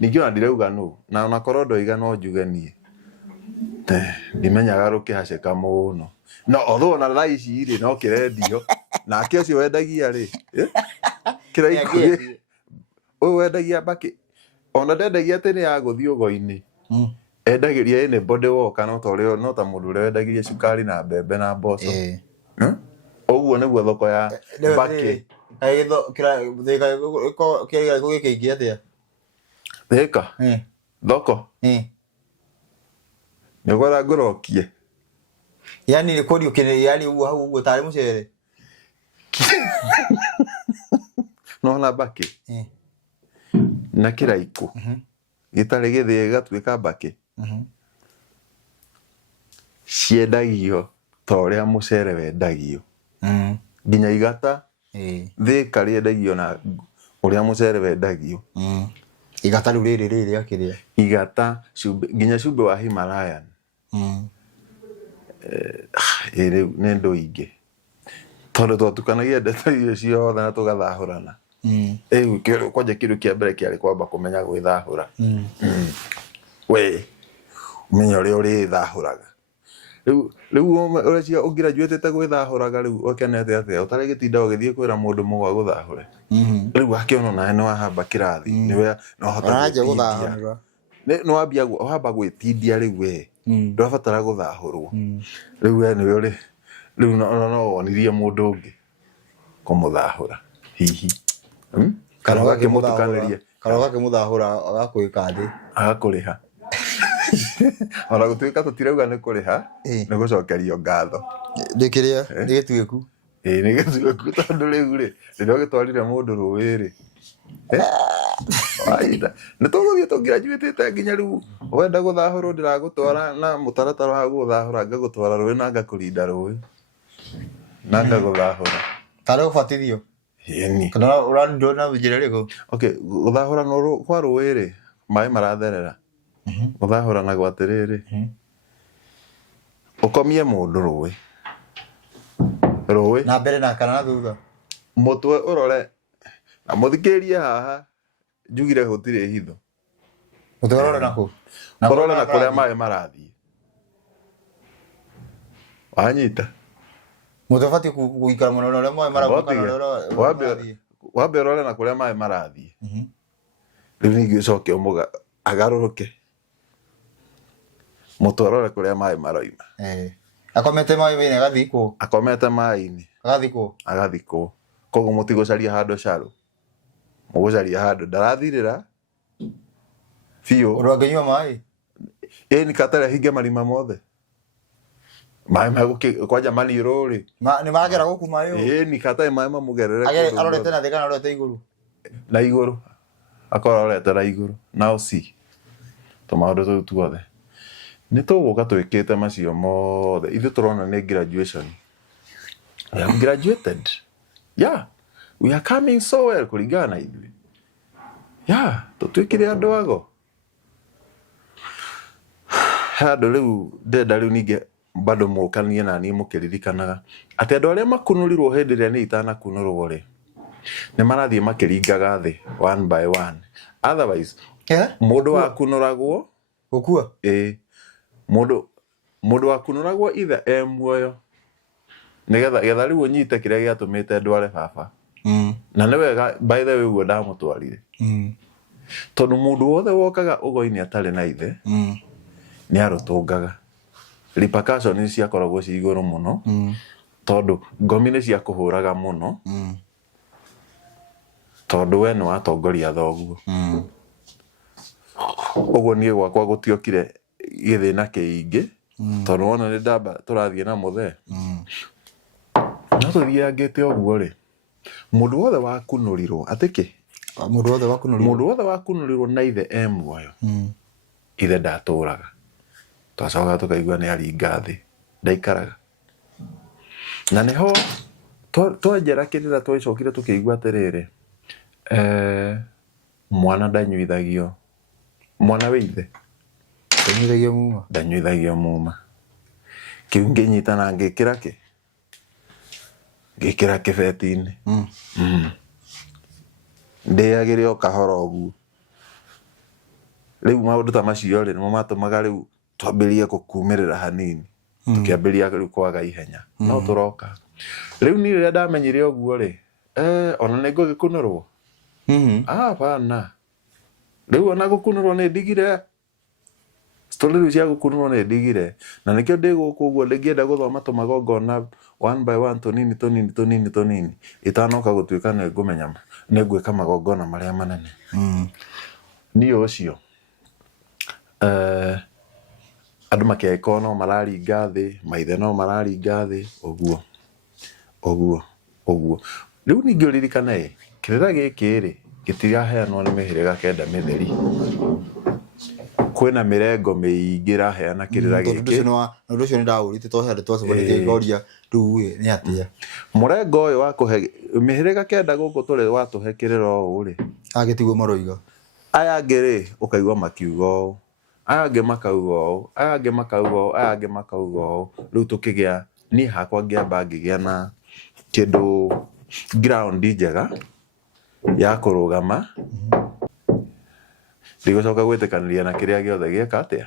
ningĩ ona ndirauga nũ na ona korwo ndoiga no njuge niĩ ndimenyaga rũkĩhacĩka mũno no although ona thaa ici rĩ no kĩrendio nake ũcio wendagia rĩ kĩraiku ũyũ wendagia mbakĩ ona ndendagia atĩ nĩ ya gũthiĩ ũgo-inĩ endagĩria ĩnĩ body woka no ta mũndũ ũrĩa wendagĩria cukari na mbembe na mboco ũguo nĩguo thoko ya mbakĩ gĩkĩingĩ atĩa Thika thoko nĩgwara ngũrokie yani nĩ kũriũkĩrĩria yani ũguo tarĩ mũcere nona mbakĩ na kĩraikũ gĩtarĩ gĩthĩe gĩgatuĩka mbakĩ ciendagio ta ũrĩa mũcere wendagio nginya igata Thika rĩendagio na ũrĩa mũcere wendagio igata rĩu rĩrĩ akĩrĩa igata nginya cumbĩ wa Himalayan rĩu nĩ ndũ ingĩ tondũ twatukanagia ndeto icio ciothe na tũgathahũrana kwanja kĩndũ kĩa mbere kĩarĩ kwamba kũmenya gwĩthahũra we ũmenya ũrĩa ũrĩthahũraga rĩu ũrĩa ũngirajuĩtĩte gwĩthahũraga rĩu ũkenete atĩa ũtarĩ gĩtinda ũgĩthiĩ kwĩra mũndũ mũgwa gũthahũre rĩu akĩona nawe nĩ wahamba kĩrathi nĩwe no hota gũthahũra nĩ wamba gwĩtindia rĩu we ndũrabatara gũthahũrwo rĩu we nĩwe ũrĩ rĩu no wonirie mũndũ ũngĩ kũmũthahũra hihi kana ũgakĩmũtukanĩria kana ũgakĩmũthahũra agakũĩka thĩ agakũrĩha ona gũtuĩka tũtirauga nĩ kũrĩha nĩ gũcokerio ngatho ndĩkĩrĩa nĩ gĩtuĩku nĩ gĩtuĩku tondũ rĩu rĩ rĩrĩa ũgĩtwarire mũndũ rũĩ rĩ nĩ tũgũthiĩ tũngirajuĩtĩte nginya rĩu wenda gũthahũrwo ndĩragũtwara na mũtaratara wa gũthahũra ngagũtwara rũĩ na ngakũrinda rũĩ na ngagũthahũra tarĩ ũbatithio kana ũrandwo na njĩra ĩrĩkũ gũthahũra kwa rũĩ rĩ maĩ maratherera gũthahũra na gwatĩrĩrĩ ũkomie mũndũ rũĩ na mbere na kana na thutha mũtwe ũrore na mũthikĩrĩrie haha njugire gũtirĩ hitho mũtwe ũrore nakũ ũrore na kũrĩa maĩ marathiĩ wanyita mũtwe ũbatiĩ gũikara mũno ũrĩa maĩ marathiĩ wambe ũrore na kũrĩa maĩ marathiĩ rĩu ningĩ ũcoke agarũrũke mũtwe ũrore kũrĩa maĩ maroima akomete maĩ-inĩ agathikwo akomete maĩ-inĩ agathikwo koguo mũtigũcaria handũ carũ mũgũcaria handũ ndarathirĩra biũ ũndũ angĩnyua maĩ ĩni katarĩ hinge marima mothe maĩ kwanja maniũrũ rĩ nĩ magera gũkũ maĩ ĩni katarĩ maĩ mamũgerere arorete na thĩ kana arorete igũrũ na igũrũ akorwo arorete na igũrũ na ũci tũmaũndũ tũu tuothe nĩ tũgũka twĩkĩte macio mothe ithuĩ tũrona nĩ graduation we have graduated we are coming so well kũringana na ithuĩ tũtuĩkire andũ ago handũ rĩu ndenda rĩu ningĩ bado mũkanie na niĩ mũkĩririkanaga atĩ andũ arĩa makunũrirwo hĩndĩ ĩrĩa niĩ itanakunũrwo rĩ nĩ marathiĩ makĩringaga thĩ one by one otherwise mũndũ wakunũragwo gũkua mũndũ wakunũragwo ithe muoyo nĩgetha rĩu ũnyite kĩrĩa gĩatũmĩte ndware baba na nĩ wega by the way ũguo ndamũtwarire tondũ mũndũ wothe wokaga ũgo-inĩ atarĩ na ithe nĩ arũtũngaga repercussions ciakoragwo ci igũrũ mũno tondũ ngomi nĩ ciakũhũraga mũno tondũ we nĩ watongoria thoguo ũguo niĩ gwakwa gũtiokire gĩthĩna kĩingĩ tondũ wona nĩ ndamba tũrathiĩ na mũthee no tũthiangĩte ũguo rĩ mũndũ wothe wakunũrirwo atĩkĩ mũndũ wothe wakunũrirwo na ithe muoyo ithe ndatũraga twacokaga tũkaigua nĩ aringa thĩ ndaikaraga na nĩho twanjĩra kĩrĩra twacokire tũkĩigua atĩrĩrĩ mwana ndanyuithagio mwana wĩ ithe ndanyuithagio muma kĩu ngĩnyitana ngĩkĩra kĩbeti-inĩ ndĩagĩre o kahora ũguo rĩu maũndũ ta macio rĩ nĩmo matũmaga rĩu twambĩrĩrie gũkumĩrĩra hanini tũkĩambĩrĩria rĩu kwaga ihenya no tũroka rĩu niĩ rĩrĩa ndamenyire ũguo rĩ ona nĩ ngũgĩkunũrwo hapana rĩu ona gũkunũrwo nĩ ndigire story rĩu cia gũkunũrwo nĩ ndigire na nĩkĩo ndĩ gũkũ ũguo ndĩngĩenda gũthoma tũmagongona one by one tũnini itanoka gũtuĩka nĩ ngũmenya nĩ ngwĩka magongona marĩa manene niĩ ũcio andũ makĩaĩkoo no mararinga thĩ maithe no mararinga thĩ ũguo rĩu ningĩ ũririkane kĩrĩra gĩkĩ-rĩ gĩtiraheanwo nĩ mĩhĩrĩga kenda mĩtheri kwĩna mĩrengo mĩingĩ ĩraheana kĩrĩra gĩkĩ ũndũ ũcio nĩ ndaũrĩte tondũ handũ twacemanĩtie ngoria rĩu nĩ atĩa mũrengo ũyũ wa kũhe mĩhĩrĩga kenda gũkũ tũrĩ watũhe kĩrĩra ũũ-rĩ agĩtigwo maroiga aya angĩ-rĩ ũkaigua makiuga ũũ aya angĩ makauga ũũ aya angĩ makauga ũũ rĩu tũkĩgĩa niĩ hakwa ngĩamba ngĩgĩa na kĩndũ ground njega ya kũrũgama ndigũcoka gwĩtĩkanĩria na kĩrĩa gĩothe gĩeka atĩa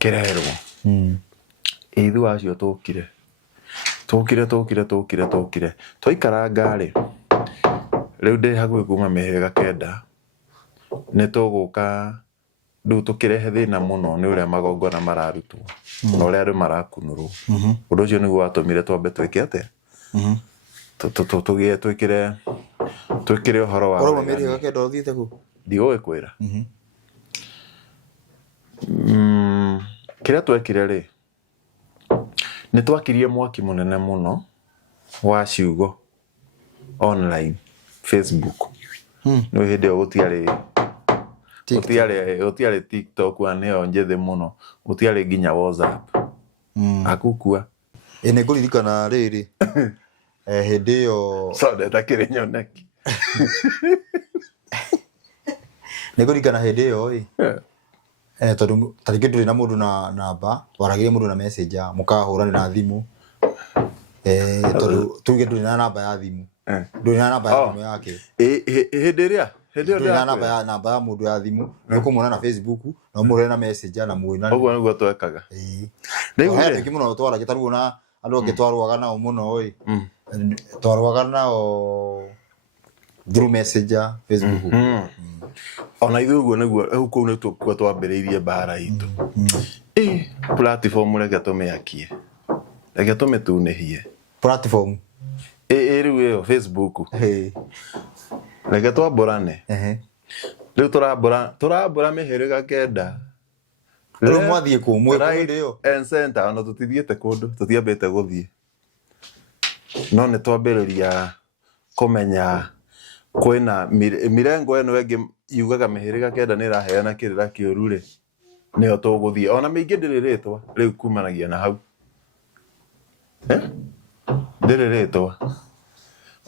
kĩrerwo ithuĩ acio tũkire twaikaranga-rĩ rĩu ndĩ hakuhĩ kuma mĩhĩrĩga kenda nĩ tũgũka rĩu tũkĩrehe thĩna mũno nĩ ũrĩa magongona mararutwo na ũrĩa andũ marakunũrwo ũndũ ũcio nĩguo watũmire twambe twĩke atĩa twĩkĩre ũhoro wa ũrauma mĩhĩrĩga kenda ũthiĩte kũ ndigũgĩkwĩra kĩrĩa twekire-rĩ nĩ twakirie mwaki mũnene mũno wa ciugo online Facebook nĩ hĩndĩ ĩyo gũtiarĩ TikTok na nĩyo njĩthĩ mũno gũtiarĩ nginya WhatsApp akukua nĩ ngũririkana rĩrĩ hĩndĩ ĩyo ndeta kĩrĩ nyoneki nĩ ngũririkana hĩndĩ ĩyo tondũ tarĩngĩ ndũrĩ na mũndũ na namba waragĩria mũndũ na messenger mũkahũranĩra thimũ tondũ tuge ndũrĩ na namba ya thimũ ndũrĩ na namba ya thimũ yake hĩndĩ ĩrĩa ndũrĩ na namba ya mũndũ ya thimũ nĩ ũkũmuona na Facebook na ũmũhũrĩre na messenger na mwĩna ũguo nĩguo twekaga rĩu mũno twaragia tarĩu na andũ angĩ twarũaga nao mũno twarũaga nao through messenger Facebook ona ithuĩ ũguo nĩguo kũu nĩkuo twambĩrĩirie mbara itũ platform reke tũmĩakie reke tũmĩtunĩhie platform rĩu ĩyo Facebook reke twambũrane rĩu tũrambũra mĩhĩrĩga kenda rĩu mwathiĩ kũ mwĩkũ hĩndĩ ĩyo center ona tũtithiĩte kũndũ tũtiambĩte gũthiĩ no nĩ twambĩrĩria kũmenya kwĩna mĩrengo ĩno ĩngĩ yugaga mĩhĩrĩga kenda nĩ ĩraheana kĩrĩra kĩũru-rĩ nĩyo tũgũthiĩ ona mĩingĩ ndĩrĩ rĩtwa rĩu kumanagia na hau ndĩrĩ rĩtwa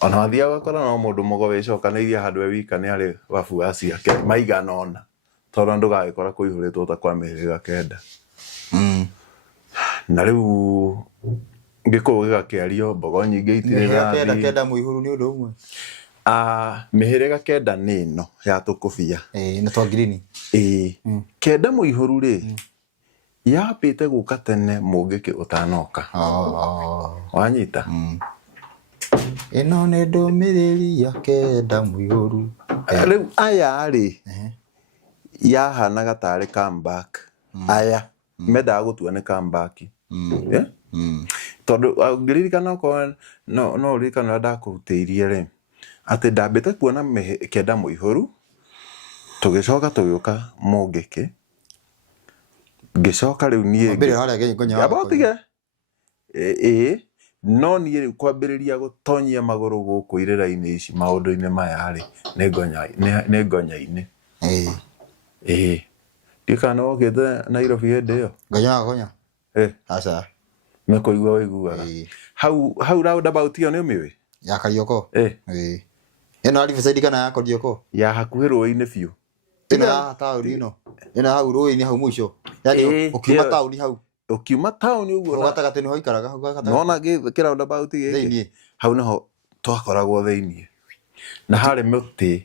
ona wathiaga ũgakora no mũndũ mũgo wĩcokanĩirie handũ wika nĩ arĩ wabua ciake maigana ona tondũ ndũgagĩkora kũihũrĩtwo ta kwa mĩhĩrĩga kenda na rĩu ngĩkũu gĩgakĩario mbogo nyingĩ itirĩ kenda mũihũru nĩ ũndũ ũmwe mĩhĩrĩga kenda nĩ ĩno ya tũkũbia na twa green kenda mũihũru-rĩ yambĩte gũka tene mũngĩkĩ ũtanoka wanyita ĩno nĩ ndũmĩrĩri ya kenda mũihũru rĩu aya-rĩ yahanaga tarĩ comeback aya mendaga gũtua nĩ comeback tondũ ngĩririkana okorwo no ũririkana ũrĩa ndakũrutĩirie-rĩ atĩ ndambĩte kuona kenda mũihũru tũgĩcoka tũgĩũka mũngĩkĩ ngĩcoka rĩu niĩ abotige no niĩ rĩu kwambĩrĩria gũtonyia magũrũ gũkũ irĩra-inĩ ici maũndũ-inĩ maya-rĩ nĩ ngonya-inĩ ndiũkana nĩ wokĩte Nairobi hĩndĩ ĩyo gonya aca nĩ kũigua wĩiguaga hau roundabout ĩyo nĩ ũmĩũĩ ya Karioko ĩno Riverside kana ya Karioko ya hakuhĩ rũĩ-inĩ biũ ĩno ya taũni ĩno hau rũĩ-inĩ hau mũico yani ũkiuma taũni hau ũkiuma taũni ũguo gatagatĩ nĩho ikaraga hau gatagatĩ nona kĩ roundabout gĩkĩ hau nĩho twakoragwo thĩiniĩ na harĩ mũtĩ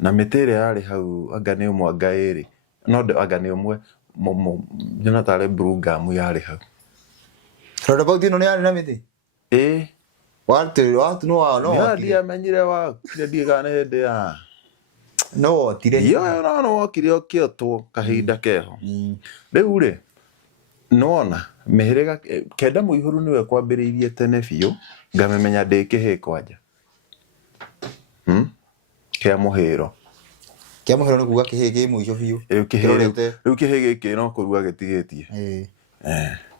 na mĩtĩ ĩrĩa yarĩ hau anga nĩ ũmwe anga ĩrĩ no anga nĩ ũmwe njona tarĩ Blue Gum yarĩ hau roundabout ĩno nĩ yarĩ na mĩtĩ watu no ndiamenyire wakire ndigane hĩndĩ ya no tire yo no wakire okĩotwo kahinda keho rĩu rĩ nona mĩhĩrĩga Kenda Mũihũru nĩwe kwambĩrĩirie tene biũ ngamemenya ndĩ kĩhĩ kwanja kĩa mũhĩro nĩ kuga kĩhĩ kĩ mũico biũ rĩu kĩhĩ gĩkĩ no kũrua gĩtigĩtie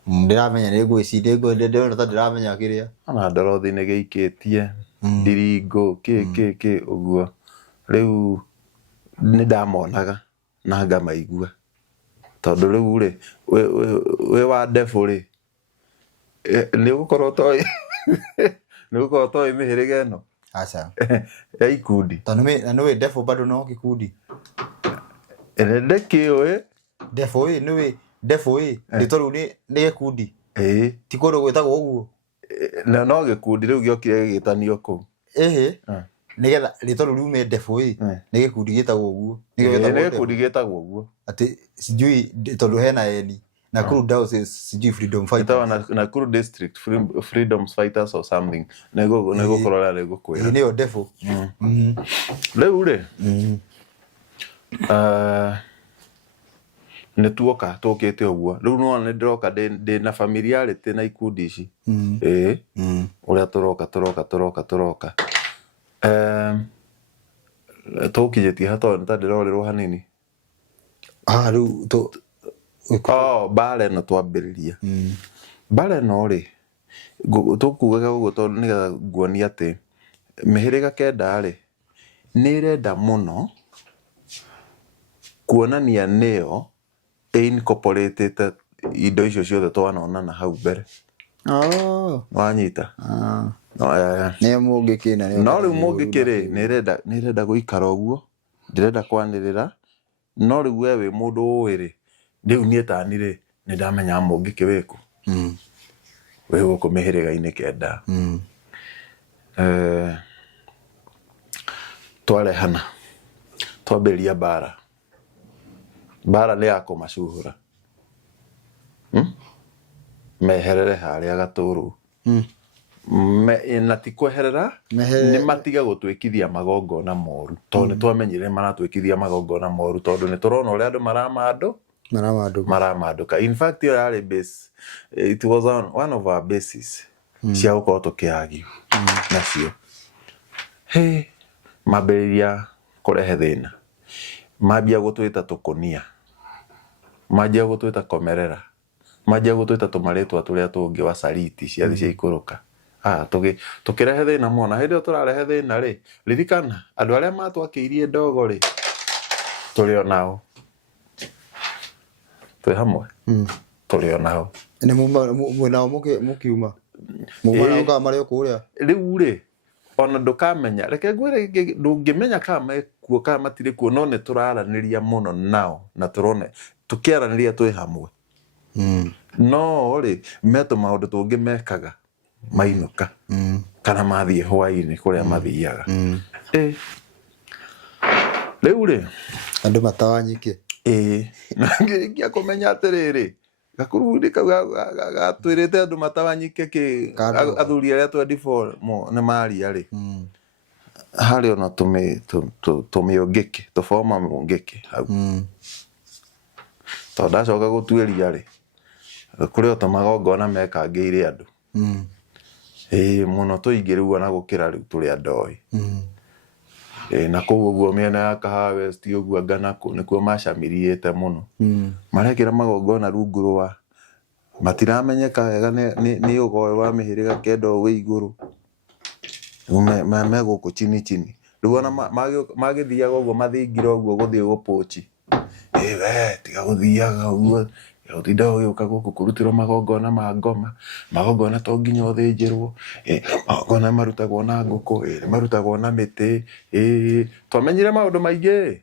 ndiramenya nĩ ngwĩciria ndĩrona ta ndiramenya kĩrĩa ona ndorothi nĩ gĩikĩtie ndiringo kĩ ũguo rĩu nĩ ndamonaga na ngamaigua tondũ rĩu rĩ we wa ndefu rĩ nĩ gũkorwo toĩ mĩhĩrĩga ĩno aca ya ikundi tondũ nĩwe ndefu bado no gĩkundi ndĩkĩũĩ ndefu nĩwe ndefu nĩ tondũ nĩ gĩkundi ti kũndũ gwĩtagwo ũguo no gĩkundi rĩu gĩokire gĩgĩtanio kũu nĩgetha rĩtwa rĩu riume ndefu nĩ gĩkundi gĩtagwo ũguo nĩ gĩkundi gĩtagwo ũguo atĩ sijui tondũ hena eni Nakuru Downs sijui Freedom Fighters Nakuru District Freedom Fighters or something nĩgũkorwo rĩarĩ gũkwĩra nĩyo ndefu rĩu rĩ nĩ tuoka tũkĩte ũguo rĩu no nĩ ndĩroka ndĩ na familiarity na ikundi ici ũrĩa tũroka tũkinyĩtie hatũ nĩ ta ndĩrorĩrwo hanini rĩu mbara ĩno twambĩrĩria mbara ĩno rĩ tũkugaga ũguo tondũ nĩgetha nguonia atĩ mĩhĩrĩga Kenda rĩ nĩ ĩrenda mũno kuonania nĩyo incorporated indo icio ciothe twanonana hau mbere wanyita nĩ mũngĩkĩna no rĩu mũngĩkĩrĩ nĩ ĩrenda gũikara ũguo ndĩrenda kwanĩrĩra no rĩu we wĩ mũndũ ũĩ rĩ rĩu niĩ tani rĩ nĩ ndamenya mũngĩkĩ wĩkũ wĩ gũkũ mĩhĩrĩga-inĩ Kenda twarehana twambĩrĩria mbara nĩ ya kũmacuhũra meherere harĩa Gatũrũ na ti kweherera nĩ matiga gũtwĩkithia magongona moru tondũ nĩ twamenyire maratwĩkithia magongona moru tondũ nĩ tũrona ũrĩa andũ maramadũka in fact ĩyo yarĩ base it was one of our bases cia gũkorwo tũkĩagio nacio mambĩrĩria kũrehe thĩna mambia gũtwĩta tũkũnia manjia gũtwĩta komerera manjia gũtwĩta tũmarĩtwa tũrĩa tũngĩ wa sariti ciathi cia ikũrũka tũkĩrehe thĩna mona hĩndĩ ĩyo tũrarehe thĩna rĩ ririkana andũ arĩa matwakĩirie ndogo rĩ tũrĩ o nao twĩ hamwe tũrĩ o nao nĩ mwĩnao mũkiuma mũmanaũkaga marĩ o kũrĩa rĩu rĩ ona ndũkamenya reke ngwĩre ndũngĩmenya kana mekuo kana matirĩ kuo no nĩ tũraranĩria mũno nao na tũrone tũkĩaranĩria twĩ hamwe no rĩ metũ maũndũ tũngĩ mekaga mainũka kana mathiĩ hwainĩ kũrĩa mathiaga rĩu rĩ andũ matawanyike na ngĩrĩkia kũmenya atĩrĩrĩ gakurundi kau gatwĩrĩte andũ matawanyike athuri arĩa 24 nĩ maria rĩ harĩ ona tũmĩũngĩke tũboma mũngĩke hau tondũ ndacoka gũtuĩria rĩ kũrĩ o tũmagongona mekangĩire andũ mũno tũingĩ rĩu ona gũkĩra rĩu tũrĩa ndoĩ na kũu ũguo mĩena ya Kahawa West ũguo Nganaku nĩkuo macamiriĩte mũno marekĩra magongona rungu rwa matiramenyeka wega nĩ ũgoe wa mĩhĩrĩga Kenda wĩ igũrũ megũkũ chini rĩu ona magĩthiaga ũguo mathingira ũguo gũthiĩ gũpũchi we tiga gũthiaga ũguo ũtinda ũgĩũka gũkũ kũrutĩrwo magongona ma ngoma magongona to nginya ũthĩnjĩrwo magongona marutagwo na ngũkũ marutagwo na mĩtĩ twamenyire maũndũ maingĩ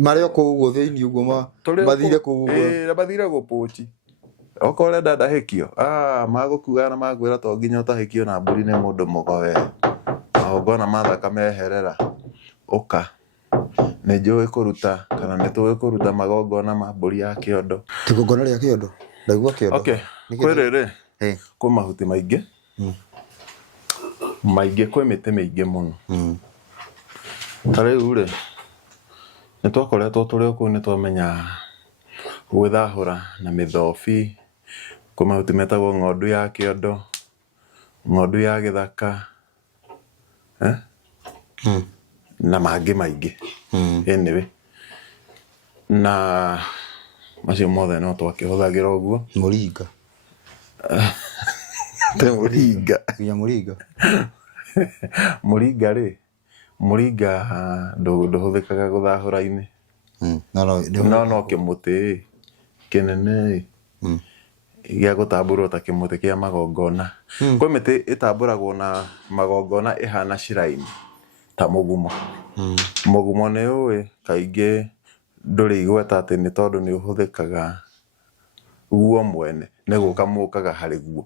marĩ o kũu ũguo thĩinĩ ũguo mathire kũu ũguo mathire gũpũchi okorwo ũrenda ndahĩkio magũkuaga na magwĩra to nginya ũtahĩkio na mbũri nĩ mũndũ mũgoe magongona ma thakame meherera ũka nĩ njũĩ kũruta kana nĩ tũĩ kũruta magongona ma mbũri ya kĩondo kĩgongona rĩa kĩondo ndaigua kĩondo kwĩ rĩrĩ kwĩ mahuti maingĩ maingĩ kwĩ mĩtĩ mĩingĩ mũno ta rĩu rĩ nĩ twakoretwo tũrĩ kũu nĩ twamenya gwĩthahũra na mĩthobi kwĩ mahuti metagwo ng'ondu ya kĩondo, ng'ondu ya gĩthaka na mangĩ maingĩ anyway na macio mothe no twakĩhũthagĩra ũguo. Mũringa te mũringa nginya mũringa mũringa rĩ mũringa ndũhũthĩkaga gũthahũra-inĩ no kĩmũtĩ kĩnene gĩa gũtambũrwo ta kĩmũtĩ kĩa magongona. Kwĩ mĩtĩ ĩtambũragwo na magongona ĩhana ciraini ta mũgumo. Mũgumo nĩ ũĩ kaingĩ ndũrĩ igweta atĩ nĩ tondũ nĩ ũhũthĩkaga guo mwene nĩ gũka mũkaga harĩ guo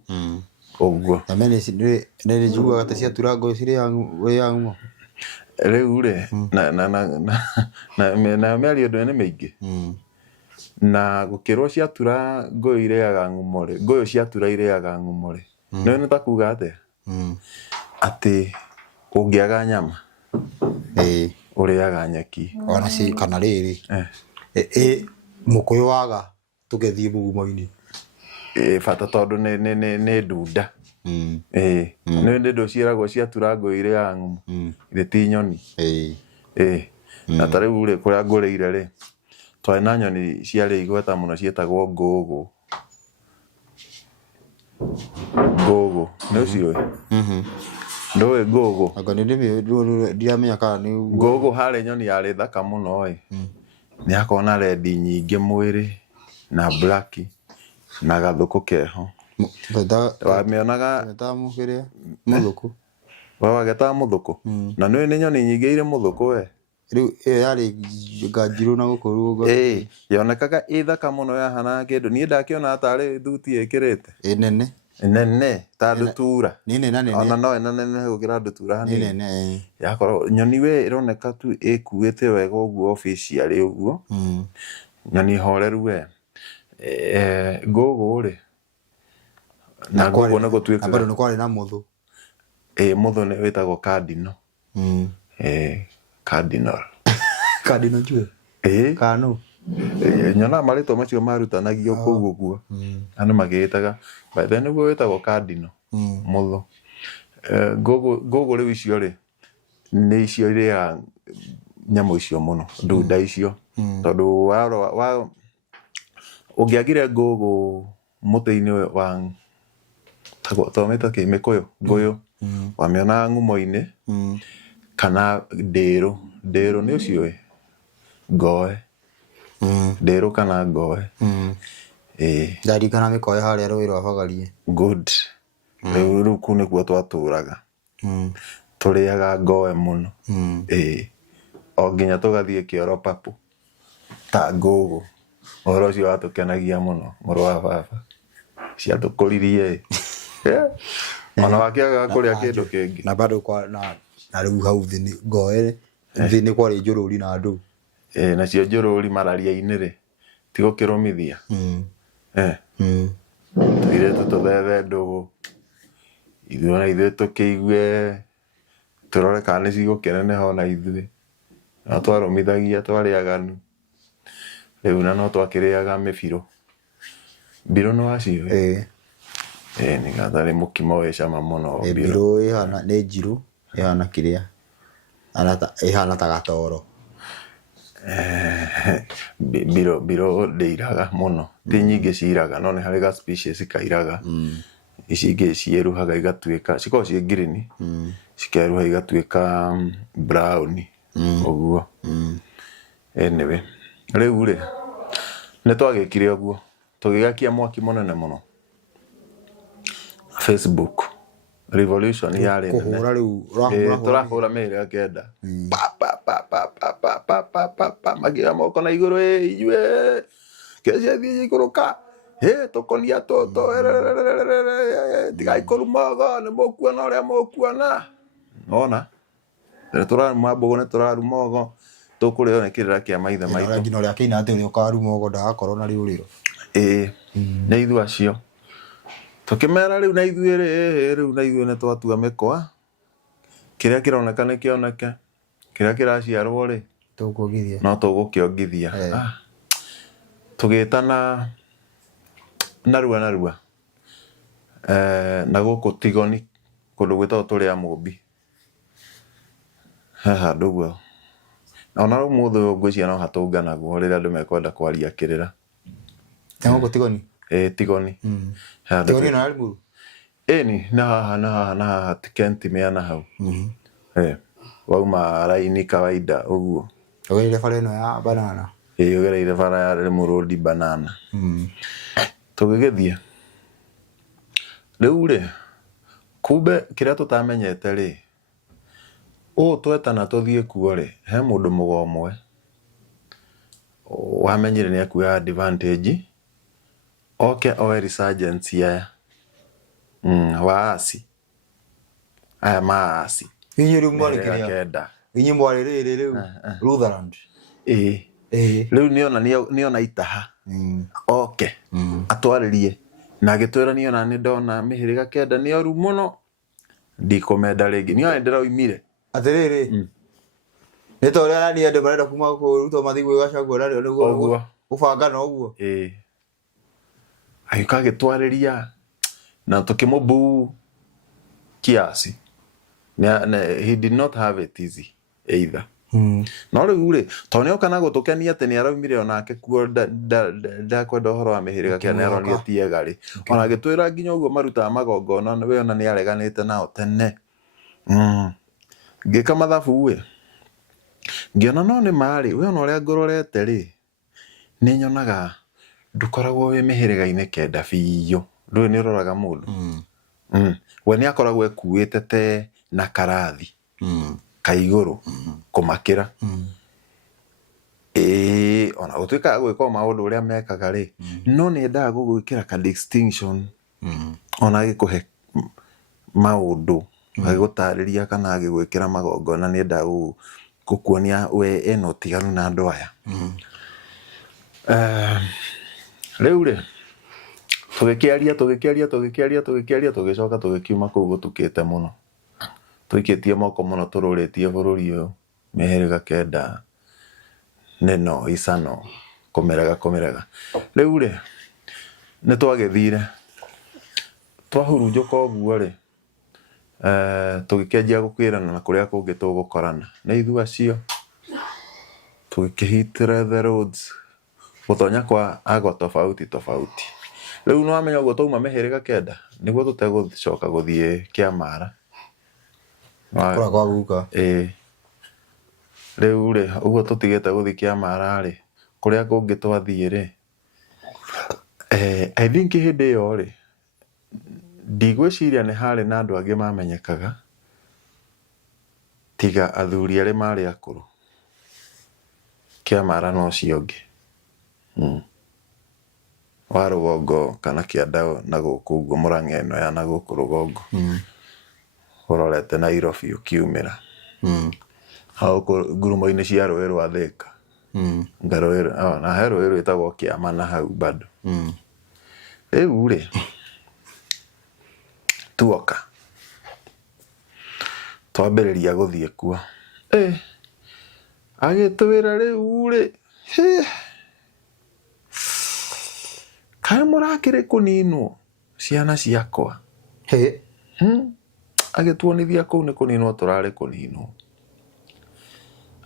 ũguo. Na nĩ njiguaga ta ciatura ngũĩ cirĩ ya ngumo rĩu rĩ na mĩario ndũ nĩ mĩingĩ na gũkĩrwo ciatura ngũĩ irĩaga ngumo rĩ ngũyũ ciatura irĩaga ngumo rĩ nĩ ta kuga atĩa atĩ ũngĩaga nyama ũrĩaga nyeki ona ci kana rĩrĩ mũkũyũ waga tũgĩthiĩ mũgumo-inĩ bata tondũ nĩ ndunda nĩ ndũ ciĩragwo ciatura ngũĩ irĩaga ngumo irĩ ti nyoni na ta rĩu rĩ kũrĩa ngũrĩire rĩ twarĩ na nyoni ciarĩ igweta mũno ciĩtagwo ngũgũ. Ngũgũ nĩ ũciũĩ? Ndũĩ ngũgũ? Anga ndiramenya kana nĩ ngũgũ harĩ nyoni yarĩ thaka mũno nĩ akorwo na rendi nyingĩ mwĩrĩ na black na gathũkũ keho. Wamĩonaga mũthũkũ wagetaga mũthũkũ na nĩ nyoni nyingĩ irĩ mũthũkũ rĩu yarĩ nganjirũ na gũkũ rũgo yonekaga ĩ thaka mũno yahana kĩndũ. Niĩ ndakĩona tarĩ thuti ĩkĩrĩte nene ta ndutura ona no ĩnenehe gũkĩra ndutura hanini yakorwo nyoni we ĩroneka tu ĩkuĩte wega ũguo officially ũguo nyoni horeru we ngũgũ rĩ na ngũgũ nĩ gũtuĩkaga bado nĩ kwarĩ na mũthũ mũthũ nĩ wĩtagwo cardinal cardinal njue kano nyonaga marĩtwa macio marutanagio kũu ũguo andũ magĩĩtaga by then nĩguo wĩtagwo cardinal mũthũ. Ngũgũ rĩu icio rĩ nĩ icio irĩaga nyamũ icio mũno ndunda icio tondũ ũngĩagire ngũgũ mũtĩ-inĩ wa twamĩta kĩmĩkũyũ ngũyũ wamĩonaga ngumo-inĩ kana ndĩrũ nĩ ũciũĩ ngoe ndĩrũ kana ngoe ndarikana mĩkoe harĩa rũĩ rwa Bagarie good rĩu kũu nĩkuo twatũraga tũrĩaga ngoe mũno o nginya tũgathiĩ kĩoro papu ta ngũgũ. Ũhoro ũcio watũkenagia mũno mũrũ wa baba ciatũkũririe ona wakĩaga kũrĩa kĩndũ kĩngĩ na bado na rĩu hau thĩ ngoe thĩ nĩ kwarĩ njũrũri na andũ nacio njũrũri malaria-inĩ rĩ ti gũkĩrũmithia tũirĩtu tũthethe ndũgũ ithuĩ na ithuĩ tũkĩigue tũrore kana nĩ cigũkĩneneha ona ithuĩ na twarũmithagia twarĩaganu. Rĩu na no twakĩrĩaga mĩbirũ. Mbirũ nĩ waciũĩ? Nĩ gatharĩ mũkimo wĩ cama mũno mbirũ ĩhana nĩ njirũ ĩhana kĩrĩa ĩhana ta gatoro mbirũ ndĩiraga mũno ti nyingĩ ciraga no nĩ harĩ ga species kairaga ici ingĩ ciĩruhaga igatuĩka cikoragwo ciĩ green cikeruha igatuĩka brown ũguo. Anyway rĩu rĩ nĩ twagĩkire ũguo tũgĩgakia mwaki mũnene mũno Facebook revolution yarĩ kũhũra rĩu tũrahũra mĩĩrĩ kenda magĩra moko na igũrũ inyuĩ kĩciathiĩ ikũrũka tũkonia tũtũ tigai kũrumogo nĩ mũkuona ũrĩa mũkuona ona tũraruma mbũgũ nĩ tũrarumogo tũkũrĩo nĩ kĩrĩra kĩa maithe maitũ ngina ũrĩa kĩina atĩ ũrĩa ũkarumogo ndagakorwo na rĩũrĩro nĩ ithuĩ acio tũkĩmera rĩu na ithuĩ nĩ twatua mĩkwa kiria kironeka nĩ kĩoneke kiria kĩraciarwo rĩ Tũkũongithia. no tũgũkĩongithia. Tũgĩtana narua na gũkũ Tigoni kũndũ gwĩtagwo tũrĩa Mũmbi haha ndũguo ona ũmũthĩ ũyũ ngwĩciria no hatũnganagwo rĩrĩa andũ mekwenda kwaria kĩrĩra. Gũkũ Tigoni? Tigoni. Tigoni no Limuru? Ĩni na haha tikenti mĩana hau. Wauma raini kawaida ũguo. Ũgereire bara ĩno ya Banana? Ũgereire bara ya Limuru Road Banana. Tũgĩgĩthiĩ rĩu rĩ kumbe kĩrĩa tũtamenyete rĩ twetana tũthiĩ kuo rĩ he mũndũ mũgomwe wamenyire nĩ akuoya advantage oke oe resurgence aya waasi aya maasi Inyi rĩu mwarĩ kĩrĩa? Inyi mwarĩ rĩu Rutherland? Rĩu niona itaha oke atwarĩrie na agĩtwĩra niona nĩ ndona mĩhĩrĩga kenda nĩ oru mũno ndikũmenda rĩngĩ niona ndĩroimire atĩrĩrĩ nĩ ta ũrĩa nani andũ marenda kuma kũrutwo mathiĩ gwĩ Gachagua narĩo nĩguo gũbangana ũguo. Agĩũka agĩtwarĩria na tũkĩmũbuu kiasi. He did not have it easy either. No rĩu rĩ tondũ nĩoka na gũtũkenia atĩ nĩaraumire onake kuo ndakwenda ũhoro wa mĩhĩrĩga kĩa nĩaronire tiega rĩ ona agĩtwĩra nginya ũguo marutaga magongona we ona nĩareganĩte nao tene. Ngĩka mathabu we ngĩona no nĩ marĩ we ona ũrĩa ngũrorete rĩ nĩnyonaga ndũkoragwo wĩ mĩhĩrĩga-inĩ kenda biũ ndũĩ nĩũroraga mũndũ. We nĩakoragwo ekuĩte te na karathi kaigũrũ kũmakĩra. Ona gũtuĩkaga gwĩka maũndũ ũrĩa mekaga rĩ no nĩendaga gũgwĩkĩra ka distinction ona agĩkũhe maũndũ agĩgũtarĩria kana agĩgwĩkĩra magongona nĩendaga gũkuonia we ena ũtiganu na andũ aya. Rĩu rĩ tũgĩkĩaria tũgĩcoka tũgĩkiuma kũu gũtukĩte mũno tũikĩtie moko mũno tũrũrĩtie bũrũri ũyũ mĩhĩrĩga kenda neno icano kũmerega. Rĩu rĩ nĩtwagĩthire twahurunjũka ũguo rĩ tũgĩkĩanjia gũkĩrana na kũrĩa kũngĩ tũgũkorana nĩ ithuĩ acio tũgĩkĩhitire the roads gũtonya kwa agwa tofauti. Rĩu nĩwamenya ũguo twauma mĩhĩrĩga kenda nĩguo tũtegũcoka gũthiĩ Kĩamara kũrĩa kwa guka. Rĩu rĩ ũguo tũtigĩte gũthiĩ Kĩamara rĩ kũrĩa kũngĩ twathiĩ rĩ I think hĩndĩ ĩyo rĩ ndigwĩciria nĩ harĩ na andũ angĩ mamenyekaga tiga athuri arĩ marĩ akũrũ. Kĩamara no cio ũngĩ wa rũgongo kana kĩanda na gũkũ ũguo Mũrang'a ĩno ya na gũkũ rũgongo ũrorete Nairobi ũkiumĩra hau ngurumo-inĩ cia rũĩ rwa Thĩka na he rũĩ rwĩtagwo Kĩamana hau bado. Rĩu rĩ tuoka twambĩrĩria gũthiĩ kuo agĩtwĩra rĩu rĩ kaĩ mũrakĩrĩ kũninwo ciana ciakwa agĩtuonithia kũu nĩ kũninwo tũrarĩ kũninwo.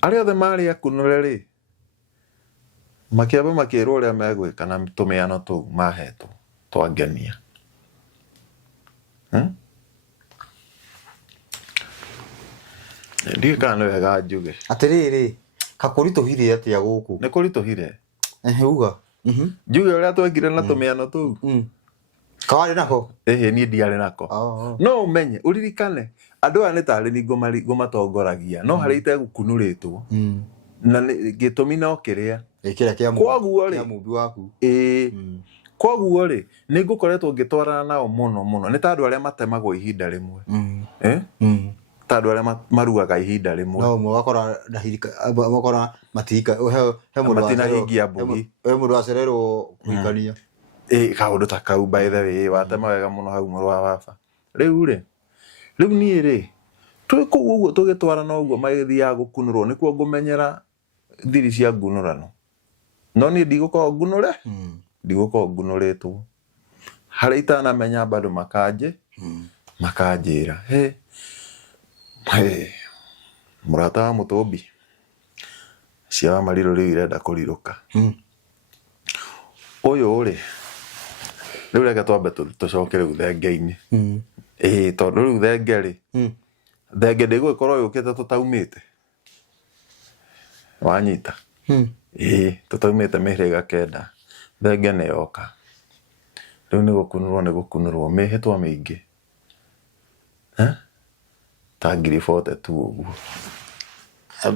Arĩa othe marĩ akunũre rĩ makĩamba makĩrwo ũrĩa megwĩka na tũmĩano tũu mahetwo twangenia. Ndiũĩ kana nĩ wega njuge atĩrĩrĩ kakũritũhire atĩa gũkũ? Nĩ kũritũhire uga njuge ũrĩa twekire na tũmĩano tũu kawarĩ nako? Niĩ ndiarĩ nako. No ũmenye ũririkane andũ aya nĩ tarĩ ni ngũmatongoragia no harĩa itegũkunũrĩtwo na gĩtũmi no kĩrĩa koguo rĩ nĩ ngũkoretwo ngĩtwarana nao mũno nĩ ta andũ arĩa matemagwo ihinda rĩmwe ta andũ arĩa maruaga ihinda rĩmwe no ũgakora matika matinahingia mbugi he mũndũ wacererwo kũhikania kaũndũ ta kau by the way watema wega mũno hau mũrũ wa baba. Rĩu niĩ rĩ twi kuu uguo tugitwarana uguo magithiaga gukunurwo nikuo ngumenyera thiri cia ngunurano no ni ndigukorwo ngunure ndigukorwo ngunuritwo haria itanamenya bado makanjira he murata wa Mutumbi cia wa Mariro riu irenda kuriruka uyu ri riu reke twambe tucoke riu thenge-ini tondu riu thenge ri thenge ndigwikorwo yukite tutaumite wanyita tutaumite mihiriga kenda thenge ni yoka riu ni gukunurwo mihitwa mingi ta ngiri 42 uguo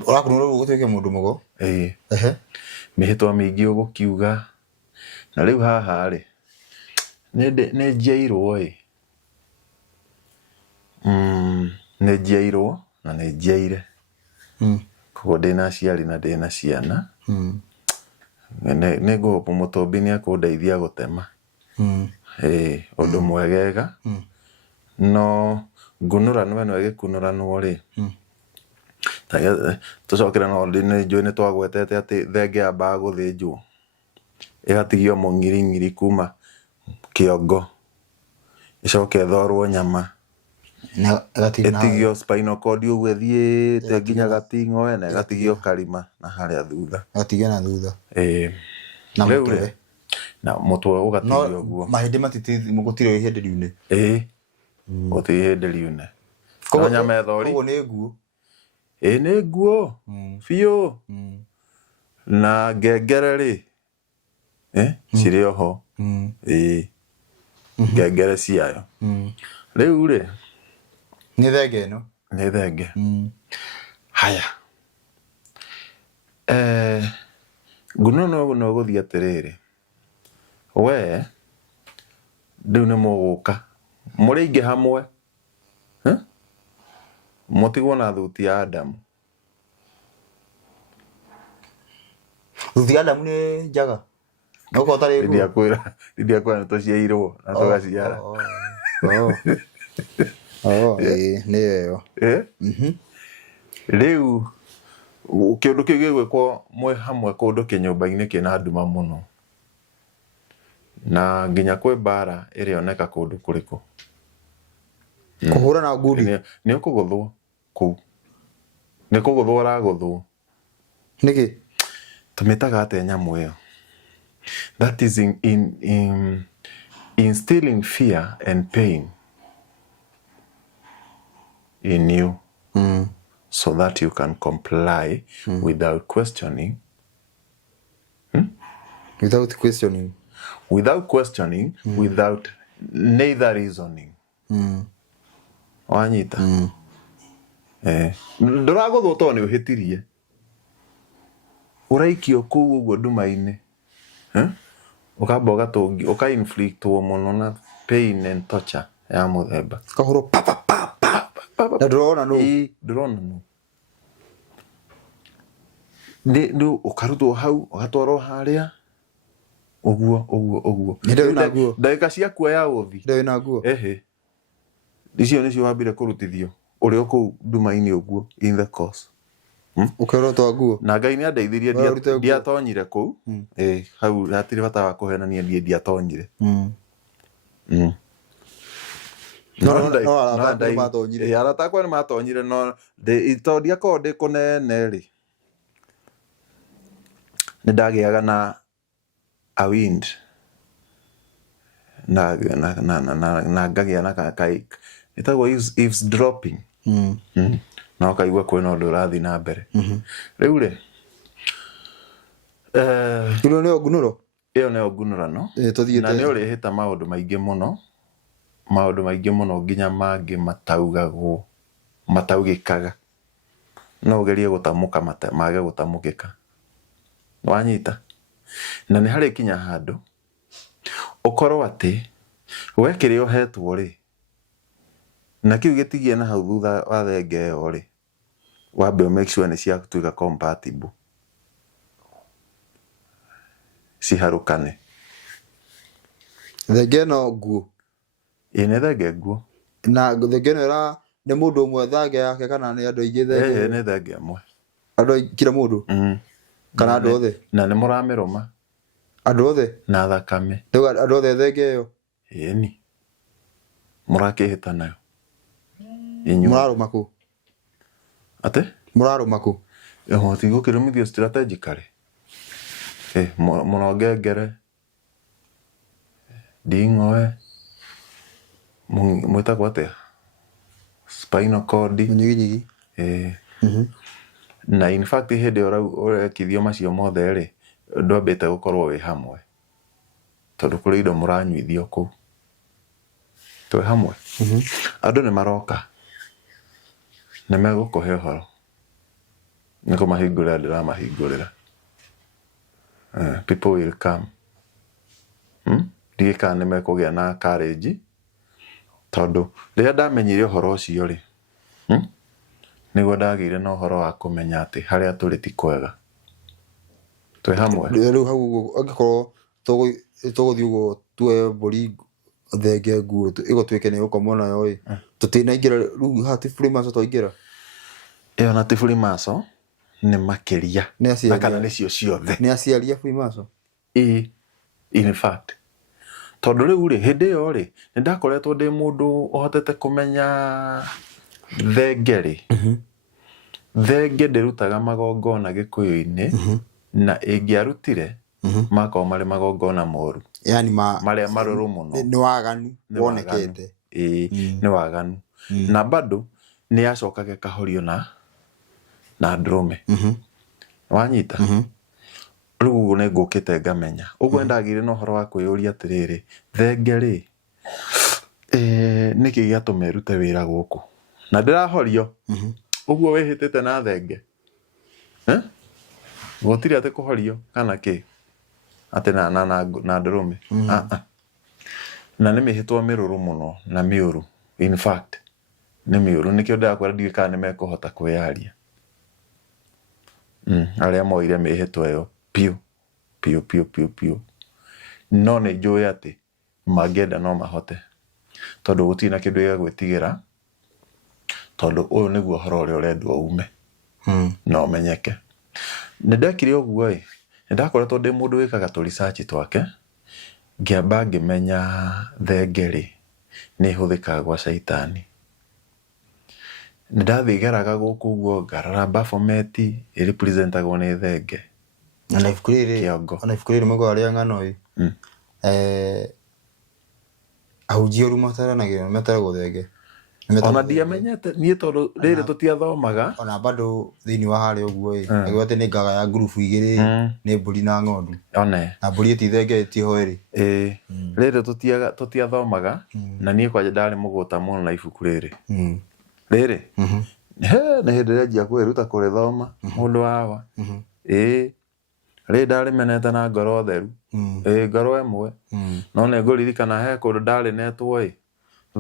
urakunurwo gutwike mundu mugo mihitwa mingi ugukiuga na riu haha ri ni njiairwo ni njiairwo na ni njiaire koguo ndina ciari na ndina ciana ni nguhopa Mutumbi ni akundeithia gutema undu mwegega no ngunurano eno igikunuranwo ri tucokera no njui ni twagwetete ati thenge yambaga guthinjwo igatigio mungiringiri kuma kiongo icoke thorwo nyama itigio spinal cord uguo thiete nginya gating'o na igatigio karima na haria thutha gatigio na thutha na mutwe na mutwe ugatigio guo mahindi matiti mugutire ihenderi-ini gutiri ihenderi-ini koguo nyama ethori koguo ni nguo ni nguo biu na ngengere ri ciri oho ngengere ciayo riu ri ni thenge ino ni thenge haya nguno no guthia atiriri we riu ni muguka muri ingi hamwe mutigwo na thuti ya Adamu thuti ya Adamu ni njaga no ko tari ndia kwira tuciairwo na tugaciara ni yo riu kiundu kiu gigwikwo mwe hamwe kundu kinyumba-ini kina nduma muno na nginya kwi mbara irioneka kundu kuriku kuhura na ngudi ni ukuguthwo ku ni kuguthwo raguthwo niki tumitaga ate nyamu iyo that is instilling fear and pain in you so that you can comply without questioning without neither reasoning wanyita nduraguthwo to ni uhitirie uraikio kuu uguo nduma-ini ukamba ugatungi uka-inflictwo muno na pain and torture ya muthemba kahuro pa na ndurona no ndu ukarutwo hau ugatwarwo haria uguo ndagika cia kuoya uthi ndio na nguo icio nicio wambire kurutithio uri oku nduma-ini uguo in the course ukerotwo nguo na Ngai ni andeithirie ndiatonyire kuu hau hatiri bata wa kuhenania ndiatonyire aratakwa ni matonyire no to ndiakorwo ndi kunene ri ni ndagiaga na a wind na ngagia na kai itagwo eavesdropping na ukaigua kwina undu urathi na mbere riu ri ino ni ogunuro iyo ni ogunurano na ni urihita maundu maingi muno nginya mangi mataugikaga no ugerie gutamuka mage gutamukika wanyita na ni hari kinya handu ukorwo ati wekire uhetwo ri na kiu gitigie na hau thutha wa thenge yo ri wambe make sure ni cia tuika compatible ciharukane thenge no nguo ine thenge nguo na thenge no nĩ mũndũ ũmwe thenge yake kana nĩ andũ aingĩ thenge? Nĩ thenge ĩmwe. Andũ kila mũndũ kana andũ othe? Na nĩ mũramĩrũma Andũ othe na thakame. Andũ othe thenge ĩyo? Ĩni mũrakĩhĩta nayo. Mũrarũma kũ? Ate? Mũrarũma kũ? Mũtigũkĩrũmithio strategically. Mũnongengere nding'oe mwĩtagwo atĩa? Spinal cord. Mũnyiginyigi. Na in fact hĩndĩ ũrekithio macio mothe rĩ, ndwambĩte gũkorwo wĩ hamwe, tondũ kũrĩ indo mũranyuithio kũu twĩ hamwe. Andũ nĩ maroka, nĩ megũkũhe ũhoro, nĩ kũmahingũrĩra ndĩramahingũrĩra. People will come. Ndigĩkaga nĩ mekũgĩa na courage, tondũ rĩrĩa ndamenyire ũhoro ũcio rĩ, nĩguo ndagĩire na ũhoro wa kũmenya atĩ harĩa tũrĩ ti kwega, twĩ hamwe. Rĩu hau ũguo angĩkorwo tũgũthiĩ ũguo tuoe mbũri thenge nguo ĩgũtuĩke nĩ gũkomwo nayo ĩ, tũtinaingĩra rĩu haha ti Freemason twaingĩra? Ĩyo na ti Freemason nĩ makĩria, na kana nĩcio ciothe. Nĩ aciari a Freemason? In fact, tondũ rĩu rĩ, hĩndĩ ĩyo rĩ, nĩ ndakoretwo ndĩ mũndũ ũhotete kũmenya thenge rĩ. Thenge ndĩrutaga magongona Gĩkũyũ-inĩ, na ĩngĩarutire makorwo marĩ magongona moru, yani marĩa marũrũ mũno. Nĩ waganu wonekete. Nĩ waganu. Na bado nĩ yacokaga ĩkahorio na ndũrũme. Wanyita? Rĩu ũguo nĩ ngũkĩte ngamenya. Ũguo ndagĩire na ũhoro wa kwĩyũria atĩrĩrĩ, thenge rĩ, nĩkĩ gĩatũma ĩrute wĩra gũkũ? Na ndĩrahorio. Ũguo wĩhĩtĩte na thenge? Gũtirĩ atĩ kũhorio kana kĩ? Atĩ na ndũrũme? Na nĩ mĩhĩtwa mĩrũrũ mũno na mĩũru. In fact, nĩ mĩũru. Nĩkĩo ndĩrakwĩra ndigĩkaga nĩ mekũhota kwĩyaria. Arĩa moire mĩhĩtwa ĩyo piũ. No nĩ njũĩ atĩ mangĩenda no mahote, tondũ gũtirĩ na kĩndũ gĩa gwĩtigĩra, tondũ ũyũ nĩguo ũhoro ũrĩa ũrendwo ume na ũmenyeke. Nĩ ndekire ũguo ĩ, nĩ ndakoretwo ndĩ mũndũ wĩkaga tũ research twake, ngĩamba ngĩmenya thenge rĩ, nĩ ĩhũthĩkaga gwa caitani. Nĩ ndathigeraga gũkũ ũguo ngarora Baphomet ĩrepresentagwo nĩ thenge. Ona ibuku rĩrĩ mũgwa rĩa ng'ano ĩ, ahunjia oru mataragwo thenge. Ona ndiamenyete niĩ tondũ rĩrĩ tũtiathomaga. Ona bado thĩinĩ wa harĩa ũguo ĩ, nĩguo atĩ nĩ ngaga ya ngurubu igĩrĩ, nĩ mbũri na ng'ondu. Na mbũri ĩti thenge ĩtiho ĩrĩ. Rĩrĩ tũtiathomaga, na niĩ kwanja ndarĩ mũgũta mũno na ibuku rĩrĩ. Rĩrĩ nĩ hĩndĩ rĩanjia kwĩruta kũrĩthoma mũndũ wawa. Rĩrĩ ndarĩmenete na ngoro theru, ngoro ĩmwe. No nĩ ngũririkana he kũndũ ndarĩnetwo ĩ,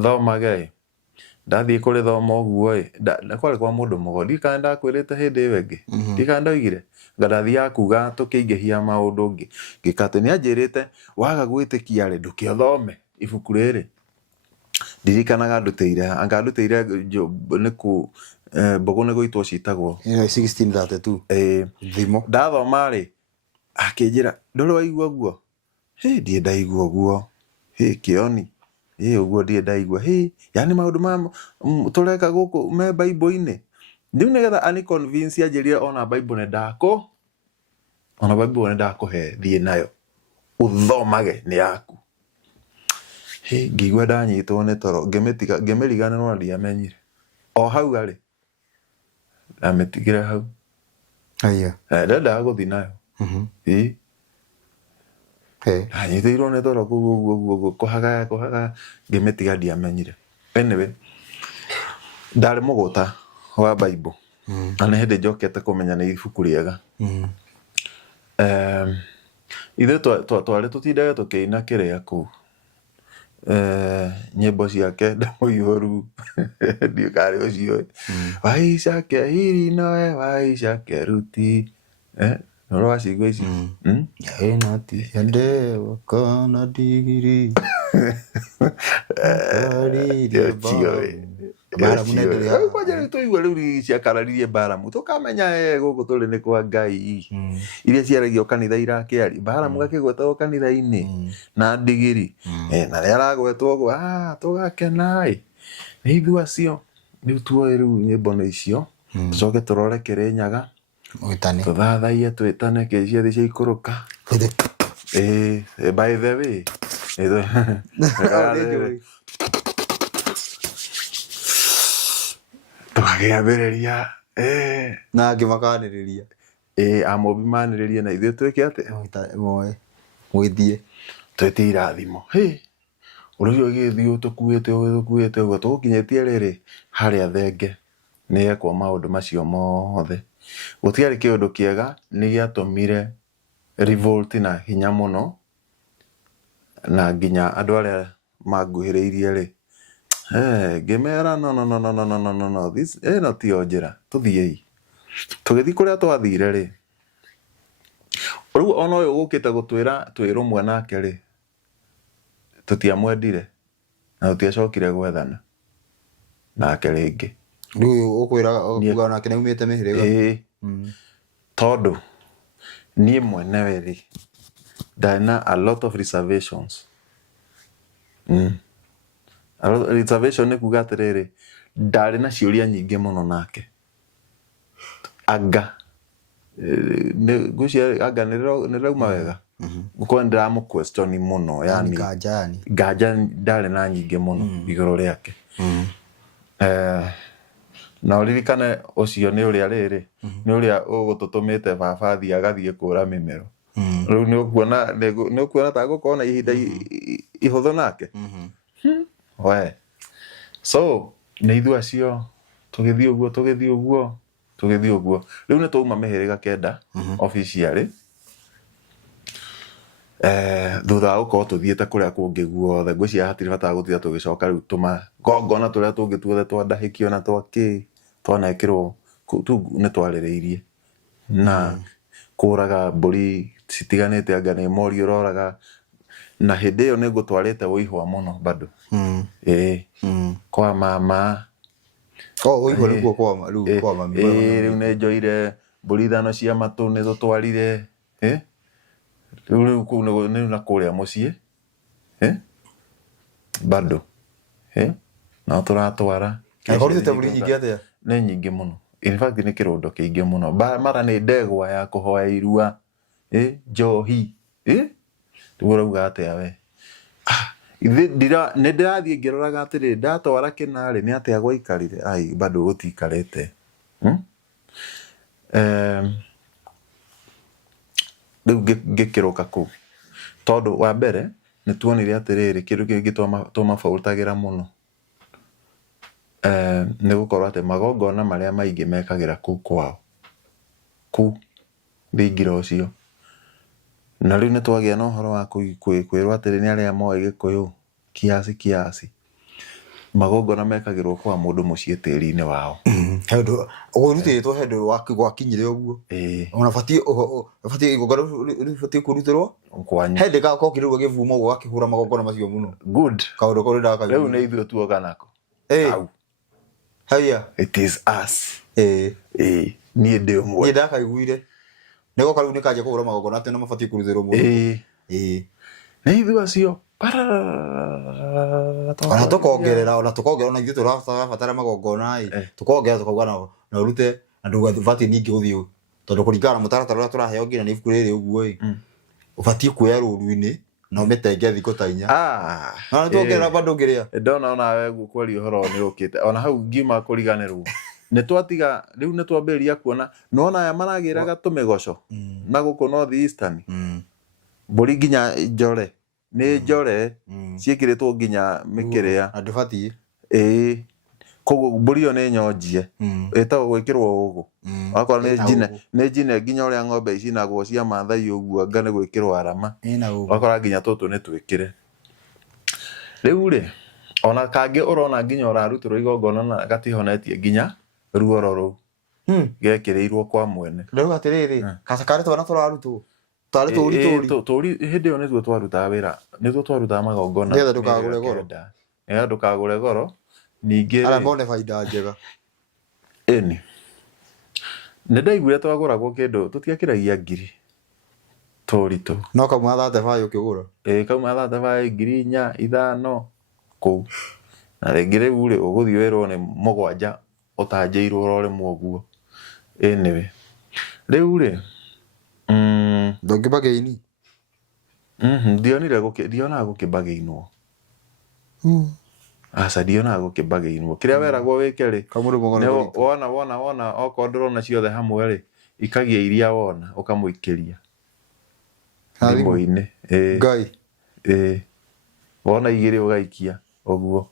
thomage ĩ, ndathiĩ kũrĩthoma ũguo ĩ, kwarĩ kwa mũndũ mũgo. Ndikana ndakwĩrĩte hĩndĩ ĩyo ĩngĩ, ndikana ndaugire ngathiaga kuga tũkĩingĩhia maũndũ ngĩkatĩ nĩ anjĩrĩte waga gwĩtĩkia rĩ, ndũkĩthome ibuku rĩrĩ. Ndirikanaga ndutĩire nĩku Mbũgũ nĩ gwitũ citagwo 1632 thimo. Ndathoma rĩ, akĩnjĩra ndũrĩ waigua guo? Ndiĩ ndaigua guo. Kĩoni ũguo ndiĩ ndaigua. Yani maũndũ ma tũreka gũkũ me Bible-inĩ. Rĩu nĩgetha ani convince anjĩrire ona Bible nĩ ndakũhe thiĩ nayo ũthomage nĩ yaku. Ngĩigua ndanyitwo nĩ toro, ngĩmĩriganĩrwo na ndiamenyire. O hau arĩ, ndamĩtigire hau. Ndendaga gũthiĩ nayo. Ndanyitĩirwo nĩ toro kũu kũhaga, ngĩmĩtiga ndiamenyire. Anyway, ndarĩ mũgũta wa Bible, na nĩ hĩndĩ njokete kũmenya nĩ ibuku rĩega. Ithuĩ twarĩ tũtindage tũkĩina kĩrĩa kũu, nyĩmbo ciake mũihũru, ndiũkarĩ ũcio waicake hiri noe waicake ruti. Nũrũ wacigua ici? Yaĩnati yandewa kana ndigiri Baramu nendelea. Kwaja rĩu tũigua rĩu ciakararirie Baramu tũkamenya gũkũ tũrĩ nĩ kwa Ngai iria ciaragio kanitha irakĩaria. Baramu gakĩgwetwo kanitha-inĩ na ndigiri na rĩrĩa aragwetwo ũguo tũgakena nĩ ithuĩ acio. Rĩu tuoe rĩu nyĩmbo icio tũcoke tũrore Kĩrĩnyaga tũthathaie twĩtane ciathĩ cia ikũrũka. By the way tũkagĩambĩrĩria na angĩ makanĩrĩria amobi manĩrĩrie na ithuĩ twĩke atĩ mwĩthiĩ twĩtie irathimo. Ũrĩa ũgĩthiĩ tũkuĩte ũguo tũgũkinyĩtie rĩrĩ harĩa thenge nĩ ekwo maũndũ macio mothe. Gũtiarĩ kĩũndũ kĩega nĩ gĩatũmire revolt na hinya mũno na nginya andũ arĩa manguhĩrĩirie rĩ ngĩmera no this ĩno tiyo njĩra tũthiei. Tũgĩthiĩ kũrĩa twathire rĩ rĩu ona ũyũ ũgũkĩte gũtwĩra twĩrũmwe nake rĩ tũtiamwendire na tũtiacokire gwethana nake rĩngĩ. Rĩu ũkwĩra nake nĩaumĩte mĩhĩrĩga. Tondũ niĩ mwenewe rĩ ndarĩ na a lot of reservations. Reservation nĩ kuga atĩrĩrĩ ndarĩ na ciũria nyingĩ mũno nake. Anga anga nĩrauma wega gũkorwo nĩndĩramũ question mũno yani nganja ndarĩ na nyingĩ mũno igũrũ rĩake. Na ũririkane ũcio nĩ ũrĩa rĩrĩ nĩ ũrĩa ũgũtũtũmĩte baba athiĩ agathiĩ kũra mĩmero. Rĩu nĩ ũkuona ta gũkorwo na ihinda ihũthũ nake. So nĩ ithuĩ acio tũgĩthiĩ ũguo rĩu nĩ twauma mĩhĩrĩga kenda officially thutha wa gũkorwo tũthiĩte kũrĩa kũngĩ guothe ngwĩciria hatirĩ bata wa gũtinda tũgĩcoka rĩu tũmagongona tũrĩa tũngĩ tuothe twandahĩkio na twanekĩrwo nĩ twarĩrĩirie na kũraga mbũri citiganĩte anga nĩ mori ũroraga na hĩndĩ ĩyo nĩ ngũtwarĩte wĩihwa mũno bado. Kwa mama wĩihwa nĩguo kwa mami. Rĩu nĩ njoire mbũri 5 cia matũ nĩ tũtwarire rĩu kũu nĩ na kũrĩa mũciĩ bado na tũratwara nĩ nyingĩ mũno. In fact nĩ kĩrũndo kĩingĩ mũno mara nĩ ndegwa ya kũhoya irua njohi rĩu ũrauga atĩa we. Nĩ ndĩrathiĩ ngĩroraga atĩrĩ ndatwara kĩnarĩ nĩ atĩa gwaikarire bado gũtikarĩte. Rĩu ngĩkĩrũka kũu tondũ wa mbere nĩ tuonire atĩrĩrĩ kĩndũ kĩngĩ tũmabaũtagĩra mũno nĩ gũkorwo atĩ magongona marĩa maingĩ mekagĩra kũu kwao kũu thingira ũcio. Na rĩu nĩ twagĩa na ũhoro wa kwĩrwo atĩrĩ nĩ arĩa moĩ Gĩkũyũ kiasi magongona mekagĩrwo kwa mũndũ mũciĩ tĩri-inĩ wao. Ũrutĩtwo hĩndĩ gwakinyire ũguo ona batiĩ igongona rĩbatiĩ kũrutĩrwo hĩndĩ gakokĩrĩrwo gĩvumo ũguo gakĩhũra magongona macio mũno. Good. Kaũndũ kau nĩndakaigua. Rĩu nĩ ithuĩ tuoga nako. It is us. Niĩ ndĩ ũmwe. Niĩ ndakaiguire nĩgoka rĩu nĩkanjia kũhũra magongona atĩ no mabatiĩ kũrutĩrwo mũndũ. Nĩ ithuĩ acio ona tũkongerera ona ithuĩ tũrabatara magongona tũkongerera tũkauga na ũrute na ndũbatiĩ ningĩ gũthiĩ tondũ kũringana na mũtaratara ũrĩa tũraheo nginya nĩ ibuku rĩrĩ ũguo ũbatiĩ kuoya rũru-inĩ na ũmĩtenge thikũ ta 4. Na tuongerera bado ngĩrĩa ndona onawe gũkwaria ũhoro nĩ ũkĩte ona hau ngiuma kũriganĩrwo nĩ twatiga rĩu nĩ twambĩrĩria kuona nona aya maragĩraga tũmĩgoco na gũkũ North Eastern mbũri nginya njore nĩ njore ciĩkĩrĩtwo nginya mĩkĩrĩa na ndĩbatiĩ koguo mbũri ĩyo nĩ nyonjie ĩtagwo gwĩkĩrwo ũgũ wakora nĩ njine nginya ũrĩa ng'ombe icinagwo cia Maathai ũguo anga nĩ gwĩkĩrwo arama wakora nginya tũtũ nĩ twĩkĩre. Rĩu rĩ ona kangĩ ũrona nginya ũrarutĩrwo igongona na gatihonetie nginya ruoro rũu gekĩrĩirwo kwa mwene. Rĩu atĩrĩrĩ kacakarĩ twana tũrarutwo tũri hĩndĩ ĩyo nĩtuo twarutaga wĩra nĩtuo twarutaga magongona nĩgetha ndũkagũre goro ningĩ ara mone baida njega eni nĩ ndaiguire twagũragwo kĩndũ tũtiakĩragia ngiri tũritũ no kauma thate baĩ ũkĩgũra kauma thate baĩ 4,000-5,000 kũu na rĩngĩ rĩu rĩ ũgũthiĩ wĩrwo nĩ 7 ũtanjĩirwo ũroremwo ũguo anyway rĩu rĩ ndũngĩbagaini ndionaga gũkĩbagainwo aca ndionaga gũkĩbagainwo kĩrĩa weragwo wĩke rĩ wona okorwo ndũrona ciothe hamwe rĩ ikagia iria wona ũkamũikĩria thimũ-inĩ Ngai wona igĩrĩ ũgaikia ũguo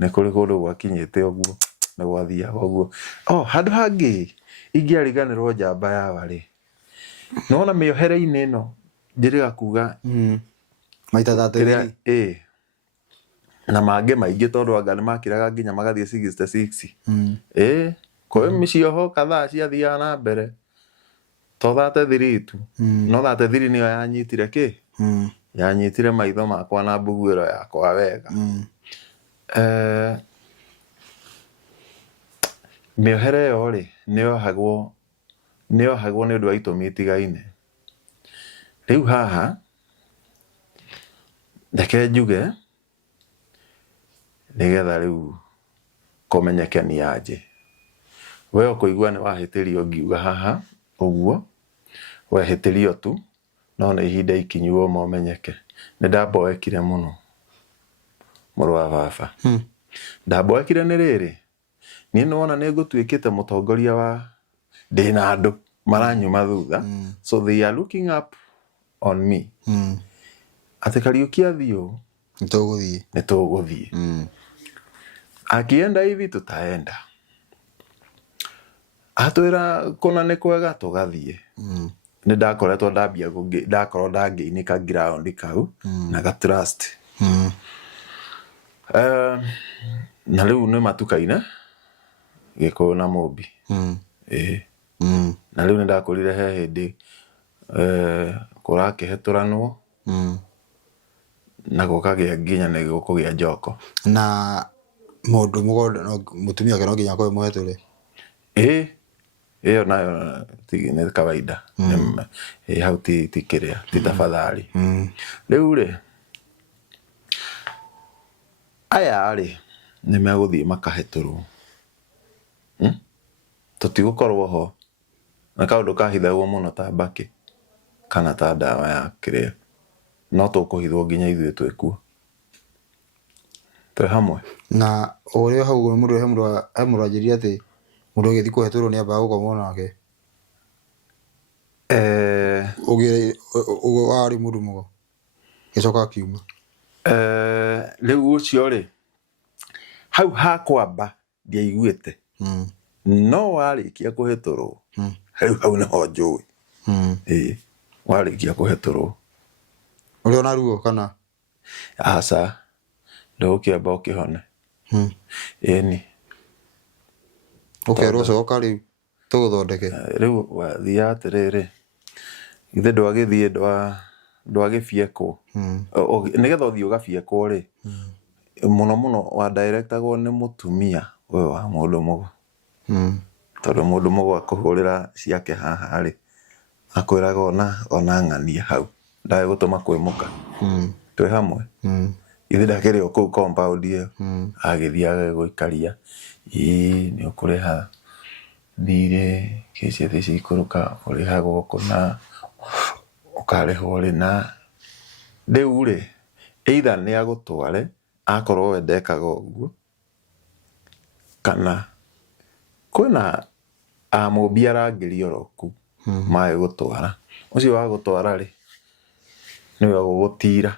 nĩ kũrĩ kũndũ gwakinyĩte ũguo nĩ gwathiaga ũguo handũ hangĩ ingĩariganĩrwo njamba yawa rĩ nĩwona mĩohere-inĩ ĩno njĩrĩga kuga maita thate na mangĩ maingĩ tondũ anga nĩmakĩraga nginya magathiĩ 66 kwa mĩcioho kadhaa ciathiaga na mbere to thate 3 tu no thate 3 nĩyo yanyitire yanyitire maitho makwa na mbuguĩro yakwa wega mĩohere ĩyo rĩ nĩyohagwo nĩ ũndũ wa itũmi itigaine rĩu haha reke njuge nĩgetha rĩu kũmenyeke nĩ aje we ũkũigua nĩ wahĩtĩrio ngiuga haha ũguo wehĩtĩrio tu no nĩ ihinda ikinyuo momenyeke nĩ ndamboekire mũno mũrũ wa baba ndamboekire nĩ rĩrĩ niĩ nĩwona nĩ ngũtuĩkĩte mũtongoria wa ndĩna andũ maranyuma thutha so they are looking up on me atĩ Kariuki athiĩ nĩtũgũthiĩ akienda hivi tutaenda atwĩra kũna nĩ kwega tũgathiĩ nĩ ndakoretwo ndakorwo ndangĩinĩka ground kau na gatrust na rĩu nĩ matukaine Gĩkũyũ na Mũmbi na rĩu nĩ ndakũrire he hĩndĩ kũrakĩhetũranwo na gũkagĩa nginya nĩ gũkũgĩa njoko na mũndũ mũtumia no nginya akorwo mũhetũre ĩyo nayo nĩ kawaida hau ti kĩrĩa ti tafadhali rĩu rĩ aya rĩ nĩ megũthiĩ makahetũrwo tũtigũkorwo ho na kaũndũ kahithagwo mũno ta mbakĩ kana ta ndawa ya kĩrĩa no tũkũhithwo nginya ithuĩ twĩkuo twĩ hamwe na ũrĩa hau mũndũ he mũndũ anjĩria atĩ mũndũ agĩthiĩ kũhetũrwo nĩ ambaga gũkomwo nake warĩ mũndũ mũgo gĩcoka akiuma rĩu ũcio rĩ hau hakwamba ndiaiguĩte no warĩkia kũhetũrwo hau nĩho njũĩ warĩkia kũhetũrwo ũrĩa ona ruo kana aca ndũgũkĩamba ũkĩhone ĩni ũkerwo coka rĩu tũgũthondeke rĩu wathiaga atĩrĩrĩ ithe ndwagĩthiĩ ndwagĩbiekwo nĩgetha ũthiĩ ũgabiekwo rĩ mũno mũno wa directagwo nĩ mũtumia ũyũ wa mũndũ mũgo tondũ mũndũ mũgo akũhũrĩra ciake haha rĩ akwĩraga ona ng'ania hau ndagĩgũtũma kwĩmũka twĩ hamwe ithe ndakĩrĩ o kũu compound ĩyo agĩthiaga gũikaria nĩ ũkũrĩha thirĩ kĩcĩthĩ cikũrũka ũrĩhagwo kũna ũkarĩhwo rĩ na rĩu rĩ either nĩ agũtware akorwo we ndekaga ũguo kana kwĩna Mũmbi arangĩrio roku maĩ gũtwara ũcio wa gũtwara rĩ nĩwe ũgũtira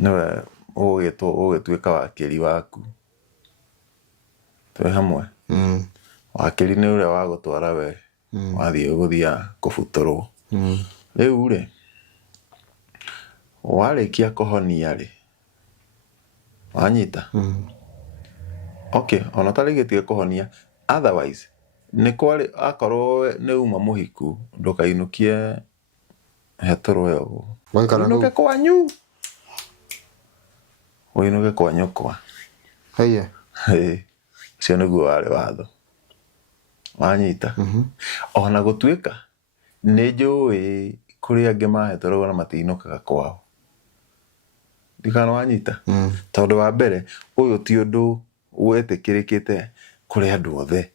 nĩwe ũgĩtuĩka wakĩri waku twĩ hamwe wakĩri nĩ ũrĩa wa gũtwara we wathiĩ gũthiaga kũbutũrwo rĩu rĩ warĩkia kũhonia rĩ wanyita ona tarĩgĩtie kũhonia otherwise nĩ kwarĩ akorwo nĩ uma mũhiku ndũkainũkie hetũrwo yo ũinũke kwanyu kwa haya cio nĩguo warĩ watho wanyita. Ona gũtuĩka nĩ njũĩ kũrĩ angĩ mahetwo rũgano matinũkaga kwao, ndikana wanyita. Tondũ wa mbere ũyũ ti ũndũ wetĩkĩrĩkĩte kũrĩ andũ othe.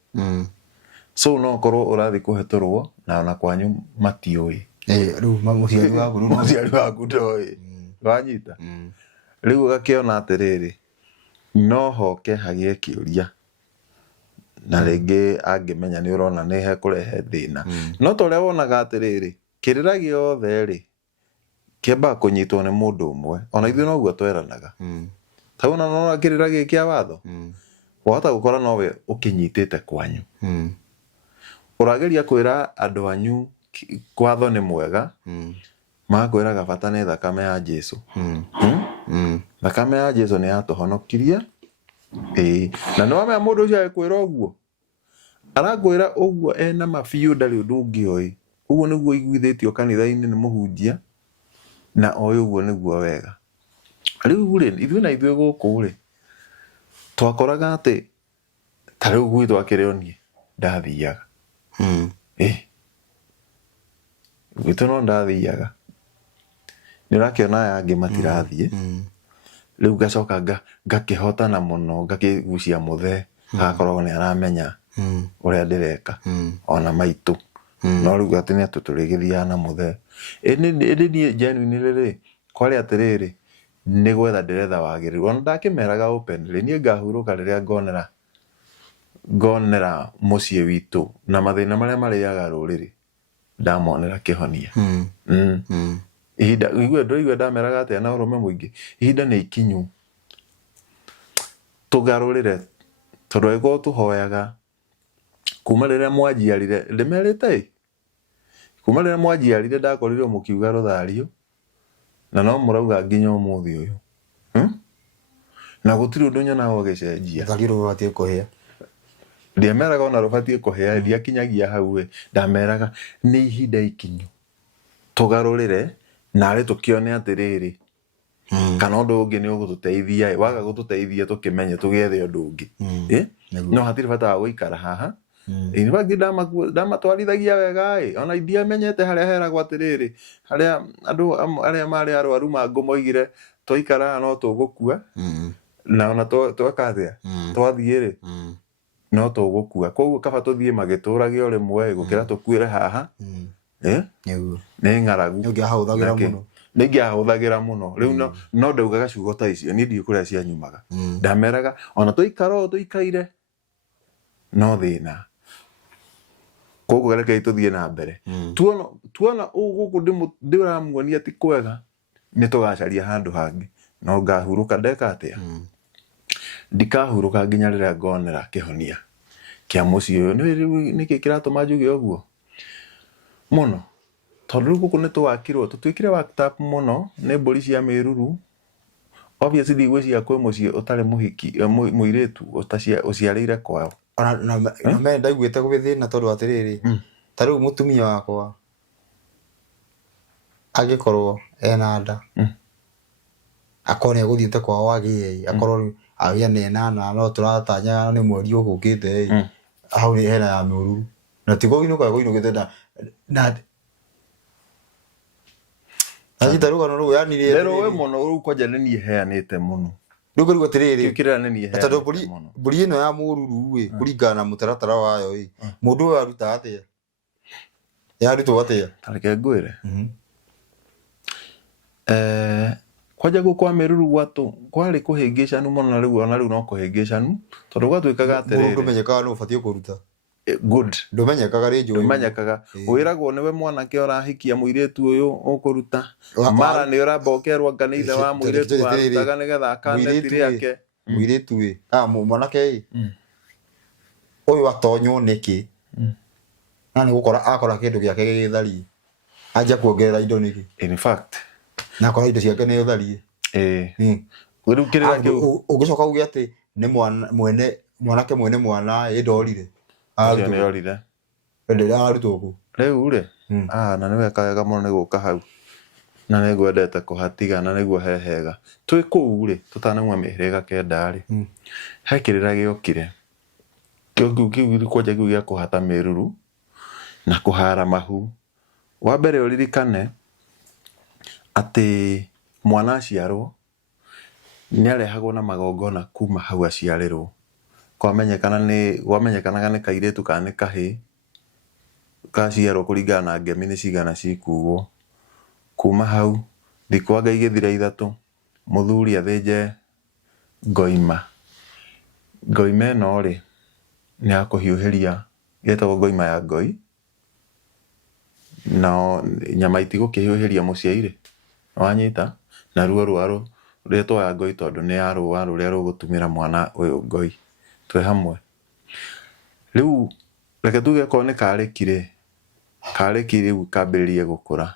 So no korwo ũrathiĩ kũhetũrwo na ona kwanyu matiũĩ, rĩu mũciari waku ndoĩ, wanyita. Rĩu ũgakĩona atĩrĩrĩ, no hoke hagĩe kĩũria na rĩngĩ angĩmenya nĩ ũrona nĩ hekũrehe thĩna. No ta ũrĩa wonaga atĩrĩrĩ, kĩrĩra gĩothe rĩ kĩambaga kũnyitwo nĩ mũndũ ũmwe, ona ithuĩ noguo tweranaga. Ta wona no kĩrĩra gĩkĩ kĩa watho wahota gũkora nowe ũkĩnyitĩte kwanyu, ũrageria kwĩra andũ anyu watho nĩ mwega, magakwĩraga bata nĩ thakame ya Jesũ. Thakame ya Jesũ nĩ yatũhonokirie. Na nĩ wamenya mũndũ ũcio agĩkwĩra ũguo, arakwĩra ũguo ena mabiũ, ndarĩ ũndũ ũngĩ oĩ. Ũguo nĩguo iguithĩtio kanitha-inĩ nĩ mũhunjia, na oĩ ũguo nĩguo wega. Rĩu rĩ, ithuĩ na ithuĩ gũkũ rĩ, twakoraga atĩ ta rĩu gwitũ akĩrĩ onie ndathiaga, gwitũ no ndathiaga, nĩ ũrakĩona aya angĩ matirathiĩ. Rĩu ngacoka ngakĩhotana mũno, ngakĩgucia mũthee, agakorwo nĩ aramenya ũrĩa ndĩreka ona maitũ. No rĩu atĩ nĩ atũ tũrĩgĩthiaga na mũthee. Ĩndĩ niĩ genuinely rĩ, kwarĩ atĩrĩrĩ, nĩ gwetha ndĩretha wagĩrĩru. Ona ndakĩmeraga openly, niĩ ngahurũka rĩrĩa ngonera mũciĩ witũ na mathĩna marĩa marĩaga rũrĩrĩ ndamonera kĩhonia. Ihinda ndoigua ndameraga atĩa na ũrũme mũingĩ, ihinda nĩ ikinyu tũgarũrĩre, tondũ angĩkorwo tũhoyaga kuma rĩrĩa mwanjiarire, ndĩmerĩte kuma rĩrĩa mwanjiarire ndakorirwo mũkiuga rũthario, na no mũrauga nginya ũmũthĩ ũyũ, na gũtirĩ ũndũ nyonaga ũgĩcenjia. Rũthario rũbatiĩ kũhĩa, ndiameraga ona rũbatiĩ kũhĩa, ndiakinyagia hau. Ndameraga nĩ ihinda ikinyu tũgarũrĩre, narĩ tũkĩone atĩrĩrĩ, kana ũndũ ũngĩ nĩ ũgũtũteithia. Waga gũtũteithia tũkĩmenye tũgethe ũndũ ũngĩ. No hatirĩ bata wa gũikara haha. In fact ndamatwarithagia wega, ona indiamenyete harĩa heragwo atĩrĩrĩ, harĩa andũ arĩa marĩ arwaru mangũ moigire twaikara no tũgũkua, na ona tweka atĩa twathiĩ rĩ no tũgũkua. Koguo kaba tũthiĩ magĩtũrage o rĩmwe gũkĩra tũkuĩre haha. Nĩ ng'aragu, nĩngĩahũthagĩra mũno. Rĩu no ndaugaga ciugo ta icio, niĩ ndiĩ kũrĩa cianyumaga. Ndameraga ona tũikara o tũikaire no thĩna. Koguo rekei tũthiĩ na mbere. Tuona gũkũ ndĩramuonia ti kwega, nĩ tũgacaria handũ hangĩ. No ngahurũka ndeka atĩa? Ndikahurũka nginya rĩrĩa ngonera kĩhonia kĩa mũciĩ ũyũ. Nĩkĩ kĩratũma njuge ũguo mũno? Tondũ rĩu gũkũ nĩ tũwakirwo, tũtuĩkire worked up mũno nĩ mbũri cia mĩruru. Obviously ndigwĩciria kwĩ mũciĩ ũtarĩ mũhiki mũirĩtu ũciarĩire kwao. Na me ndaiguĩte gwĩ thĩna tondũ atĩrĩrĩ, ta rĩu mũtumia wakwa angĩkorwo ena nda, akorwo nĩ egũthiĩte kwao agĩe, akorwo agĩa nĩ 8, no tũratanya nĩ mweri ũkũkĩte, hau hena ya mĩruru, na ti kũinũka gũinũkĩte na nyita rũgano rũu yanire rero we mũno rũu kwanja nĩ niĩ heanĩte mũno. Rĩu kũrigwo atĩrĩrĩ, kĩrĩa nĩ niĩ heanĩte tondũ mbũri ĩno ya mũruru kũringana na mũtaratara wayo mũndũ ũyũ aruta atĩa, yarutwo atĩa? Tareke ngwĩre kwanja gũkũ kwa mĩruru gwatũ kwarĩ kũhĩngĩcanu mũno, na rĩu ona rĩu no kũhĩngĩcanu, tondũ gwatuĩkaga atĩrĩrĩ ndũmenyekaga nũ ũbatiĩ kũruta. Good. Ndũmenyekaga rĩnjũ, ndũmenyekaga. Wĩragwo nĩwe mwanake ũrahikia mũirĩtu ũyũ ũkũruta, mara nĩ ũrambokerwo kanitha wa mũirĩtu warutaga nĩgetha akane tiri yake. Mũirĩtu mwanake ũyũ atonywo nĩkĩ? Na nĩ gũkora akora kĩndũ gĩake gĩgĩtharie, anja kuongerera indo nĩkĩ? In fact na akora indo ciake nĩ tharie. Rĩu kĩrĩra kĩu ũgĩcoka uge atĩ nĩ mwanake mwene mwana ndorire. Acio nĩ orire. Ndĩra arutwo kũ? Rĩu rĩ, na nĩ weka wega mũno nĩ gũka hau. na nĩngwendete kũhatiga na nĩguo hehega twĩ kũu rĩ tũtanauma mĩhĩrĩga kenda rĩ he kĩrĩra gĩokire kĩu kwanja kĩu gĩa kũhata mĩruru na kũhara mahu wa mbere ũririkane atĩ mwana aciarwo nĩarehagwo na magongona kuma hau aciarĩrwo gwamenyekanaga nĩ kairĩtu kana nĩ kahĩĩ kaciarwo kũringana na ngemi nĩ cigana cikuo kuma hau thikũ anga igĩthira 3 mũthuri athĩnje ngoima ĩno rĩ nĩ ya kũhiũhĩria ĩtagwo ngoima ya ngoi na nyama itigũkĩhiũhĩria mũciairĩ wanyita na ruo rwaro rĩtwa ya ngoi tondũ nĩ ya rũa rũrĩa rũgũtumĩra mwana ũyũ ngoi twĩ hamwe rĩu reke tuge ko nĩ karĩki rĩu kambĩrĩrie gũkũra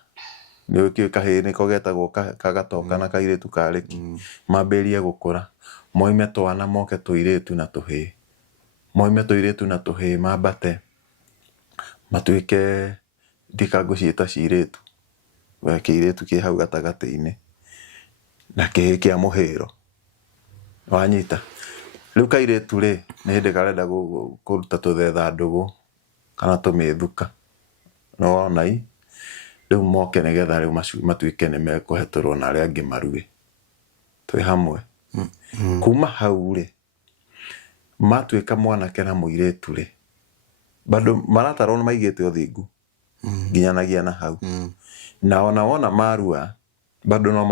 nĩ ũkĩũĩ kahĩĩ nĩko getagwo kagatoka na kairĩtu karĩki mambĩrĩrie gũkũra moime twana moke tũirĩtu na tũhĩĩ mambate matuĩke ndikangũciĩta cirĩtu we kĩirĩtu kĩ hau gatagatĩ-inĩ na kĩhĩĩ kĩa mũhĩro wanyita rĩu kairĩtu rĩ nĩ hĩndĩ karenda kũruta tũthetha ndũgũ kana tũmĩthuka no wonai rĩu moke nĩgetha rĩu matuĩke nĩ mekũhetũrwo na arĩa angĩ maruge twĩ hamwe kuma hau rĩ matuĩka mwanake na mũirĩtu rĩ bado maratarwo nĩ maigĩte ũthingu nginyanagia na hau na wona marua bado no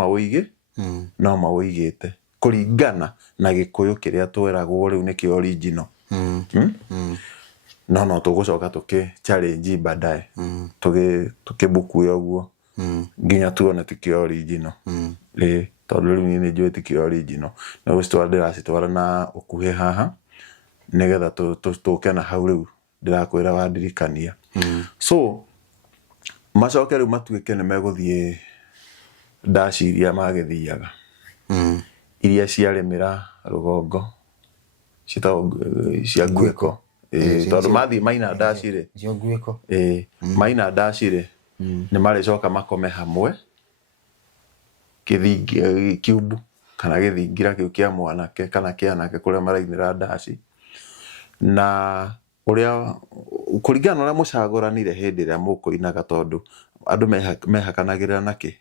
mawũigĩte kũringana na gĩkũyũ kĩrĩa tweragwo rĩu nĩkĩo original no tũgũcoka challenge baadaye tũkĩbukuya ũguo nginya tuone tikĩo original tondũ rĩu nĩ njũĩ tikĩo original na gũcitwara ndĩracitwara na ũkuhĩ haha nĩgetha tũke na hau rĩu ndĩrakwĩra wandirikania so macoke rĩu matuĩke nĩ megũthiĩ ndaci iria magĩthiaga iria ciarĩmĩra rũgongo cia nguĩko tondũ mathiĩ maina ndaci rĩ maina ndaci rĩ nĩ marĩcoka makome hamwe kiubu kana gĩthingira kĩu kĩa mwanake kana kĩanake kũrĩa marainĩra ndaci na ũrĩa kũringana na ũrĩa mũcagũranire hĩndĩ ĩrĩa mũkũinaga tondũ andũ mehakanagĩrĩra nakĩ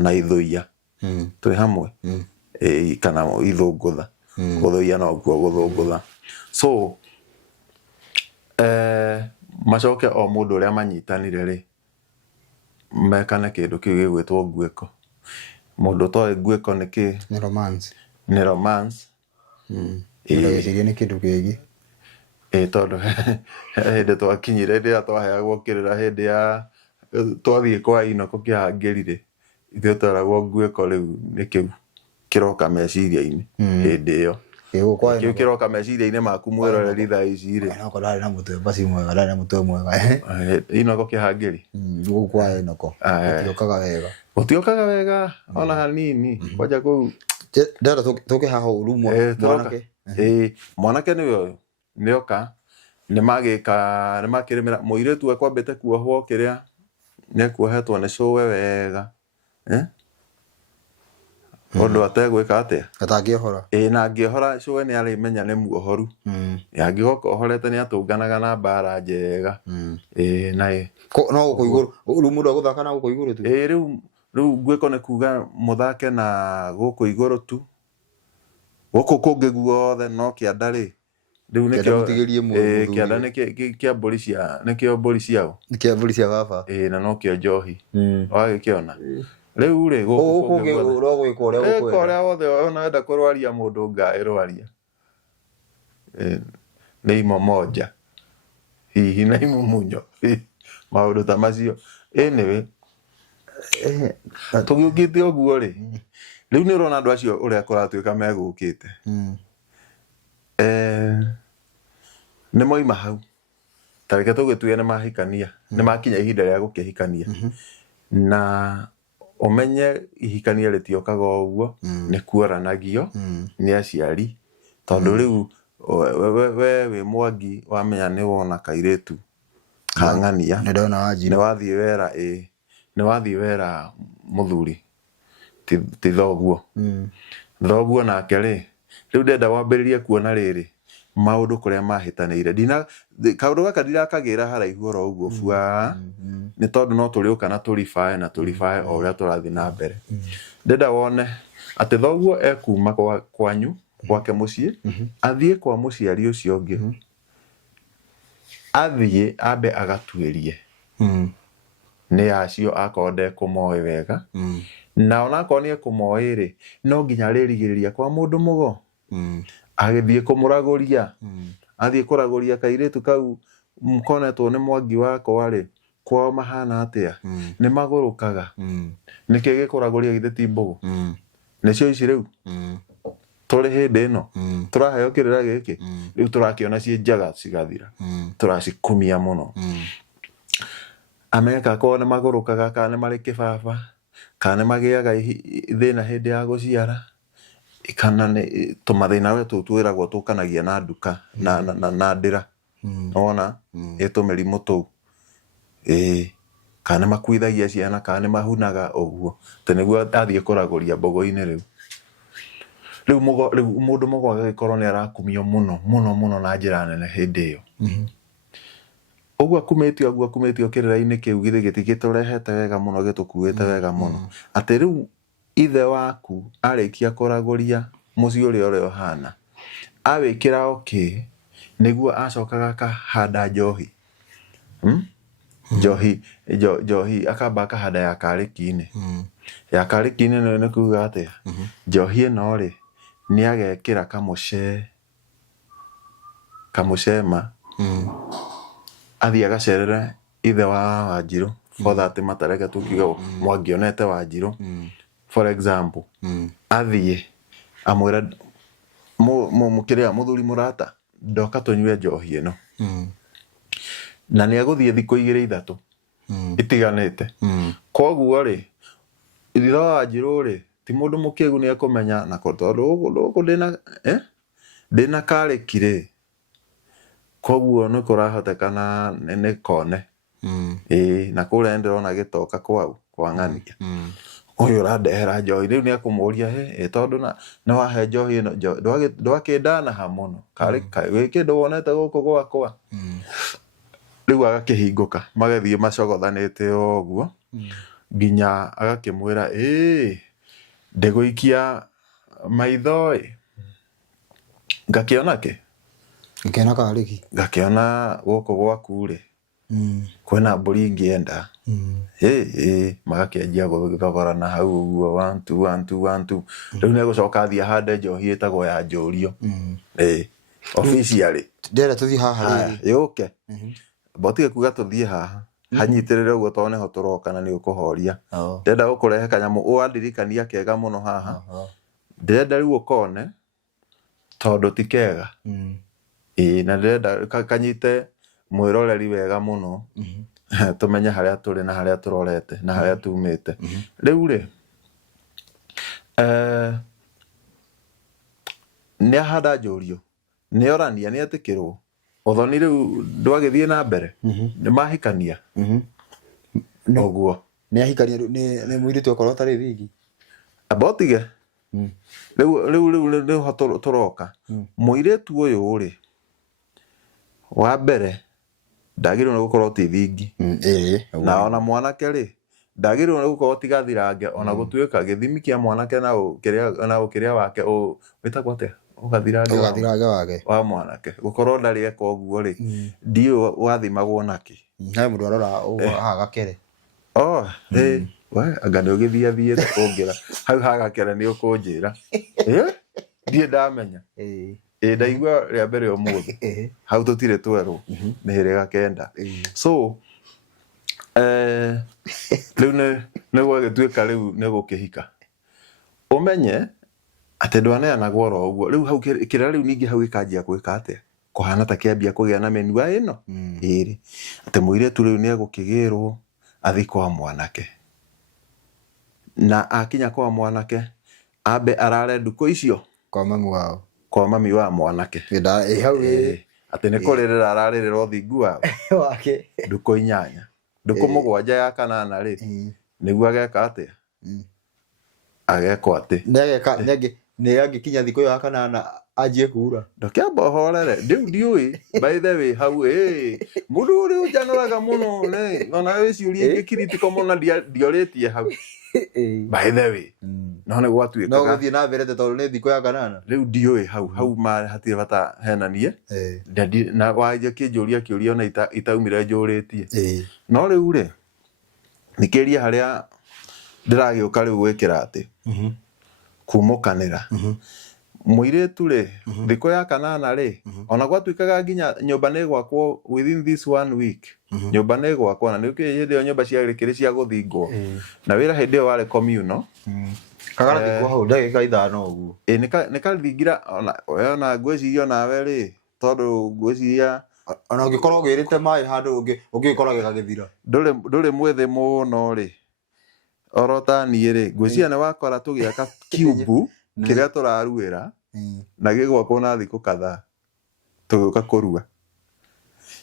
na ithũia twĩ hamwe kana ithũngũtha gũthũia no kuo gũthũngũtha so macoke o mũndũ ũrĩa manyitanire rĩ mekane kĩndũ kĩu gĩgwĩtwo nguĩko mũndũ toĩ nguĩko nĩ kĩ nĩ romance ndagĩciria nĩ kĩndũ kĩngĩ tondũ hĩndĩ twakinyire rĩrĩa twaheagwo kĩrĩra hĩndĩ ya twathiĩ kwa Inoko kĩhangĩrire ithuĩ tweragwo nguĩko rĩu nĩ kĩu kĩroka meciria-inĩ hĩndĩ ĩyo kĩu kĩroka meciria-inĩ maku mwĩroreri thaa ici rĩ Inoko ndarĩ na mũtwe basi mwega ndarĩ na mũtwe mwega Inoko kĩhangĩri gũkũ kwa Inoko gũtiokaga wega ona hanini kwanja kũu ndĩrenda tũke haha ũru mwanake mwanake nĩoka nĩmakĩrĩmĩra mũirĩtu akwambĩte kuohwo kĩrĩa nĩkuohetwo nĩ cũwe wega ũndũ ategwĩka atĩa atangĩohora na angĩohora cũwe nĩ arĩmenya nĩ muohoru angĩgoka ohorete nĩ atũnganaga na mbara njega na no gũkũ igũrũ rĩu mũndũ agũthaka na gũkũ igũrũ tu rĩu nguĩko nĩ kuga mũthake na gũkũ igũrũ tu gũkũ kũngĩ guothe no kĩanda rĩ rĩu nĩkĩo kĩanda nĩkĩa mbũri cia nĩkĩo mbũri ciao nĩkĩo mbũri cia baba na no kĩo njohi wagĩkĩona rĩu rĩ gũkũ ũrogwĩka ũrĩa wothe wenda kũrwaria mũndũ ngaĩrwaria nĩ imo moja hihi na imumunyo maũndũ ta macio anyway tũgĩũkĩte ũguo rĩ rĩu nĩ ũrona andũ acio ũrĩa kũratuĩka megũkĩte nĩ moima hau tareke tũgĩtuge nĩ mahikania nĩ makinya ihinda rĩa gũkĩhikania na ũmenye ihikania rĩtiokaga ũguo nĩ kuoranagio nĩ aciari tondũ rĩu we wĩ Mwangi wamenya nĩ wona kairĩtu kang'ania nĩ wathiĩ wera nĩ wathiĩ wera mũthuri ti thoguo thoguo nake rĩ rĩu ndenda wambĩrĩrie kuona rĩrĩ maũndũ kũrĩa mahĩtanĩire kaũndũ gaka ndirakagĩra haraihu oro ũguo bua nĩ tondũ no tũrĩũka na tũribae o ũrĩa tũrathiĩ na mbere ndenda wone atĩ thoguo ekuma kwanyu gwake mũciĩ athiĩ kwa mũciari ũcio ũngĩ athiĩ ambe agatuĩrie nĩ acio akorwo ndekũmoĩ wega na onakorwo nĩ ekũmoĩ rĩ no nginya rĩrigĩrĩria kwa mũndũ mũgo agĩthiĩ kũmũragũria athiĩ kũragũria kairĩtu kau konetwo nĩ mwangi wakwa rĩ kwao mahana atĩa nĩ magũrũkaga nĩkĩ gĩkũragũria githĩ ti mbũgũ nĩcio ici rĩu tũrĩ hĩndĩ ĩno tũraheo kĩrĩra gĩkĩ rĩu tũrakĩona ciĩ njaga cigathira tũracikumia mũno ameka korwo nĩ magũrũkaga kana nĩ marĩ kĩbaba kana nĩ magĩaga thĩna hĩndĩ ya gũciara kana nĩ tũmathĩna we twĩragwo tũkanagia na nduka na ndĩra wona tũmĩrimũ tũu kana nĩ makuithagia ciana kana nĩ mahunaga ũguo nĩguo athiĩ kũragũria mbũgũ-inĩ rĩu mũndũ mũgo agagĩkorwo nĩ arakumio mũno na njĩra nene hĩndĩ ĩyo ũguo akumĩtio kĩrĩra-inĩ kĩu githĩ gĩtigĩtũrehete wega mũno gĩtũkuĩte wega mũno atĩ rĩu ithe waku arĩkia kũragũria mũciĩ ũrĩa ũhana awĩkĩra nĩguo acokaga akahanda njohi njohi akamba akahanda ya karĩki-inĩ ya karĩki-inĩ nĩ kuuga atĩa njohi ĩno rĩ nĩ agekĩra kamũcema athiĩ agacerere ithe wa Wanjirũ for that matareke tũkiuga mwangĩonete Wanjirũ for example athiĩ amwĩra mũthuri mũrata ndoka tũnyue njohi ĩno na nĩ agũthiĩ thikũ 2-3 itiganĩte koguo rĩ ithe wa Wanjirũ rĩ ti mũndũ mũkĩgu nĩ ekũmenya na tondũ gũkũ ndĩna karĩki rĩ koguo nĩ kũrahotekana nĩ kone na kũrĩa ndĩrona gĩtoka kwa ng'ania ũyũ ũrandehera njohi rĩu nĩ ekũmũria tondũ nĩ wahe njohi ĩno ndwakĩndanaha mũno wĩ kĩndũ wonete gũkũ gwakwa rĩu agakĩhingũka magathiĩ macogothanĩte ũguo nginya agakĩmwĩra ndĩgũikia maitho ngakĩona ngakĩona gũkũ gwaku rĩ kwĩna mbũri ingĩenda magakĩanjia gũthogorana hau ũguo 1 2 1 2 1 2 rĩu nĩ egũcoka athiĩ ahande njohi ĩtagwo ya njũrio officially ndĩrenda tũthiĩ haha rĩrĩ yũke botige kuga tũthiĩ haha hanyitĩrĩre ũguo tondũ nĩho tũroka na nĩ ũkũhoria ndĩrenda gũkũrehe kanyamũ ũandirikania kega mũno haha ndĩrenda rĩu ũkone tondũ ti kega na ndĩrenda kanyite mwĩroreri wega mũno tũmenye harĩa tũrĩ na harĩa tũrorete na harĩa tumĩte rĩu rĩ nĩ ahanda njũrio nĩ orania nĩ etĩkĩrwo ũthoni rĩu ndwagĩthiĩ na mbere nĩ mahikania ũguo nĩ ahikania nĩ mũirĩtu akorwo tarĩ wigi abotige rĩu nĩho tũroka mũirĩtu ũyũ rĩ wa mbere ndagĩrĩirwo nĩ gũkorwo ti thingi na ona mwanake rĩ ndagĩrĩirwo nĩ gũkorwo ti gathirange ona gũtuĩka gĩthimi kĩa mwanake na ũkĩrĩa wake wĩtagwo atĩa ũgathirange wake wa mwanake gũkorwo ndarĩ eka ũguo rĩ ndiũ wathimagwo nake he mũndũ arora haha gakere anga nĩ ũgĩthiathiĩte kũngĩra hau ha gakere nĩ ũkũnjĩra ndiĩ ndamenya ndaigua rĩa mbere ũmũthĩ hau tũtirĩ twerwo mĩhĩrĩga 9 so rĩu nĩ gwagĩtuĩka rĩu nĩ gũkĩhika ũmenye atĩ ndwaneanagwo oro ũguo rĩu hau kĩrĩa rĩu ningĩ hau gĩkanjia gwĩka atĩa kũhana ta kĩambia kũgĩa na menua ĩno atĩ mũirĩtu rĩu nĩ egũkĩgĩrwo athiĩ kwa mwanake na akinya kwa mwanake ambe arare ndukũ icio kwa mami wao kwa mami wa mwanake atĩ nĩ kũrĩrĩra ararĩrĩra ũthingu wake ndukũ 8 ndukũ 7 ya 8 rĩ nĩguo ageka atĩa agekwo atĩ nĩ angĩkinya thikũ ĩyo ya kanana anjie kura ndũkĩamba ũhorere rĩu ndiũĩ by the way hau mũndũ ũrĩa ũnjanoraga mũno ona wĩ ciũria ingĩ kiritiko mũno ndiorĩtie hau by the way no nĩ gwatuĩkaga no gũthiĩ na mbere tondũ nĩ thikũ ya kanana rĩu ndiũĩ hau hatirĩ bata henanie na wanjia kĩnjũria kĩũria ona itaumire njũrĩtie no rĩu rĩ thikĩria harĩa ndĩragĩũka rĩu gwĩkĩra atĩ kumũkanĩra mũirĩtu rĩ thikũ ya kanana rĩ ona gwatuĩkaga nginya nyũmba nĩ gwakwo within this 1 week nyũmba nĩ gwakwo na nĩũkĩ hĩndĩ ĩyo nyũmba ciarĩkĩrĩ cia gũthingwo na wĩra hĩndĩ ĩyo warĩ communal kagarathikwo hau ndagĩka 5 ũguo nĩ karithingira ona ngwĩciria nawe rĩ tondũ ngwĩciria ona ũngĩkorwo ũgĩrĩte maĩ handũ ũngĩkoragwo gagĩthira ndũrĩ mwĩthĩ mũno rĩ orota niĩ rĩ ngwĩciria nĩ wakora tũgĩaka kiubu kĩrĩa tũraruĩra na gĩgwakwo na thikũ kadhaa tũgĩũka kũrua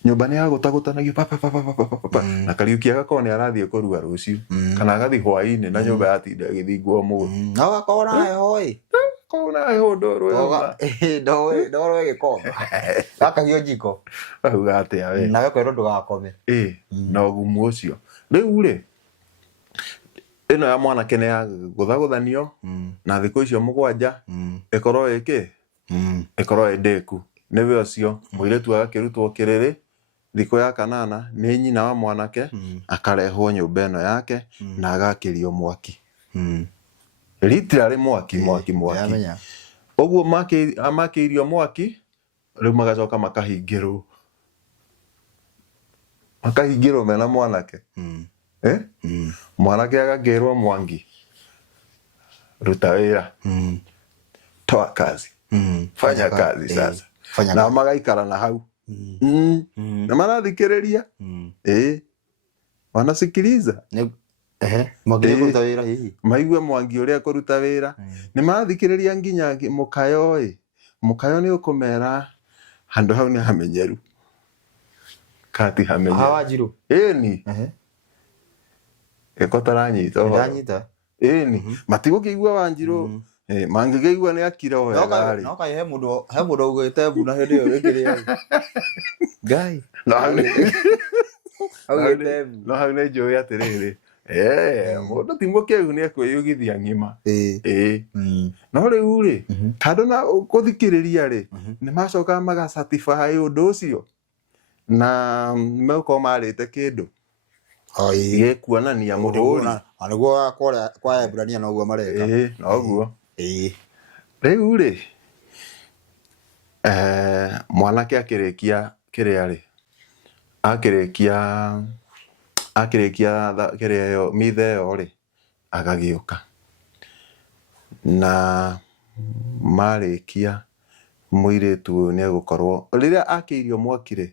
nyũmba nĩ yagũtagũtanagio na Kariuki agakorwo nĩ arathiĩ kũrua rũciũ kana agathiĩ hwaĩ-inĩ na nyũmba yatinda ĩgĩthingwo mũgũthi no gakorwo na heho korwo na heho ndoro ĩgĩkomba gakagio njiko auga atĩa we nawe kwĩrwo ndũgakome na ũgumu ũcio rĩu rĩ ĩno ya mwanake nĩ ya gũthagũthanio na thikũ icio 7 ĩkorwo ĩkorwo ndĩku nĩwe ũcio mũirĩtu agakĩrutwo kĩrĩrĩ thikũ ya kanana nĩ nyina wa mwanake akarehwo nyũmba ĩno yake na agakĩrio mwaki literally mwaki ũguo makĩirio mwaki rĩu magacoka makahingĩrwo mena mwanake mwanake agakĩrwo Mwangi ruta wĩra toa kazi fanya kazi sasa na magaikara na hau na marathikĩrĩria wanasikiliza kũruta wĩra hihi maigue Mwangi ũrĩa kũruta wĩra nĩ marathikĩrĩria nginya mũkayo nĩ ũkũmera handũ hau nĩ hamenyeru kati hamenyeru hawa njirũ ni ĩkotaranyita matigũkĩigua Wanjirũ mangĩkĩigua nĩ akira o wega no kaĩ he mũndũ augĩte mbuna hĩndĩ ĩyo rĩngĩ ngai no hau nĩ njũĩ atĩrĩrĩ mũndũ ti mũkĩgu nĩ ekwĩyugithia ng'ima no rĩu rĩ kando na gũthikĩrĩria rĩ nĩ macoka magacertify ũndũ ũcio na megũkorwo marĩte kĩndũ gĩkuonania mũhũri nĩguo kwa Ebrania noguo mareka noguo rĩu rĩ mwanake akĩrĩkia kĩrĩa rĩ akĩrĩkia kĩrĩa ĩyo mitha ĩyo rĩ agagĩũka na marĩkia mũirĩtu ũyũ nĩ egũkorwo rĩrĩa akĩirio mwaki rĩ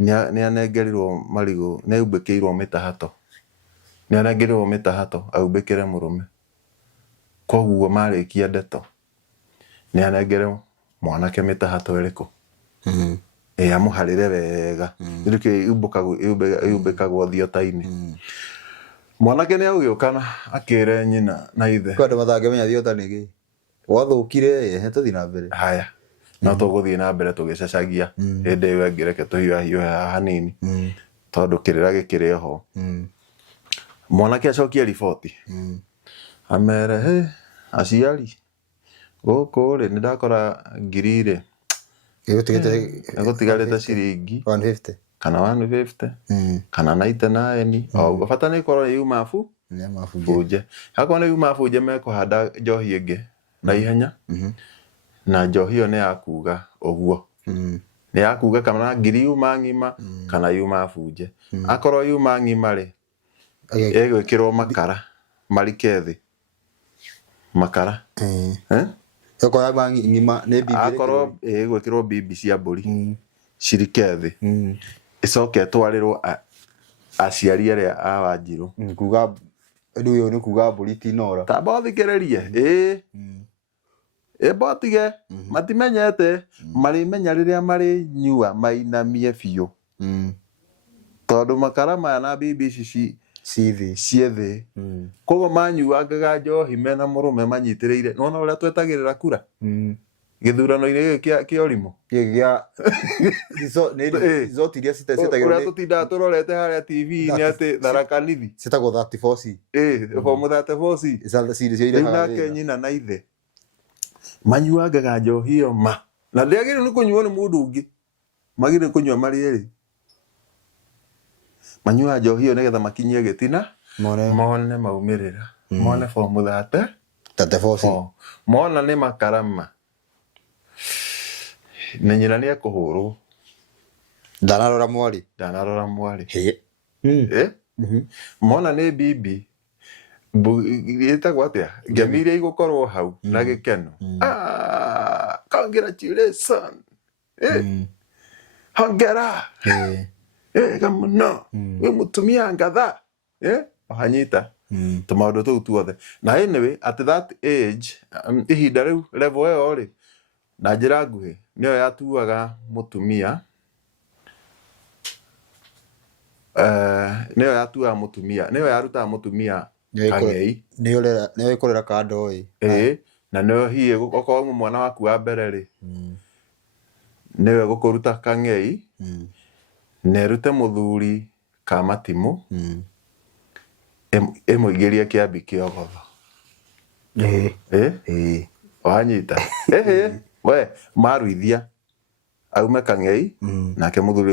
nĩ anengerirwo marigũ nĩ aumbĩkĩirwo mĩtahato aumbĩkĩre mũrũme koguo marĩkia ndeto nĩ anengerwo mwanake mĩtahato ĩrĩkũ amũharĩre wega yũmbĩkagwo thiota-inĩ mwanake nĩ agũgĩũkana akĩre nyina na ithe andũ matangĩmenya thiota nĩkĩ gwathũkire tũthiĩ na mbere haya no tũgũthiĩ na mbere tũgĩcecagia hĩndĩ ĩyo ĩngĩ reke tũhiũhe hanini tondũ kĩrĩra gĩkĩrĩ ho mwanake acokie riboti amere aciari gũkũ rĩ nĩ ndakora ngiri rĩ gũtigarĩte ciringi 150 kana 150 kana 99 o bata nĩ korwo nĩ yuma bunje hakorwo nĩ yuma bunje mekũhanda njohi ĩngĩ na ihenya na njohi ĩyo nĩ yakuga ũguo nĩ yakuga kana ngiri yuma ng'ima kana yuma bunje akorwo yuma ng'ima rĩ ĩgwĩkĩrwo makara marike thĩ makara okorwo ng'ima nĩ bibi akorwo ĩgwĩkĩrwo bibi cia mbũri cirike thĩ ĩcoke ĩtwarĩrwo aciari arĩa a Wanjirũ kuga rĩu ũyũ nĩ kuga mbũri ti nora tamba ũthikĩrĩrie botige matimenyete marĩmenya rĩrĩa marĩnyua mainamie biũ tondũ makara maya na bibi ici ciethĩ koguo manyuangaga njohi mena mũrũme manyitĩrĩire nona ũrĩa twetagĩrĩra kura gĩthurano-inĩ gĩkĩ kĩa ũrimũ ũrĩa tũtindaga tũrorete harĩa TV-inĩ atĩ Tharaka Nithi citagwo 34C form 34C rĩu nake nyina na ithe manyuangaga njohi ĩyo na ndĩagĩrĩirwo nĩ kũnyuo nĩ mũndũ ũngĩ magĩrĩirwo kũnyua marĩ erĩ manyuaga njohi ĩyo nĩgetha makinyie gĩtina mone maumĩrĩra mone form 34C mona nĩ makarama na nyina nĩ ekũhũrwo ndanarora mwarĩ mona nĩ bibi ĩtagwo atĩa ngemi iria igũkorwo hau na gĩkeno congratulations hongera wega mũno wĩ mũtumia ngatha hanyita tũmaũndũ tũu tuothe na anyway at that age ihinda rĩu level ĩyo rĩ na njĩra nguhĩ nĩyo yatuaga mũtumia nĩyo yarutaga mũtumia kang'ei nĩyo ĩkũrera kando na nĩyo hihi okorwo mwana waku wa mbere rĩ nĩyo ĩgũkũruta kang'ei na ĩrute mũthuri ka matimũ ĩmũingĩrie kĩambi kĩa ũgotho wanyita we maruithia aume kang'ei nake mũthuri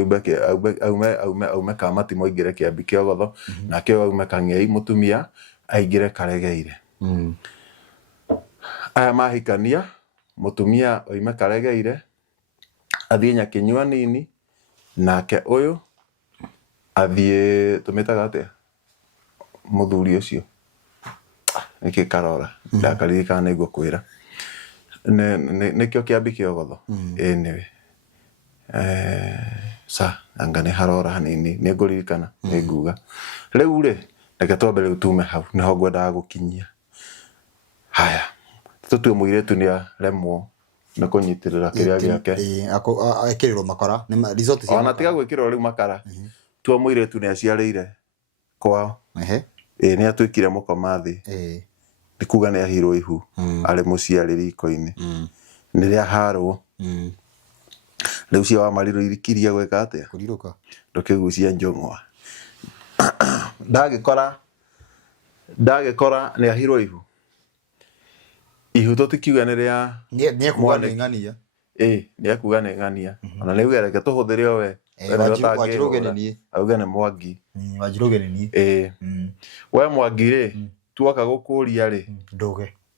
aume ka matimũ aingĩre kĩambi kĩa ũgotho nake aume kang'ei mũtumia aingĩre karegeire aya mahikania mũtumia oime karegeire athiĩ Nyakĩnyua nini nake ũyũ athiĩ tũmĩtaga atĩa mũthuri ũcio nĩkĩ karora ndakaririkana nĩguo kwĩra nĩkĩo kĩambi kĩa ũgotho nĩwe anga nĩ harora hanini nĩngũririkana nĩnguga rĩu rĩ reke twambe rĩu tume hau nĩho ngwendaga gũkinyia haya tũtue mũirĩtu nĩaremwo nĩ kũnyitĩrĩra kĩrĩa gĩake ekĩrĩrwo makara ona tiga gwĩkĩrwo rĩu makara tua mũirĩtu nĩaciarĩire kwao nĩatuĩkire mũkoma thĩ nĩ kuga nĩahirwo ihu arĩ mũciarĩ riko-inĩ nĩrĩa harwo rĩu cia Wamarirũ irikirie gwĩka atĩa ndũkĩgucia njũng'wa ndagĩkora nĩahirwo ihu tũtikiuga nĩrĩa nĩekuga nĩ ng'ania nĩekuga nĩ ng'ania ona nĩuge reke tũhũthĩre o we auge nĩ Mwangi we Mwangi rĩ tuoka gũkũria rĩ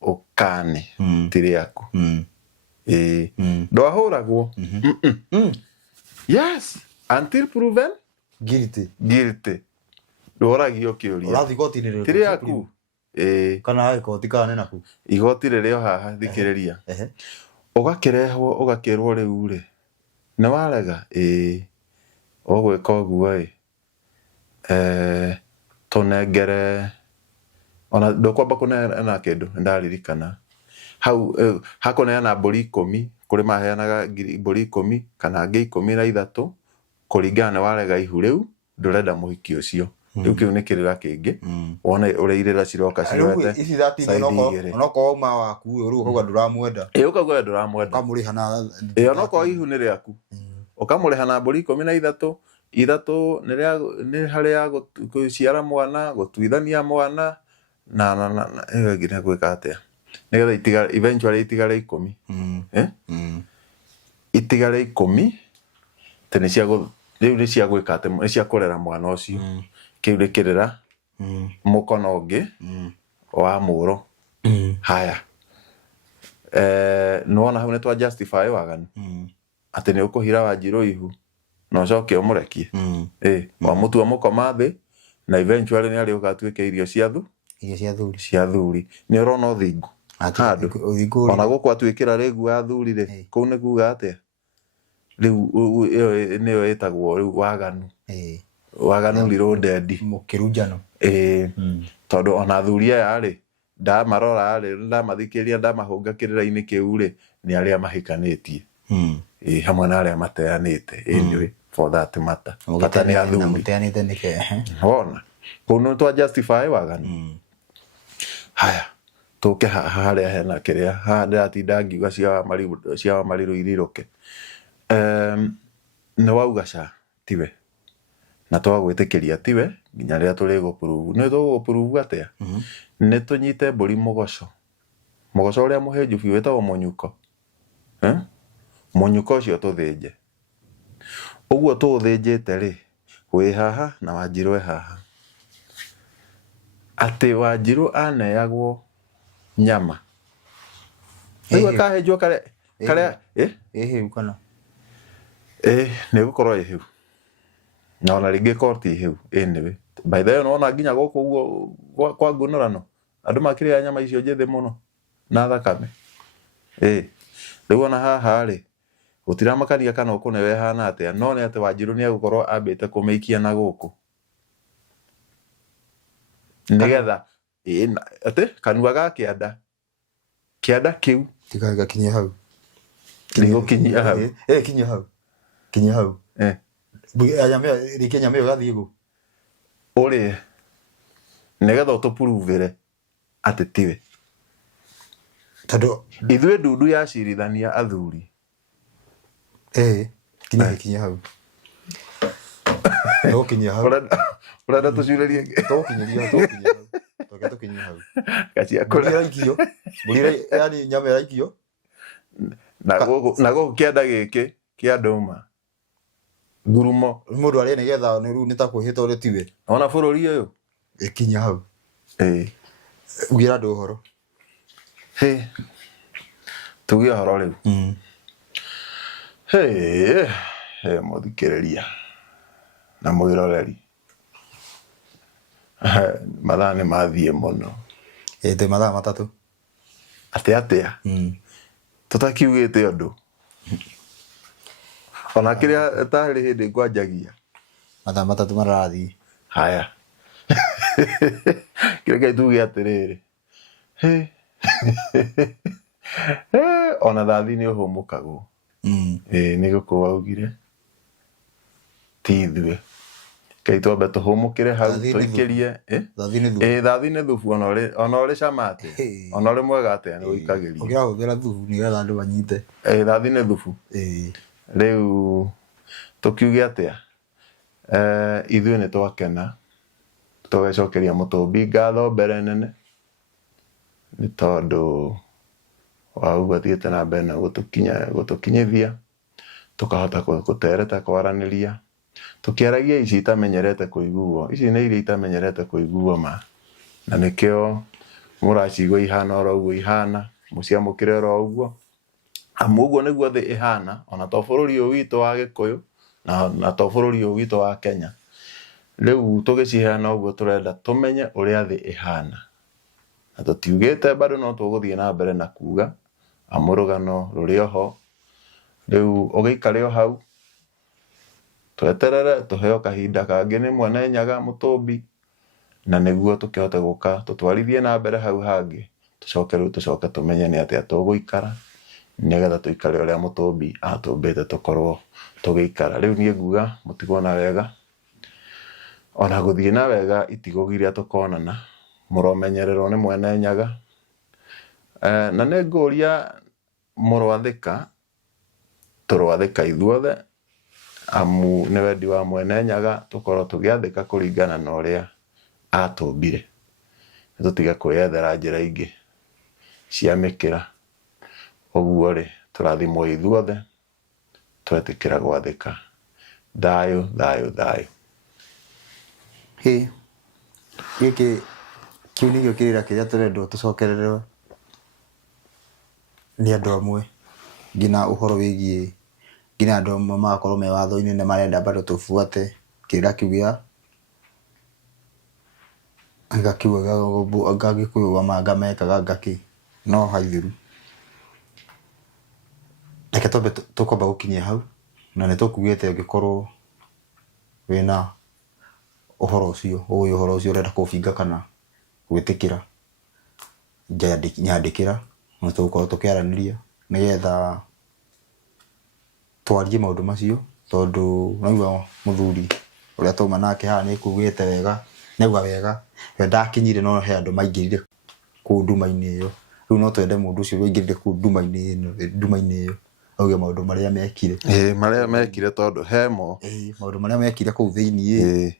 ũkane ti rĩaku ndwahũragwo yes until proven guilty ndũragio kĩũria ti rĩaku kana igoti kana naku igoti rĩrĩo haha thikĩrĩria ũgakĩrehwo ũgakĩrwo rĩu rĩ nĩ warega ũgwĩka ũguo tũnengere ona ndũkwamba kũneana kĩndũ nĩndaririkana hau hakũneana mbũri 10 kũrĩ maheanaga mbũri 10 kana angĩ 13 kũringana nĩ warega ihu rĩu ndũrenda mũhiki ũcio rĩu kĩu nĩ kĩrĩra kĩngĩ wona ũrĩa irĩra ciroka ciroete ici onokorwo uma waku rĩu ukauga ndũramwenda ukauga ndũramwenda ũkamũrĩha na onokorwo ihu nĩ rĩaku ũkamũrĩha na mbũri 13 ithatũ nĩ harĩa gũciara mwana gũtuithania mwana na ĩyo ĩngĩ nĩ gwĩka atĩa nĩgetha eventually itigare 10 itigare 10 rĩu nĩ cia gwĩka atĩ nĩ cia kũrera mwana ũcio kĩu nĩ kĩrĩra mũkono ũngĩ wa mũro haya nĩwona hau nĩ twa justify waganu atĩ nĩ ũkũhira Wanjirũ ihu na ũcoke ũmũrekie wamũtua mũkoma thĩ na eventually nĩ arĩ ũgatuĩke irio cia thuri nĩ ũrona ũthingu handũ ona gũkũ atuĩkĩra rĩgu wa thuri rĩ kũu nĩ kuga atĩa rĩu ĩyo nĩyo ĩtagwo rĩu waganu reloaded mũkĩrunjano tondũ ona thuri aya rĩ ndamarora rĩ ndamathikĩria ndamahũnga kĩrĩra-inĩ kĩu rĩ nĩ arĩa mahikanĩtie hamwe na arĩa mateanĩte anyway for that matter bata nĩ athuri mũteanĩte nĩke wona Kuno twa justify waganu. Haya tuke haria hena kiria ha ndiratinda ngiuga cia Mariru iriruke. Nĩ wauga ca tiwe na twagwĩtĩkĩria tiwe nginya rĩrĩa tũrĩgũprove. Nĩ tũgũprove atĩa? Nĩ tũnyite mbũri mũgoco ũrĩa mũhĩnju biũ wĩtagwo mũnyuko. Mũnyuko ũcio tũthĩnje. Ũguo tũthĩnjĩte rĩ, wĩ haha na Wanjiru e haha. Atĩ Wanjiru aneagwo nyama. Nĩguo kahĩnjwo karĩa hĩu kana nĩ gũkorwo hĩu. Na ona rĩngĩ korti hĩu anyway. By the way unaona nginya gũkũ ũguo kwa Ngũnũrano andũ makĩrĩa nyama icio njĩthĩ mũno na thakame. Rĩu ona haha rĩ gũtiramakania kana ũkũne we hana atĩa, no nĩ atĩ Wanjiru nĩ egũkorwo ambĩte kũmĩikia na gũkũ nĩgetha atĩ kanua ga kĩanda kĩu gakinyie hau gũkinyia hau kinyia hau nyama ĩyo gathiĩ gũ ũrĩ nĩgetha ũtũpuruvĩre atĩ tiwe. Tondũ ithuĩ ndundu yacirithania athuri kinyia hau kinyia hau ũrenda tũcurĩrie kinyia hau gacia mbũri yani nyama ĩraikio na gũkũ kĩanda gĩkĩ kĩa ndũma ngurumo mũndũ arĩa nĩgetha rĩu nĩ ta kwĩhĩta ũrĩa tiwe. Ona bũrũri ũyũ kinya hau ugĩra andũ ũhoro tuge ũhoro rĩu mũthikĩrĩria na mwĩroreri mathaa nĩ mathiĩ mũno tĩ mathaa matatũ atĩa tũtakiugĩte ũndũ ona kĩrĩa tarĩ hĩndĩ ngwanjagia mathaa matatũ mararathiĩ. Haya kĩreke tuge atĩrĩrĩ ona thathi nĩ ũhũmũkagwo nĩ gũkũ waugire ti ithuĩ kei twambe tũhũmũkĩre hau tũikĩrie thathi nĩ thubu ona ũrĩ cama atĩ ona ũrĩ mwega atĩa nĩ ũikagĩria ũkĩrahũthĩra thubu nĩgetha andũ manyite thathi nĩ thubu. Rĩu tũkiuge atĩa ithuĩ nĩ twakena tũgĩcokeria Mũtũmbi ngatho mbere nene nĩ tondũ wa ũguo athiĩte na mbere na gũtũkinyithia tũkahota gũtereta kwaranĩria tũkĩaragia ici itamenyerete kũiguo. Ici nĩ iria itamenyerete kũiguo ma na nĩkĩo mũracigua ihana oro ũguo ihana mũciamũkĩre oro ũguo amu ũguo nĩguo thĩ ihana ona to bũrũri ũyũ witũ wa Gĩkũyũ na to bũrũri ũyũ witũ wa Kenya. Rĩu tũgĩciheana ũguo tũrenda tũmenye ũrĩa thĩ ihana na tũtiugĩte bado no tũgũthiĩ na mbere na kuga amu rũgano rũrĩ oho. Rĩu ũgĩikare o hau tweterere tũheo kahinda kangĩ nĩ Mwene Nyaga Mũtũmbi na nĩguo tũkĩhote gũka tũtwarithie na mbere hau hangĩ tũcoke tũmenye nĩ atĩa tũgũikara nĩgetha tũikare ũrĩa Mũtũmbi atũmbĩte tũkorwo tũgĩikara. Rĩu niĩ nguga mũtigwo na wega ona gũthiĩ na wega itigũgiria tũkonana mũromenyererwo nĩ Mwene Nyaga. Na nĩ ngũria mũrwathĩka tũrwathĩka ithuothe amu nĩ wendi wa Mwene Nyaga tũkorwo tũgĩathĩka kũringana na ũrĩa atũmbire tũtige kwĩyethera njĩra ingĩ cia mĩkĩra. Ũguo rĩ tũrathimwo ithuothe twetĩkĩra gwathĩka. Thayũ thayũ thayũ. Gĩkĩ kĩu nĩkĩo kĩrĩra kĩrĩa tũrendwo tũcokererwo nĩ andũ amwe nginya ũhoro wĩgiĩ nginya andũ amwe magakorwo me watho-inĩ nĩ marenda bado tũbuate kĩrĩra kĩu gĩa ngakiuga Gĩkũyũ manga mekaga ngakĩ no haithiru. Reke twambe tũkwamba gũkinyia hau na nĩ tũkugĩte ũngĩkorwo wĩna ũhoro ũcio ũĩ ũhoro ũcio ũrenda kũbinga kana gwĩtĩkĩra nyandĩkĩra na tũgũkorwo tũkĩaranĩria nĩgetha twarie maũndũ macio tondũ naigua mũthuri ũrĩa twauma nake haha nĩ kugĩte wega Neuga wega we ndakinyire no he andu maingirire ku nduma-ini iyo riu no twende mundu ucio waingirire ku nduma-ini iyo auge maundu maria mekire maria mekire tondu hemo maundu maria mekire kuu thiini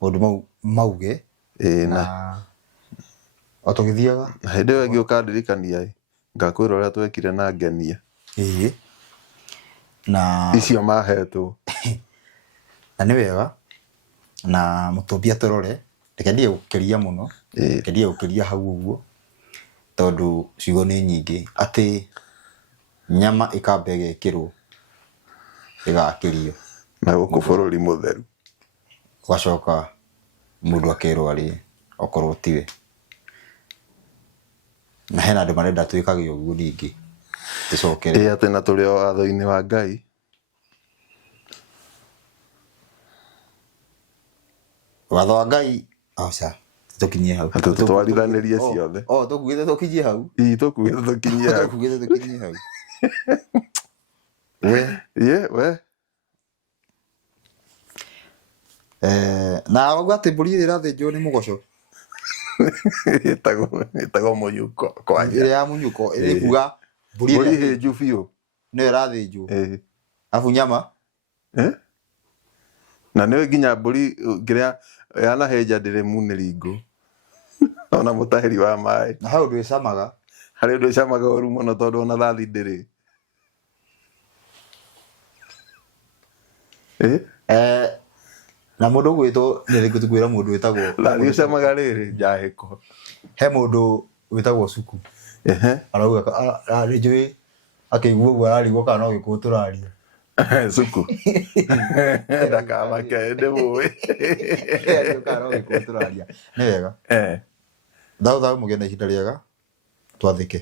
maundu mauge na otugithiaga hindi ĩyo ĩngĩ ũkandirikania ngakwĩra ũrĩa twekire na ngenia na icio mahetwo na nĩ wega na mũtũmbia tũrore reke ndige gũkĩria mũno reke ndige gũkĩria hau ũguo tondu ciugo nĩ nyingĩ atĩ nyama ĩkamba ĩgekĩrwo ĩgakĩrio na gũkũ bũrũri mũtheru ũgacoka mũndũ akerwo arĩ okorwo tiwe na hena andũ marenda twĩkage ũguo ningĩ tũcokere atĩ na tũrĩ o watho-inĩ wa Ngai watho wa Ngai aca tũkinyie hau tũtwarithanĩrie ciothe tũkugĩte tũkinyie hau tũkugĩte tũkinyie hau we na auga atĩ mbũri ĩrĩa ĩrathĩnjwo nĩ mũgoco ĩtagwo mũnyuko kwanja ĩrĩa ya mũnyuko ĩrĩa kuga mbũri hĩnju biũ nĩyo ĩrathĩnjwo abu nyama na nĩwe nginya mbũri ngĩrĩa yanahĩnja ndĩrĩ munĩringo ona mũtahĩri wa maĩ na hau ndwĩcamaga harĩ ũndũ ĩcamaga ũru mũno tondũ ona thathi ndĩrĩ na mũndũ gwĩtwo nĩrĩngĩtukwĩra mũndũ wĩtagwo thathi ũcamaga rĩrĩ njahĩko he mũndũ wĩtagwo Cuku arauga nĩnjũĩ akĩigua ũguo ararigwo kana no gĩkũyũ tũraria Cuku ndakamake ndĩmũĩ kana no gĩkũyũ tũraria nĩ wega thau mũgĩe na ihinda rĩega twathĩke